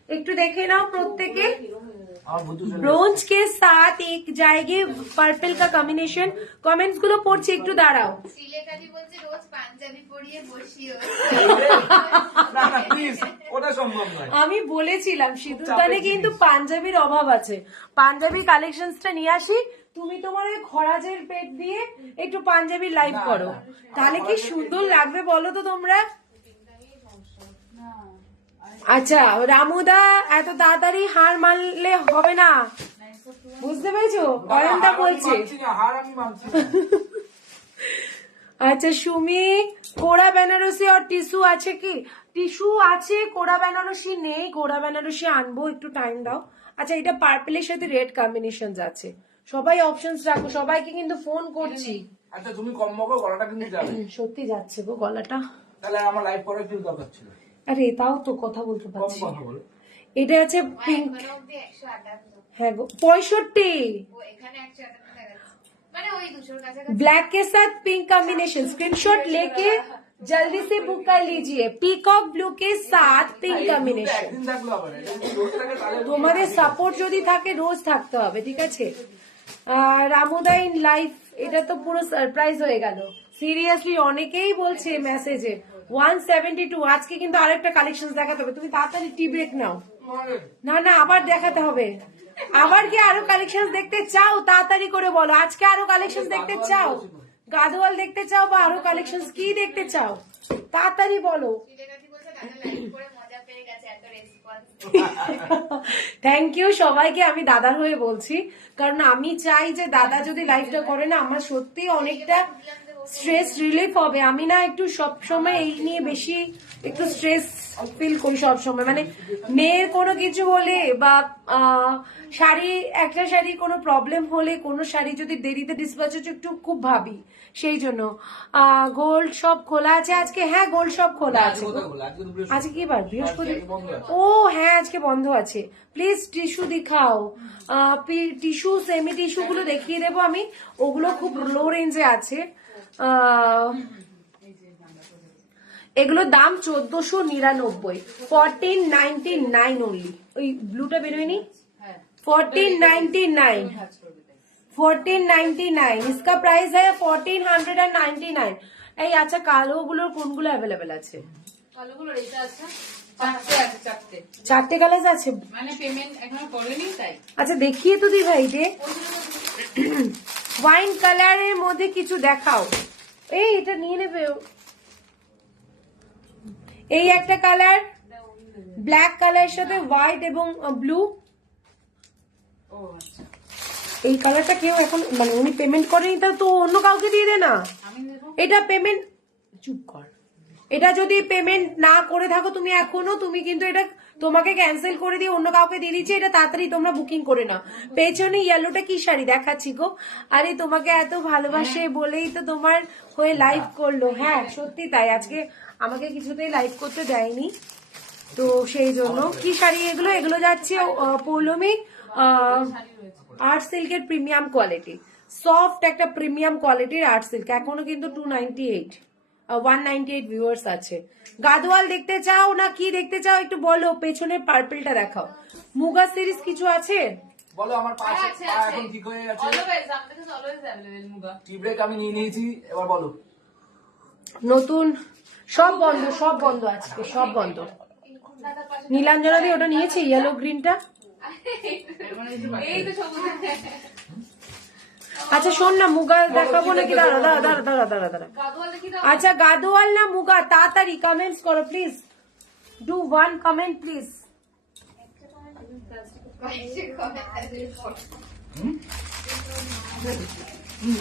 একটু দেখে নাও প্রত্যেকে। আমার বুদ্ধু চলে ब्रोंज के साथ एक जाएगी पर्पल का कॉम्बिनेशन। कमेंट्स গুলো পড়ছি, একটু দাঁড়াও। শ্রীলেখাদি বলছে রোজ পাঞ্জাবি পরিয়ে বসিও। না না প্লিজ, ওটা সম্ভব নয়। আমি বলেছিলাম সিঁদুরদানে কিন্তু পাঞ্জাবির অভাব আছে, পাঞ্জাবি কালেকশনসটা নিয়ে আসি। তুমি তোমার ওই খরাজের পেট দিয়ে একটু পাঞ্জাবি লাইভ করো, তাহলে কি সুন্দর লাগবে বলো তো তোমরা। আচ্ছা রামুদা এত তাড়াতাড়ি হার মানলে হবে না, বুঝতে পেরেছো? অয়নদা বলছে। হার আমি মানছি না। আচ্ছা সুমি, কোড়া বেনারসি আর টিস্যু আছে কি? টিস্যু আছে, কোড়া বেনারসি নেই, কোড়া বেনারসি আনবো, একটু টাইম দাও। আচ্ছা এটা পার্পলের সাথে রেড কম্বিনেশন আছে, সবাই অপশনস রাখো, সবাইকে কিন্তু ফোন করছি। আচ্ছা তুমি কম বকো, গলাটা কিন্তু যাবে। সত্যি যাচ্ছে গো গলাটা। তাহলে আমার লাইভ করার কি দরকার ছিল? আরে তাও তো কথা বলতে কম পারছি। কথা বলো। এটা আছে পিঙ্ক, এখনো অব্দি 158। হ্যাঁ গো 65। ও এখানে 158 দেখাচ্ছে, মানে ওই 200 কাছাকাছি। ब्लैक के साथ पिंक कॉम्बिनेशन, स्क्रीनशॉट लेके जल्दी से बुक कर लीजिए। पीकॉक ब्लू के साथ पिंक कॉम्बिनेशन। একদিন থাকলো আবার, এটা যদি রোজ থাকে তাহলে তোমাদের সাপোর্ট যদি থাকে রোজ থাকতে হবে, ঠিক আছে? রামুদা ইন লাইফ, এটা তো পুরো সারপ্রাইজ হয়ে গেল সিরিয়াসলি। অনেকেই বলছে মেসেজে 172। আজকে কিন্তু আরেকটা কালেকশন দেখাতে হবে, তুমি তাড়াতাড়ি টি ব্রেক নাও। না না আবার দেখাতে হবে, আবার কি আরো কালেকশন দেখতে চাও? তাড়াতাড়ি করে বলো, আজকে আরো কালেকশন দেখতে চাও? গাদোয়াল দেখতে চাও বা আরো কালেকশন কি দেখতে চাও? তাড়াতাড়ি বলো। শ্রীলেখাদি বলছে দাদা লাইভ করে মজা পেয়ে গেছে, এত রেসপন্স। থ্যাংক ইউ সবাইকে, আমি দাদার হয়ে বলছি, কারণ আমি চাই যে দাদা যদি লাইভটা করে না, আমার সত্যি অনেকটা স্ট্রেস রিলিফ হবে। আমি না একটু সব সময় এই নিয়ে বেশি একটু স্ট্রেস ফিল করি সব সময়, মানে মেয়ের কোনো কিছু হলে বা শাড়ি, একটা শাড়ি কোনো প্রবলেম হলে, কোনো শাড়ি যদি দেরিতে ডিসপ্যাচ হচ্ছে, একটু খুব ভাবি। সেই জন্য গোল্ড শপ খোলা আছে আজকে? হ্যাঁ গোল্ড শপ খোলা আছে। কোথায় বলো? আজকে তো বৃহস্পতি। আজকে কি বার? বৃহস্পতি। আজকে বন্ধ আছে। ও হ্যাঁ আজকে বন্ধ আছে। প্লিজ টিস্যু দেখাও, টিস্যু সেমি টিস্যু গুলো দেখিয়ে দেবো আমি, ওগুলো খুব লো রেঞ্জে আছে। এগুলোর দাম 1499, 1499 অনলি। ওই ব্লুটা বেরোয়নি, 1499, 1499 इसका प्राइस है 1499। এই আচ্ছা কালো গুলোর কোনগুলো অ্যাভেলেবেল আছে? কালোগুলোর এটা আছে, চারটে আছে, চারটে। চারটে কালার আছে, মানে পেমেন্ট এখনো করেনি তাই। আচ্ছা দেখিয়ে তো দি ভাই যে ওয়াইন কালারের মধ্যে কিছু দেখাও। এই এটা নিয়ে নেবে, এই একটা কালার, ব্ল্যাক কালারের সাথে হোয়াইট এবং ব্লু। ও আচ্ছা, এই কালারটা কেউ এখন মানে উনি পেমেন্ট করেনি, তা তো অন্য কাউকে দিয়ে দে না। আমি দেখো এটা পেমেন্ট, চুপ কর, এটা যদি পেমেন্ট না করে থাকো তুমি এখনো, তুমি কিন্তু এটা তোমাকে ক্যান্সেল করে দিয়ে অন্য কাউকে দিয়ে দিচ্ছি। এটা তাড়াতাড়ি তোমরা বুকিং করে নাও। পেছনে ইয়েলোটা কি শাড়ি দেখাচ্ছি গো? আরে তোমাকে এত ভালোবাসে বলেই তো তোমার হয়ে লাইভ করলো। হ্যাঁ সত্যি তাই, আজকে আমাকে কিছুতেই লাইভ করতে দেয়নি, তো সেই জন্য। কি শাড়ি এগুলো? এগুলো যাচ্ছে পৌলমি আর্ট সিল্কের প্রিমিয়াম কোয়ালিটি, সফট একটা প্রিমিয়াম কোয়ালিটির আর্ট সিল্ক। এখনো কিন্তু 298 198 ভিউয়ার্স আছে। গাদোয়াল দেখতে চাও না কি দেখতে চাও একটু বলো। পেছনের পার্পলটা দেখাও। মুগা সিরিজ কিছু আছে? বলো, আমার পা এখন ঠিক হয়ে গেছে। অলওয়েজ আমাদের কাছে always available muga. Tea break আমি নিয়ে নিয়েছি, এবার বলো। নতুন সব বন্ধ, সব বন্ধ আজকে, সব বন্ধ। নীলাঞ্জনা দিয়ে ওটা নিয়েছে ইয়েলো গ্রিনটা। এই তো সবুজ। আচ্ছা শোন না, মুগা দেখাবো নাকি? দাঁড়া দাঁড়া দাঁড়া দাঁড়া দাঁড়া দাঁড়া। গাদোয়াল দেখি দাও। আচ্ছা গাদোয়াল না মুগা? তাড়াতাড়ি কমেন্টস করো please, do one comment please.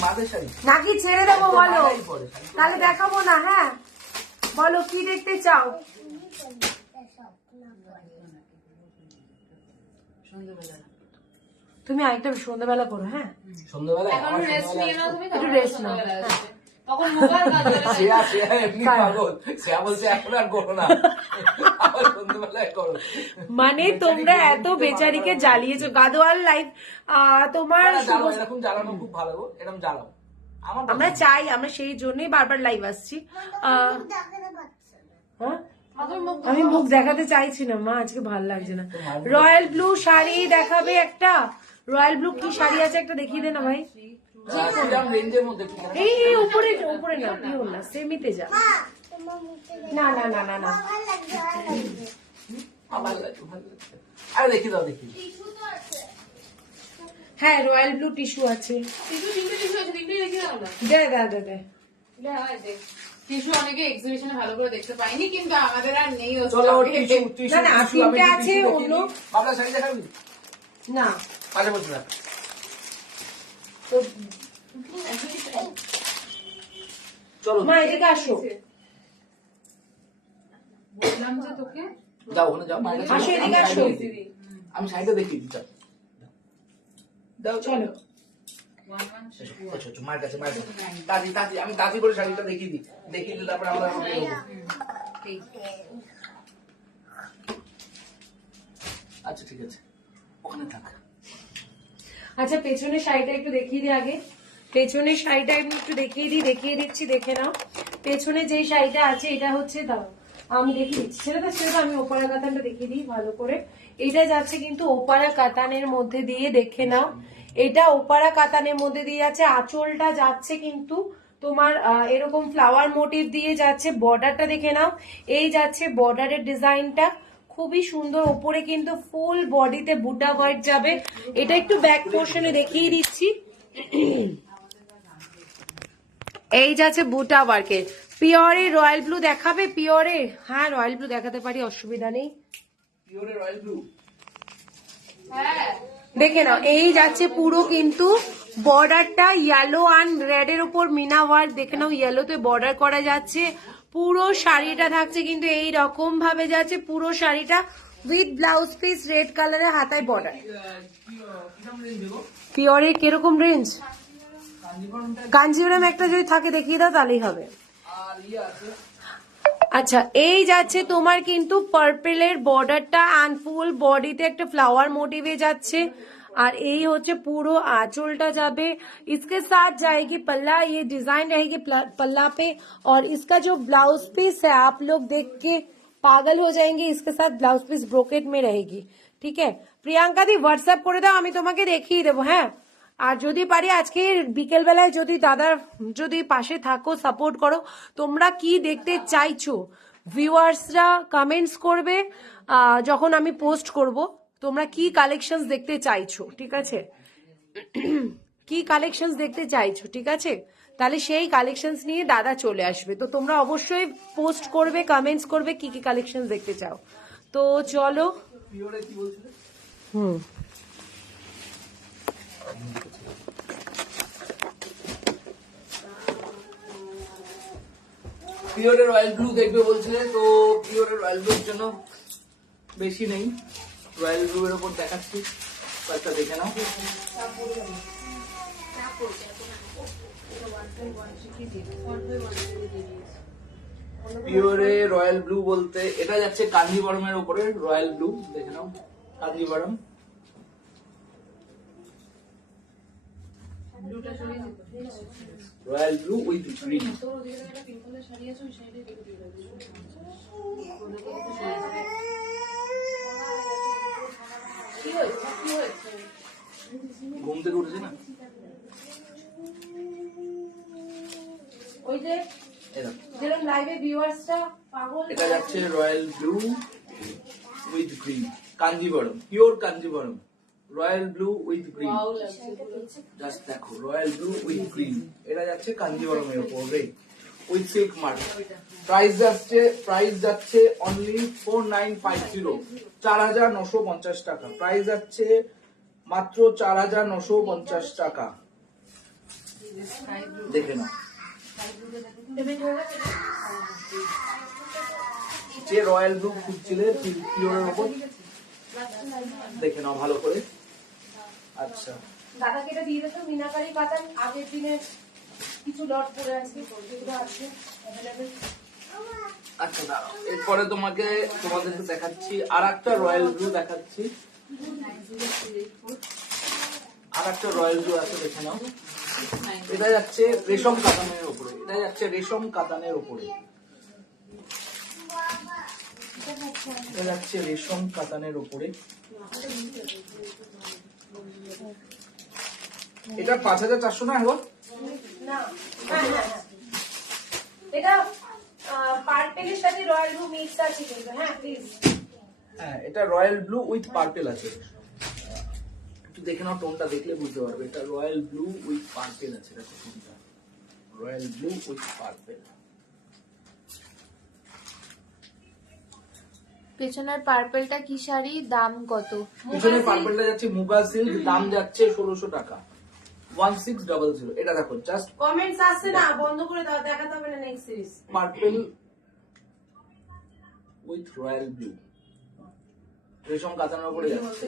মাদের শাড়ি নাকি ছেড়ে দেবো বলো, তাহলে দেখাবো না। হ্যাঁ বলো কি দেখতে চাও। তুমি আরেকটা সন্ধ্যাবেলা করো। হ্যাঁ সন্ধ্যাবেলা এখন রেস্ট নিয়ে নাও তুমি, একটু তখন rest নাও, সন্ধ্যাবেলা হ্যাঁ। আসবে। তখন মুগা আর গাদোয়াল শ্রেয়া এমনি পাগল। শ্রেয়া বলছে এখন আর করো না, আবার সন্ধ্যাবেলায় করো। মানে তোমরা এত বেচারিকে জ্বালিয়েছো। গাদোয়াল লাইভ তোমার না, জ্বালাও, এরকম জ্বালানো খুব ভালো গো, এরকম জ্বালাও। আমার আমরা চাই, আমরা সেই জন্যই বারবার লাইভ আসছি। হ্যাঁ? আমি মুখ দেখাতে চাইছি না মা, আজকে ভালো লাগছে না। রয়্যাল ব্লু শাড়ি দেখাবে একটা? রয়্যাল ব্লু কি শাড়ি আছে একটা দেখিয়ে দে না ভাই। কিরম রেঞ্জের মধ্যে ঠিক আছে? এই উপরে উপরে না, পিওর না, সেমিতে যা। না না না না না, আমার লাগছে, ভালো লাগছে। আরে দেখি দাও, দেখি। হ্যাঁ রয়্যাল ব্লু টিস্যু আছে। টিস্যু তিনটে টিস্যু আছে, তিনটেই রেখে দাও না। দে দে দে দে। হ্যাঁ দেখ। টিস্যু অনেকে এক্সিবিশনে ভালো করে দেখতে পাইনি, কিন্তু আমাদের আর নেই ও চলো stock এ। টিস্যু, টিস্যু, না, না, টিস্যু, আমি তিনটে টিস্যু আছে, দেখিয়ে অন্য- দিই। বাবলা শাড়ি দেখাবি? না পাশে বসে থাক। তো চলো মা এদিকে আসো, বললাম যে তোকে যাও, ওখানে যাও, মায়ের কাছে আসো, যাও। এদিকে আসো। আমি শাড়িটা দেখিয়ে দিই, চল। দাও, চলো। আচ্ছা, আচ্ছা, মায়ের কাছে, মায়ের কাছে। তাড়াতাড়ি, তাড়াতাড়ি, আমি তাড়াতাড়ি করে শাড়িটা দেখিয়ে দিই, দেখিয়ে দিই, তারপরে আমরা বেরোবো। আচ্ছা ঠিক আছে, ওখানে থাক। আচ্ছা পেছনের শাড়িটা একটু দেখিয়ে দিই আগে। পেছনের শাড়িটা আমি একটু দেখিয়ে দিচ্ছি, দেখে নাও। পেছনে যেই শাড়িটা আছে এটা হচ্ছে, দাও আমি দেখিয়ে দিচ্ছি, সেটা আমি ওপারা কাতানটা দেখিয়ে দিই ভালো করে। এটা যাচ্ছে কিন্তু ওপারা কাতানের মধ্যে দিয়ে, দেখে নাও। এটা ওপারা কাতানের মধ্যে দিয়ে যাচ্ছে। আঁচলটা যাচ্ছে কিন্তু তোমার এরকম ফ্লাওয়ার মোটিভ দিয়ে যাচ্ছে। বর্ডারটা দেখে নাও, এই যাচ্ছে বর্ডারের ডিজাইনটা, খুবই সুন্দর। ওপরে কিন্তু ফুল বডিতে বুটা ওয়ার্ক যাবে। এটা একটু ব্যাক পোর্শনে দেখিয়ে দিচ্ছি। এই যাচ্ছে বুটা ওয়ার্কের। পিওরে রয়্যাল ব্লু দেখাবে? পিওরে, হ্যাঁ রয়্যাল ব্লু দেখাতে পারি, অসুবিধা নেই। Puree royal blue. হ্যাঁ দেখে নাও, এই যাচ্ছে পুরো কিন্তু বর্ডারটা ইয়েলো অ্যান্ড রেড এর উপর মিনা ওয়ার্ক, দেখে নাও ইয়েলোতে বর্ডার করা যাচ্ছে। পুরো শাড়িটা থাকছে কিন্তু এই রকম ভাবে যাচ্ছে পুরো শাড়িটা, উইথ ব্লাউজ পিস রেড কালারের, হাতায় বর্ডার। পিওরে কিরকম রেঞ্জ? কাঞ্জিভরম একটা যদি থাকে দেখিয়ে দাও তাহলেই হবে। আর ইয়ে আছে, আচ্ছা এই যাচ্ছে তোমার কিন্তু পার্পেলের বর্ডারটা অ্যান্ড ফুল বডিতে একটা ফ্লাওয়ার মোটিভে যাচ্ছে। और यही होचे पूरो आंचलटा जाबे, इसके साथ जाएगी पल्ला, ये डिजाइन रहेगी पल्ला पे। और इसका जो ब्लाउज पीस है आप लोग देख के पागल हो जाएंगे, इसके साथ ब्लाउज पीस ब्रोकेट में रहेगी। ठीक है प्रियंका दी व्हाट्सएप করে দাও, আমি তোমাকে দেখিয়ে দেবো। হ্যাঁ আর যদি পারি আজকে বিকেল বেলায় যদি দাদা যদি পাশে থাকো, সাপোর্ট করো। তোমরা কি দেখতে চাইছো ভিউয়ার্সরা কমেন্টস করবে যখন আমি পোস্ট করব, তোমরা কি কালেকশনস দেখতে চাইছো, ঠিক আছে? কি কালেকশনস দেখতে চাইছো, ঠিক আছে? তাহলে সেই কালেকশনস নিয়ে দাদা চলে আসবে। তো তোমরা অবশ্যই পোস্ট করবে, কমেন্টস করবে কি কি কালেকশনস দেখতে চাও। তো চলো। পিওরে কি বলছিলে? পিওরের রয়্যাল ব্লু দেখবে বলছিলে, তো পিওরের রয়্যাল ব্লুর জন্য বেশি নেই, রয়্যাল ব্লু এর উপর দেখাচ্ছি, কয়েকটা দেখে নাও। পিওরে রয়্যাল ব্লু বলতে এটা যাচ্ছে কাঞ্জিবরমের উপরে, রয়্যাল ব্লু দেখে নাও, Kanjeevaram. Royal blue with green. ঘুম থেকে উঠেছে না, ওই যে যেরকম লাইভে ভিউয়ার্সটা পাগল। এটা যাচ্ছে royal blue with green, Kanjeevaram, pure Kanjeevaram, royal blue with green. Just দেখো, রয়্যাল ব্লু উইথ গ্রিন, এটা যাচ্ছে কাঞ্জিবরমের উপরে উইথ সিল্ক মার্ক। প্রাইস যাচ্ছে অনলি 4950, 4950 টাকা। প্রাইস যাচ্ছে মাত্র 4950 টাকা। দেখে নাও, যে রয়্যাল ব্লু খুঁজছিলে পিওরের উপর, দেখে নাও ভালো করে। আচ্ছা, দাদাকে এটা দিয়ে দেবো, মিনাকারি কাতান আগের দিনের কিছু লট পরে আছে, যেগুলো আছে অ্যাভেলেবেল। আচ্ছা দাঁড়াও, এরপরে তোমাদেরকে দেখাচ্ছি আর একটা রয়্যাল ব্লু দেখাচ্ছি। আর একটা রয়্যাল ব্লু আছে, দেখে নাও। এটা যাচ্ছে রেশম কাতানের উপরে, এটা যাচ্ছে রেশম কাতানের উপরে, এটা যাচ্ছে রেশম কাতানের উপরে। এটা 5400 না? এখন না, হ্যাঁ হ্যাঁ হ্যাঁ, এটা পার্পেলের সাথে রয়্যাল ব্লু মিক্স আছে কিন্তু। হ্যাঁ প্লিজ, হ্যাঁ, এটা রয়্যাল ব্লু উইথ পার্পেল আছে। একটু দেখে নাও, টোনটা দেখলে বুঝতে পারবে। এটা রয়্যাল ব্লু উইথ পার্পেল আছে, দেখো টোনটা, রয়্যাল ব্লু উইথ পার্পেল। পেছনের পার্পেলটা কি শাড়ি, দাম কত? পিছনে পার্পেলটা যাচ্ছে মুগা সিল্ক, দাম যাচ্ছে 1600 টাকা, 1600। এটা দেখো, জাস্ট কমেন্টস আসছে না, বন্ধ করে দাও, দেখাতে হবে না next series. Purple with royal blue, রেশম কাতানের উপরে যাচ্ছে,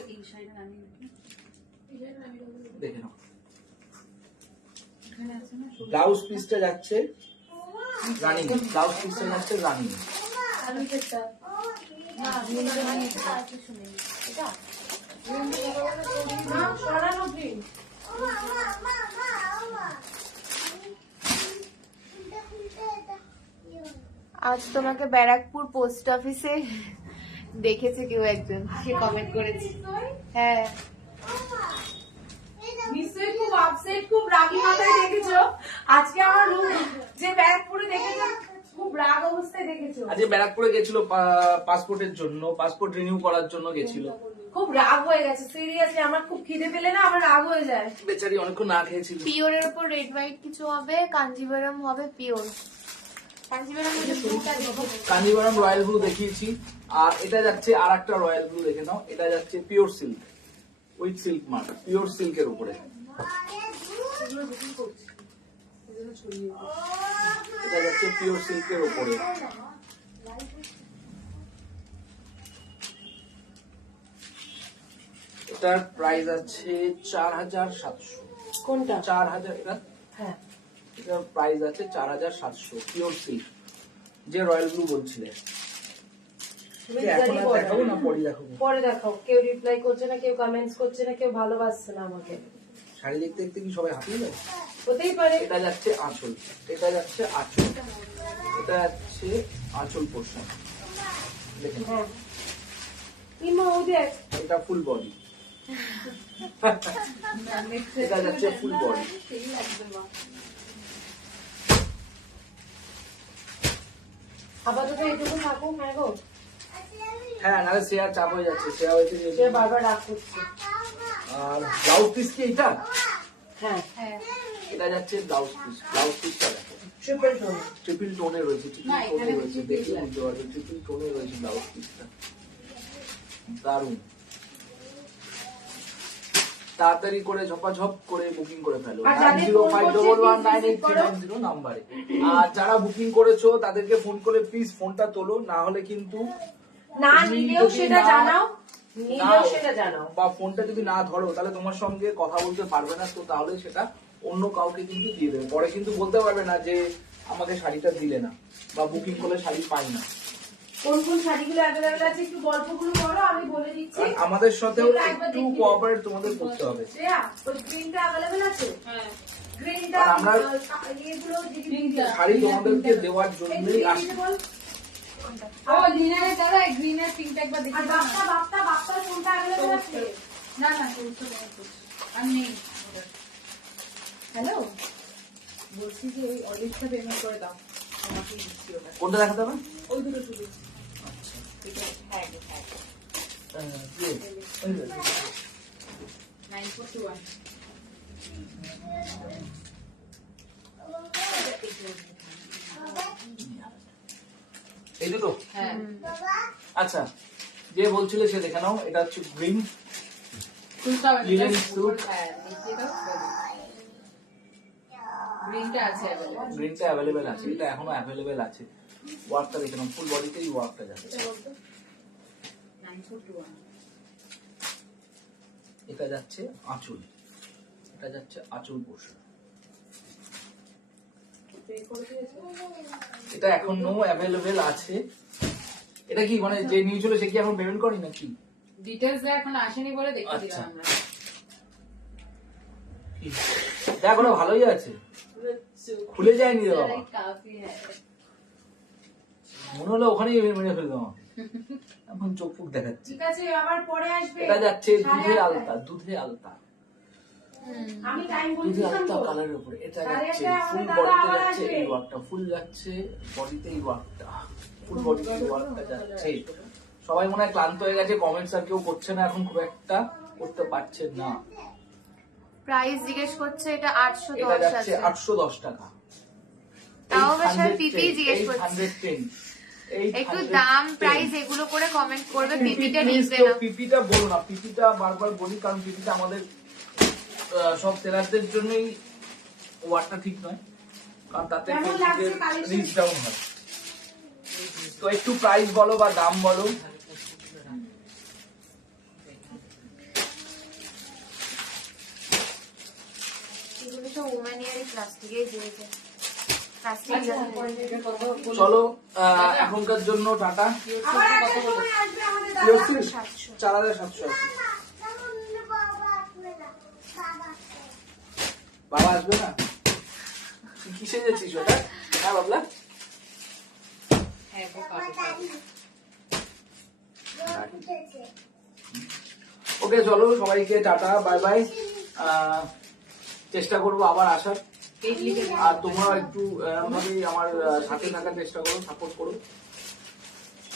দেখে নাও। ব্লাউজ পিসটা যাচ্ছে রানিং, ব্লাউজ পিসটা যাচ্ছে রানিং। আজ তোমাকে ব্যারাকপুর পোস্ট অফিসে দেখেছে কেউ একজন, সে কমেন্ট করেছে। হ্যাঁ, নিশ্চয়ই খুব আপসেট, খুব রাগী মাথায় দেখেছো আজকে আমার রূপ, যে ব্যারাকপুরে দেখেছো খুব রাগ অবস্থায় দেখেছো। আজকে ব্যারাকপুরে গেছিল পাসপোর্টের জন্য, পাসপোর্ট রিনিউ করার জন্য গেছিল। খুব রাগ হয়ে গেছে, সিরিয়াসলি। আমার খুব খিদে পেলে না আমার রাগ হয়ে যায়। বেচারি অনেকক্ষণ না খেয়েছিল। পিওরের উপর রেড হোয়াইট কিছু হবে, কাঞ্জিভারাম হবে পিওর। কাঞ্জিভারাম রয়্যাল ব্লু দেখিয়েছি, আর এটা যাচ্ছে আর একটা রয়্যাল ব্লু, দেখে নাও। এটা যাচ্ছে pure silk with silk mark, pure সিল্কের উপরে। এটা যাচ্ছে পিওর সিল্কের উপরে। এটার প্রাইস আছে 4700। কোনটা? 4000। এটা হ্যাঁ, এটার প্রাইস আছে 4700, পিওর সিল্ক, যে রয়্যাল ব্লু বলছিলে। এখন আর দেখাবো না, পরে দেখাবো। পরে দেখাও। কেউ রিপ্লাই করছে না, কেউ কমেন্টস করছে না, কেউ ভালোবাসছে না আমাকে। শাড়ি দেখতে দেখতে কি সবাই হাঁপিয়ে যায়? হতেই পারে। এটা যাচ্ছে আঁচল, এটা যাচ্ছে আঁচল, এটা যাচ্ছে আঁচল পোর্শন, দেখেন। হ্যাঁ, ইমা ও দেখ, এটা ফুল বডি, এটা যাচ্ছে ফুল বডি। আপাতত এইটুকু থাকুক। হ্যাঁ গো, হ্যাঁ, নাহলে শেয়ার চাপ হয়ে যাচ্ছে, শেয়ার হয়েছে যে। সে বারবার রাগ করছে। আর ব্লাউজ পিস কি এটা? হ্যাঁ, এটা যাচ্ছে ব্লাউজ পিস, ব্লাউজ পিসটা দেখো, ট্রিপল টোন। ট্রিপল টোনে রয়েছে, ট্রিপল টোনে রয়েছে, দেখলে বুঝতে পারবে, ট্রিপল টোনে রয়েছে ব্লাউজ পিসটা, দারুণ। তাড়াতাড়ি করে ঝপাঝপ করে বুকিং করে ফেলো আর যাদের phone করছে, please visit করো। 0519839 নাম্বারে। আর যারা বুকিং করেছো তাদেরকে ফোন করে প্লিজ ফোনটা তোলো, না হলে কিন্তু না তুমি নিলেও যদি সেটা না- জানাও, নিলেও নাও, সেটা জানাও। বা ফোনটা যদি না ধরো তাহলে তোমার সঙ্গে কথা বলতে পারবে না, তো তাহলে সেটা অন্য কাউকে কিন্তু দিয়ে দেবে। পরে কিন্তু বলতে পারবে না যে আমাকে শাড়িটা দিলে না, বা বুকিং করলে শাড়ি পাই না। কোন কোন শাড়িগুলো অ্যাভেলেবেল আছে একটু গল্পগুলো করো, আমি বলে দিচ্ছি। কারণ আমাদের সাথেও সেগুলো একবার একটু দেখিয়ে কোঅপারেট তোমাদের করতে হবে। শ্রেয়া, ওই গ্রিনটা অ্যাভেলেবেল আছে? হ্যাঁ গ্রিনটা আর আমরা ইয়েগুলো গ্রিনটা। শাড়ি তোমাদেরকে দেওয়ার জন্যই আসি। ও লিনারে দাদা গ্রিনের পিঙ্কটা একবার আর দেখি বাপ্তার কোনটা অ্যাভেলেবেল আছে? না না চলছে আমি নেই হ্যালো বলছি যে ওই অলিভটা পেমেন্ট করে দাও আমাকেই দিচ্ছি ওটা কোনটা দেখাতে হবে? ওই দুটো শুধু হ্যাঁ ইয়ে, ওই যে, 941 এই দুটো? হ্যাঁ আচ্ছা, যে বলছিলে সে দেখে নাও। এটা হচ্ছে গ্রিন ফুলটা Linen silk। হ্যাঁ দেখিয়ে দাও গ্রিনটা আছে অ্যাভেলেবল গ্রিনটা অ্যাভেলেবেল আছে, এটা এখনো অ্যাভেলেবেল আছে। ওয়ার্কটা দেখে নাও, ফুল বডিতেই ওয়ার্কটা যাচ্ছে। 941 এটা যাচ্ছে আঁচল, এটা যাচ্ছে আঁচল পোর্শন। এটা এখনো অ্যাভেলেবেল আছে। এটা কি মানে যে নিয়েছিল সে কি এখন পেমেন্ট করি নাকি? ডিটেইলস এখন আসেনি বলে দেখিয়ে আচ্ছা। দিলাম আমরা দেখ ওটা ভালোই আছে, খুলে যায়নি রে বাবা। কাফি হ্যাঁ মনে হলো ওখানেই মেরে ফেললাম আমাকে। এখন চোখ ফুক দেখাচ্ছি। ঠিক আছে, আবার পরে আসবে। এটা যাচ্ছে দুধে 8:30 আলতা, দুধে আলতা, আমি টাইম দুধে বলছিলাম আলতা তো। কালারের উপরে। এটা 8:30 যাচ্ছে আমাদের ফুল দাদা বডিতে আবার যাচ্ছে আসবে। এই ওয়ার্কটা, ফুল যাচ্ছে বডিতে এই ওয়ার্কটা, ফুল বডিতে এই ওয়ার্কটা যাচ্ছে। সবাই মনে হয় ক্লান্ত হয়ে গেছে, কমেন্টস আর কেউ করছে না এখন, খুব একটা করতে পারছে না। প্রাইস জিজ্ঞেস করছে, এটা এটা 810 যাচ্ছে আছে। 810 টাকা। তাও বেশ আর পিপি জিজ্ঞেস করছে। 810 একটু দাম প্রাইস এগুলো করে কমেন্ট করবে, পিপিটা লিখবে না। পিপিটা বলো না, পিপিটা বারবার বলি কারণ পিপিটা আমাদের সব সেলারদের জন্যই ওয়ার্ডটা ঠিক নয়, কারণ তাতে কেমন লাগছে collection? রিচ ডাউন হয়। তো একটু প্রাইস বলো বা দাম বলো। এগুলো সব ওম্যানিয়ারি প্লাস্টিকের দিয়েছে, প্লাস্টিক চলো এখনকার জন্য টাটা। আবার একটা সময় আসবে আমাদের দাদা। প্রিয় সিল্ক 4700 আছে। বাবা আসবে না? তুই কিসে যাচ্ছিস ওটা? হ্যাঁ বাবলা, হ্যাঁ কাফি ওকে চলো সবাইকে টাটা, বাই বাই। চেষ্টা করবো আবার আসার, আর তোমরা একটু এরকমভাবেই আমার সাথে থাকার চেষ্টা করো, সাপোর্ট করো,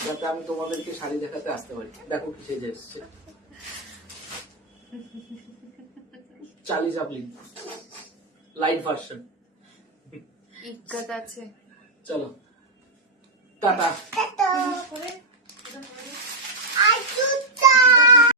যাতে আমি তোমাদেরকে শাড়ি দেখাতে আসতে পারি। দেখো কি সেজে এসছে, চার্লি চ্যাপলিন লাইট ভার্সন। ইজ্জত আছে। চলো টাটা।